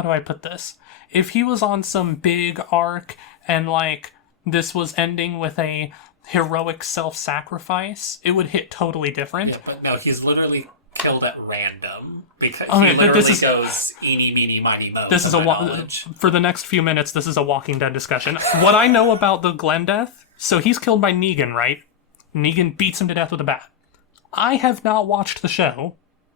do I put this? If he was on some big arc and, like, this was ending with a heroic self-sacrifice, it would hit totally different. Yeah, but no, he's literally killed at random because Okay, he literally goes eeny, meeny, miny, mo. This is for the next few minutes, this is a Walking Dead discussion. What I know about the Glenn death, so he's killed by Negan, right? Negan beats him to death with a bat. I have not watched the show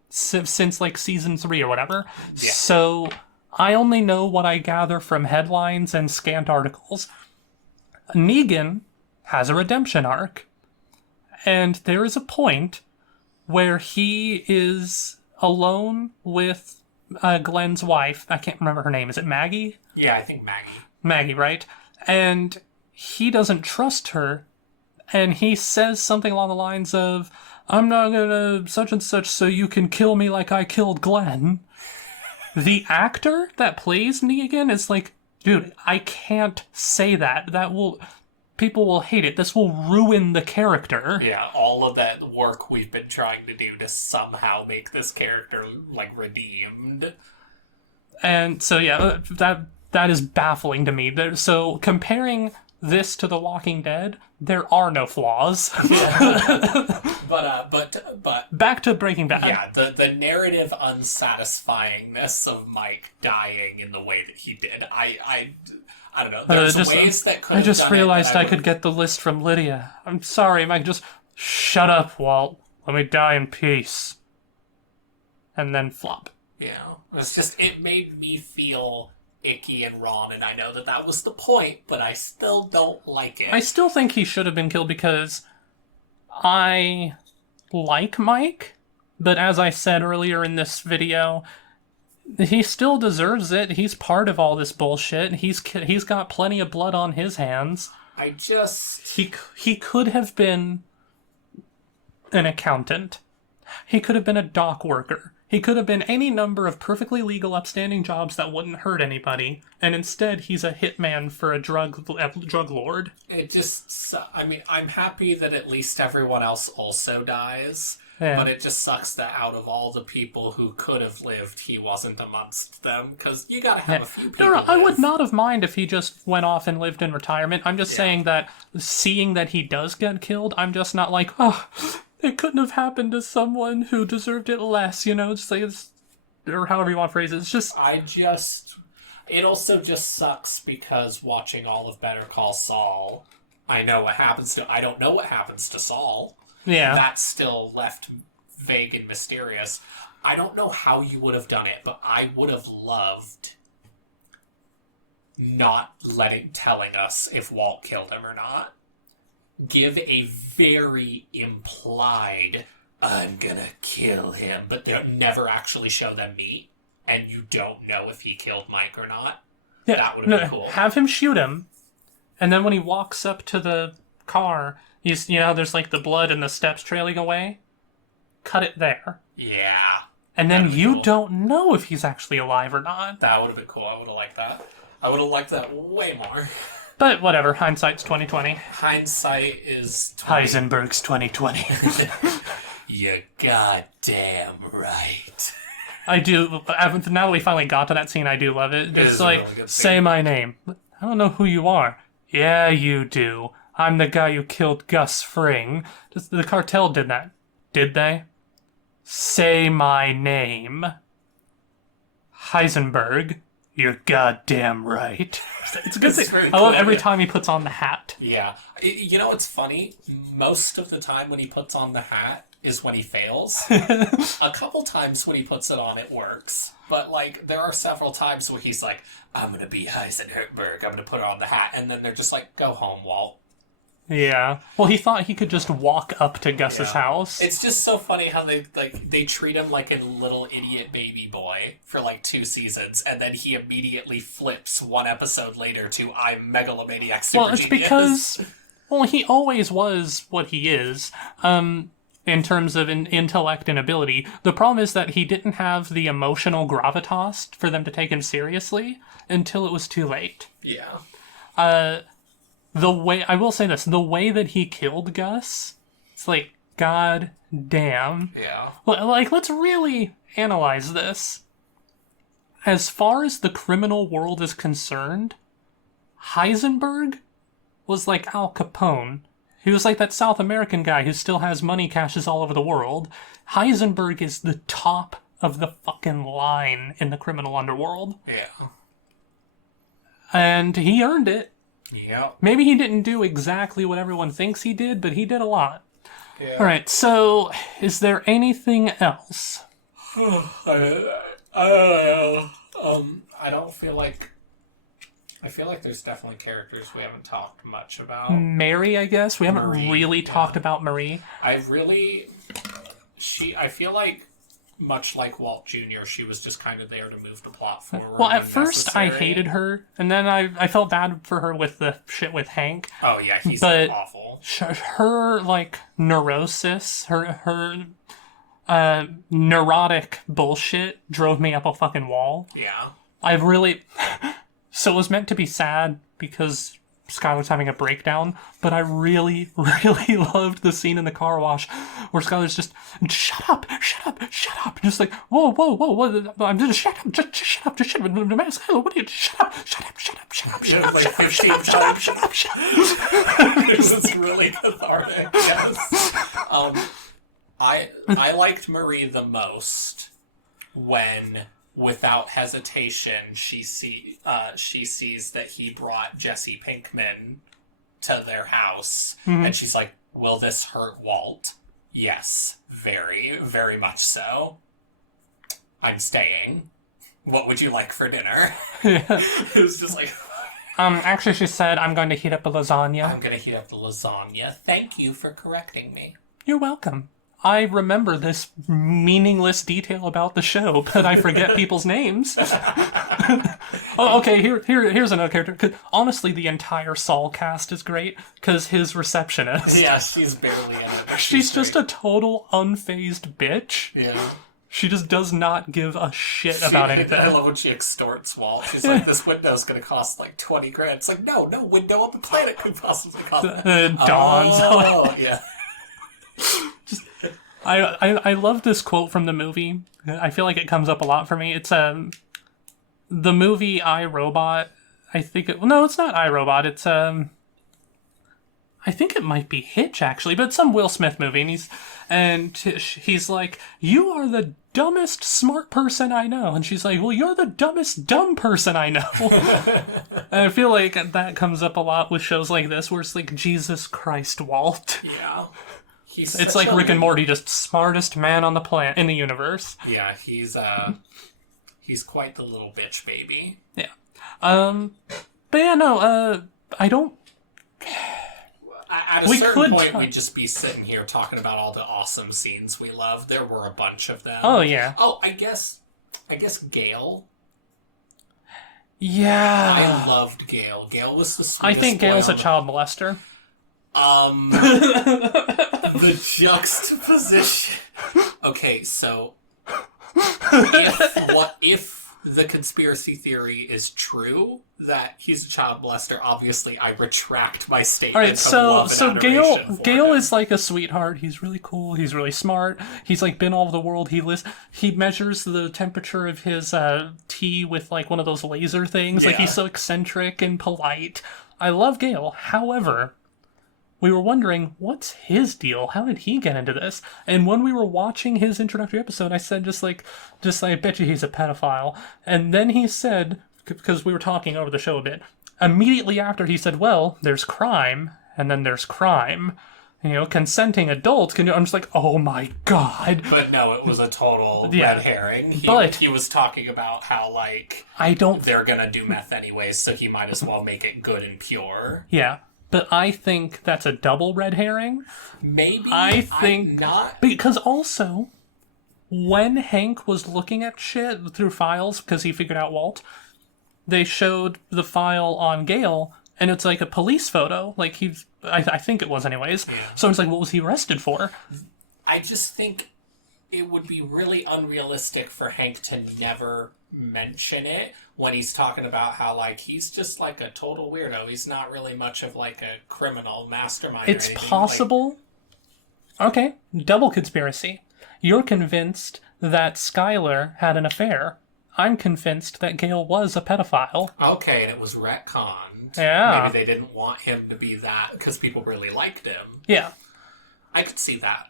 since like season 3 or whatever, so I only know what I gather from headlines and scant articles. Negan has a redemption arc, and there is a point where he is alone with Glenn's wife. I can't remember her name. Is it Maggie? Yeah, I think Maggie. Maggie, right? And he doesn't trust her. And he says something along the lines of, I'm not gonna such and such so you can kill me like I killed Glenn. The actor that plays Negan is like, dude, I can't say that. People will hate it. This will ruin the character. Yeah, all of that work we've been trying to do to somehow make this character, like, redeemed. And so, yeah, that is baffling to me. So, comparing this to The Walking Dead, there are no flaws. But back to Breaking Bad. Yeah, the narrative unsatisfyingness of Mike dying in the way that he did. I don't know. There's ways that could. I just realized I could get the list from Lydia. I'm sorry, Mike. Just shut up, Walt. Let me die in peace. And then flop. Yeah, it made me feel icky and wrong, and I know that was the point, but I still don't like it. I still think he should have been killed because I like Mike, but as I said earlier in this video, he still deserves it. He's part of all this bullshit. He's got plenty of blood on his hands. He could have been an accountant. He could have been a dock worker. He could have been any number of perfectly legal, upstanding jobs that wouldn't hurt anybody, and instead he's a hitman for a drug lord. I'm happy that at least everyone else also dies, but it just sucks that out of all the people who could have lived, he wasn't amongst them, because you gotta have a few people I would not have minded if he just went off and lived in retirement. I'm just saying that, seeing that he does get killed, I'm just not like, oh, it couldn't have happened to someone who deserved it less, you know? Just like, or however you want to phrase it. It's just... It also just sucks because watching all of Better Call Saul, I don't know what happens to Saul. Yeah. That's still left vague and mysterious. I don't know how you would have done it, but I would have loved not telling us if Walt killed him or not. Give a very implied, I'm gonna kill him, but they never actually show them meet, and you don't know if he killed Mike or not. That would have been cool. Have him shoot him, and then when he walks up to the car, there's like the blood and the steps trailing away. Cut it there. Yeah. And then you cool. don't know if he's actually alive or not. That would have been cool. I would have liked that. I would have liked that way more. But whatever, hindsight's 2020. Hindsight is Heisenberg's 2020. You're goddamn right. I do. Now that we finally got to that scene, I do love it. It It's is a like, really good scene. say my name. I don't know who you are. Yeah, you do. I'm the guy who killed Gus Fring. Just the cartel did that. Did they? Say my name. Heisenberg. You're goddamn right. It's a good It's thing. very I love cool, every yeah. time he puts on the hat. Yeah. You know what's funny? Most of the time when he puts on the hat is when he fails. A couple times when he puts it on, it works. But, like, there are several times where he's like, I'm gonna be Heisenberg, I'm gonna put on the hat. And then they're just like, go home, Walt. Yeah. Well, he thought he could just walk up to Gus's Yeah. house. It's just so funny how they treat him like a little idiot baby boy for like 2 seasons, and then he immediately flips 1 episode later to I'm megalomaniac super Well, it's genius. because, well, he always was what he is, in terms of intellect and ability. The problem is that he didn't have the emotional gravitas for them to take him seriously until it was too late. Yeah. The way, I will say this, the way that he killed Gus, it's like, god damn. Yeah. Like, let's really analyze this. As far as the criminal world is concerned, Heisenberg was like Al Capone. He was like that South American guy who still has money caches all over the world. Heisenberg is the top of the fucking line in the criminal underworld. Yeah. And he earned it. Yep. Maybe he didn't do exactly what everyone thinks he did, but he did a lot. Yeah. Alright, so is there anything else? I don't know. I feel like there's definitely characters we haven't talked much about. Mary, I guess? We haven't Marie, really yeah. talked about Marie. I feel like, much like Walt Jr., she was just kind of there to move the plot forward. Well, at when first I necessary. hated her, and then I felt bad for her with the shit with Hank. Oh yeah, he's But- awful. Her like, neurosis, her neurotic bullshit drove me up a fucking wall. Yeah. I've really... So it was meant to be sad because Skylar's having a breakdown, but I really, really loved the scene in the car wash where Skylar's just, shut up, just like, whoa, I'm just, shut up, just shut up, Skylar, what are you, shut up. Yeah, like 15 times. It's really cathartic, yes. I liked Marie the most when, without hesitation, she sees that he brought Jesse Pinkman to their house, and she's like, "Will this hurt Walt?" Yes, very, very much so. I'm staying. What would you like for dinner? It was just like, Actually she said, I'm going to heat up a lasagna. I'm gonna heat up the lasagna. Thank you for correcting me. You're welcome. I remember this meaningless detail about the show, but I forget people's names. Oh, okay, here's another character. 'Cause honestly, the entire Saul cast is great, because his receptionist. Yeah, she's barely in it. but She's just great. a total unfazed bitch. Yeah. She just does not give a shit about anything. I love when she extorts Walt. She's like, this window's gonna cost like 20 grand. It's like, no window on the planet could possibly cost that. Dawn's. Oh, yeah. I love this quote from the movie. I feel like it comes up a lot for me. It's the movie I, Robot. I think no, it's not I, Robot. It's I think it might be Hitch actually, but it's some Will Smith movie, and he's like, "You are the dumbest smart person I know," and she's like, "Well, you're the dumbest dumb person I know." And I feel like that comes up a lot with shows like this, where it's like, Jesus Christ, Walt. Yeah. It's like Rick and Morty, just smartest man on the planet in the universe. Yeah, he's quite the little bitch baby. Yeah. But yeah, no, I don't. At a We certain could point, talk- we'd just be sitting here talking about all the awesome scenes we love. There were a bunch of them. Oh yeah. Oh, I guess Gail. Yeah. I loved Gale. Gale was the sweetest I think boy Gale's a on the- child molester. The juxtaposition. Okay, so if the conspiracy theory is true that he's a child molester, obviously I retract my statement. All right, of so love and so adoration for Gale him. is like a sweetheart. He's really cool. He's really smart. He's like been all over the world. He measures the temperature of his tea with like one of those laser things. Like Yeah. he's so eccentric and polite. I love Gale. However, we were wondering, what's his deal? How did he get into this? And when we were watching his introductory episode, I said, just like, I bet you he's a pedophile. And then he said, because we were talking over the show a bit, immediately after he said, well, there's crime, and then there's crime. You know, consenting adults can do. I'm just like, oh my god. But no, it was a total Yeah. red herring. But- he was talking about how, like, I don't. they're gonna do meth anyways, so he might as well make it good and pure. Yeah. But I think that's a double red herring. Maybe I think- I'm not. Because also, when Hank was looking at shit through files, because he figured out Walt, they showed the file on Gale, and it's like a police photo. Like, I think it was anyways. So it's like, what was he arrested for? I just think it would be really unrealistic for Hank to never mention it when he's talking about how, like, he's just like a total weirdo. He's not really much of like a criminal mastermind. It's or anything. possible. Okay, double conspiracy. You're convinced that Skylar had an affair. I'm convinced that Gale was a pedophile. Like, okay, and it was retconned. Yeah. Maybe they didn't want him to be that because people really liked him. Yeah. I could see that.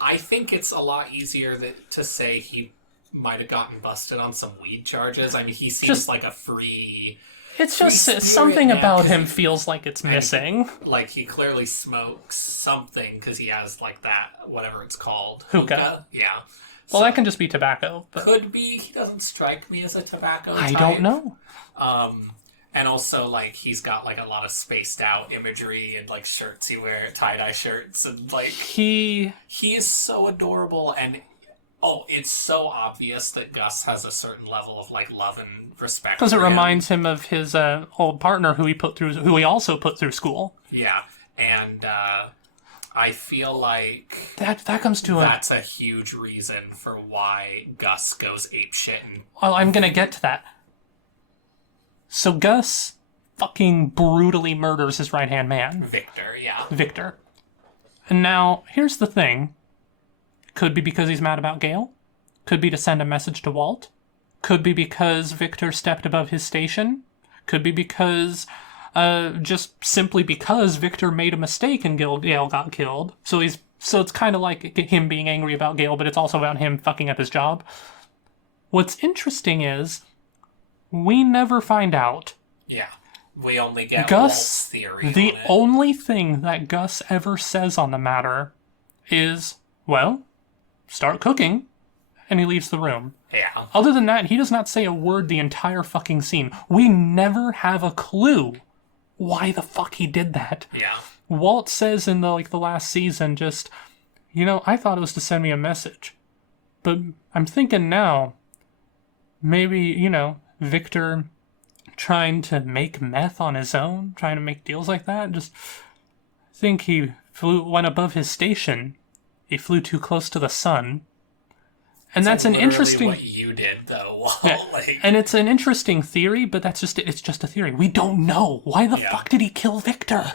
I think it's a lot easier to say he might have gotten busted on some weed charges. I mean, he seems Just- like a free... It's just Free spirit, something man, about 'cause him he- feels like it's missing. Like, he clearly smokes something because he has, like, that, whatever it's called. Hookah. Yeah. Well, that can just be tobacco, but Could be. He doesn't strike me as a tobacco I type. don't know. And also, like, he's got, like, a lot of spaced out imagery and, like, shirts he wears, tie-dye shirts, and, like, He he is so adorable, and, oh, it's so obvious that Gus has a certain level of, like, love and respect because it for him. reminds him of his old partner who he also put through school. Yeah, and, I feel like That comes to a. that's a huge reason for why Gus goes apeshit and Well, I'm gonna get to that. So Gus fucking brutally murders his right-hand man, Victor, yeah. Victor. And now, here's the thing. Could be because he's mad about Gale. Could be to send a message to Walt. Could be because Victor stepped above his station. Could be because, just simply because Victor made a mistake and Gale got killed. So it's kind of like him being angry about Gale, but it's also about him fucking up his job. What's interesting is, we never find out. Yeah. We only get Gus, Walt's theory the on it. only thing that Gus ever says on the matter is, well, start cooking, and he leaves the room. Yeah. Other than that, he does not say a word the entire fucking scene. We never have a clue why the fuck he did that. Yeah. Walt says in the last season, just, I thought it was to send me a message. But I'm thinking now, maybe, Victor trying to make meth on his own, trying to make deals like that. Just think he went above his station. He flew too close to the sun. And that's an Literally interesting... what you did, though. Walt. Yeah. Like, And it's an interesting theory, but it's just a theory. We don't know. Why the fuck did he kill Victor?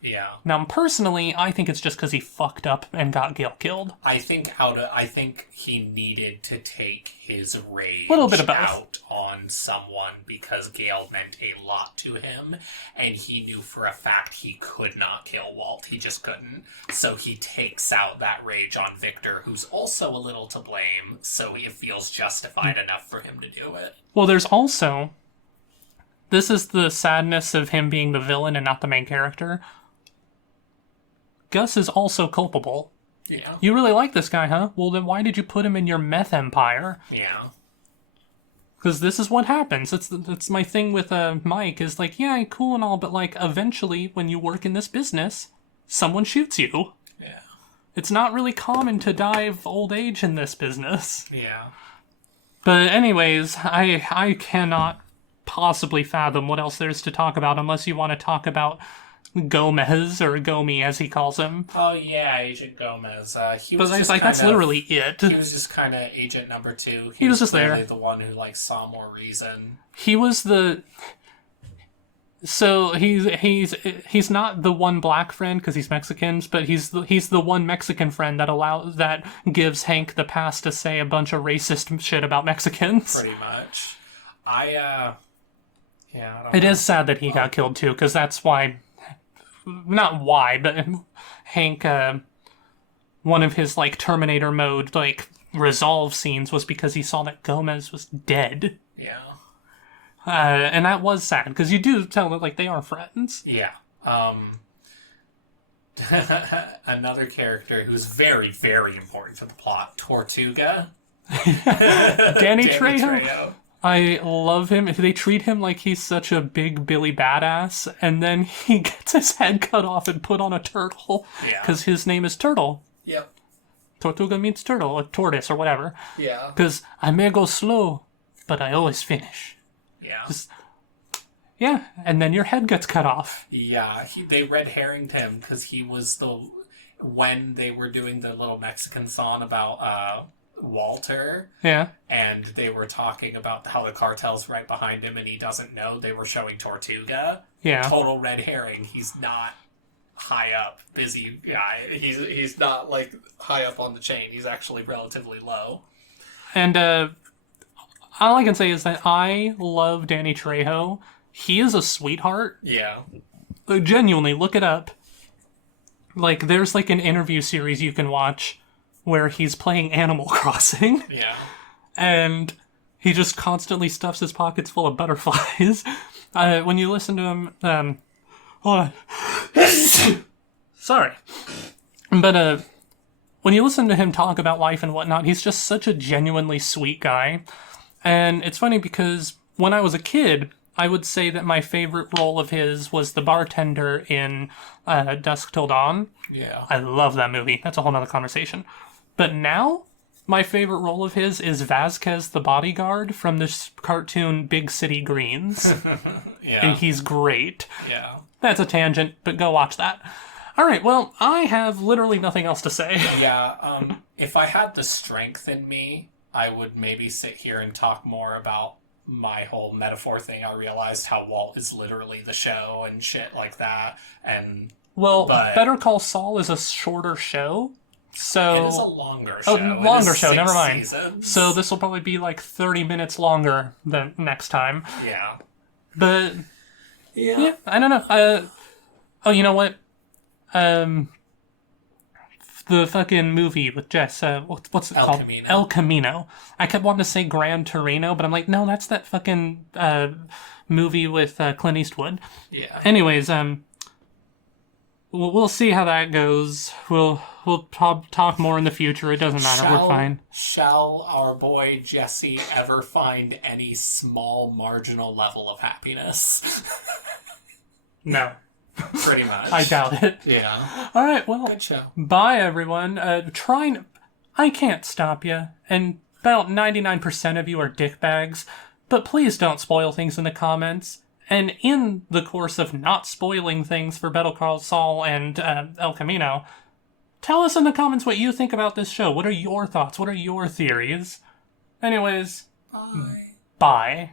yeah. Now, personally, I think it's just because he fucked up and got Gale killed. I think he needed to take his rage Little bit of both. out on someone because Gale meant a lot to him, and he knew for a fact he could not kill Walt. He just couldn't. So he takes out that rage on Victor, who's also a little to blame, so it feels justified enough for him to do it. Well, there's also... This is the sadness of him being the villain and not the main character. Gus is also culpable. Yeah. You really like this guy, huh? Well, then why did you put him in your meth empire? Yeah. Because this is what happens. That's my thing with Mike, is like, yeah, cool and all, but like, eventually, when you work in this business, someone shoots you. Yeah. It's not really common to die of old age in this business. Yeah. But anyways, I cannot possibly fathom what else there's to talk about unless you want to talk about Gomez, or Gomi as he calls him. Oh yeah, Agent Gomez. He But was it's just like, that's kind of- literally it. He was just kind of agent number 2. He was just there. clearly the one who like saw more reason. He was the... So he's not the one black friend because he's Mexicans, but he's the one Mexican friend that gives Hank the pass to say a bunch of racist shit about Mexicans. Pretty much. Yeah. I don't It know. is sad that he got killed too, because that's why, not why, but Hank, one of his like Terminator mode like resolve scenes was because he saw that Gomez was dead. Yeah. And that was sad, because you do tell that, like, they are friends. Yeah. Another character who's very, very important to the plot, Tortuga. Danny Trejo. I love him. They treat him like he's such a big Billy badass, and then he gets his head cut off and put on a turtle, Yeah. because his name is Turtle. Yep. Tortuga means turtle, or tortoise, or whatever. Yeah. Because I may go slow, but I always finish. Yeah. Yeah, and then your head gets cut off. Yeah. They red herringed him because he was when they were doing the little Mexican song about Walter, Yeah. and they were talking about how the cartel's right behind him and he doesn't know. They were showing Tortuga. Yeah. Total red herring. He's not high up, busy guy. He's not like high up on the chain. He's actually relatively low. And all I can say is that I love Danny Trejo. He is a sweetheart. Yeah. Genuinely, look it up. Like, there's like an interview series you can watch where he's playing Animal Crossing, Yeah. and he just constantly stuffs his pockets full of butterflies. When you listen to him, hold on. Sorry. But, when you listen to him talk about life and whatnot, he's just such a genuinely sweet guy. And it's funny because when I was a kid, I would say that my favorite role of his was the bartender in Dusk Till Dawn. Yeah. I love that movie. That's a whole nother conversation. But now, my favorite role of his is Vasquez the bodyguard from this cartoon Big City Greens. Yeah. And he's great. Yeah. That's a tangent, but go watch that. Alright, well, I have literally nothing else to say. Yeah. If I had the strength in me, I would maybe sit here and talk more about my whole metaphor thing. I realized how Walt is literally the show and shit like that. And Well, But- Better Call Saul is a shorter show, so... it is a longer show. Oh, It longer is show, 6 never mind. seasons. So this will probably be like 30 minutes longer than next time. Yeah. But, yeah, I don't know. Oh, you know what? The fucking movie with Jess, what's it El called? Camino. El Camino. I kept wanting to say Gran Torino, but I'm like, no, that's that fucking movie with Clint Eastwood. Yeah. Anyways, we'll see how that goes. We'll talk more in the future. It doesn't matter. We're fine. Shall our boy Jesse ever find any small marginal level of happiness? No, Pretty much. I doubt it. Yeah. All right, well, Good show. bye everyone. I can't stop you, and about 99% of you are dickbags, but please don't spoil things in the comments. And in the course of not spoiling things for Better Call Saul and El Camino, tell us in the comments what you think about this show. What are your thoughts? What are your theories? Anyways, Bye. bye.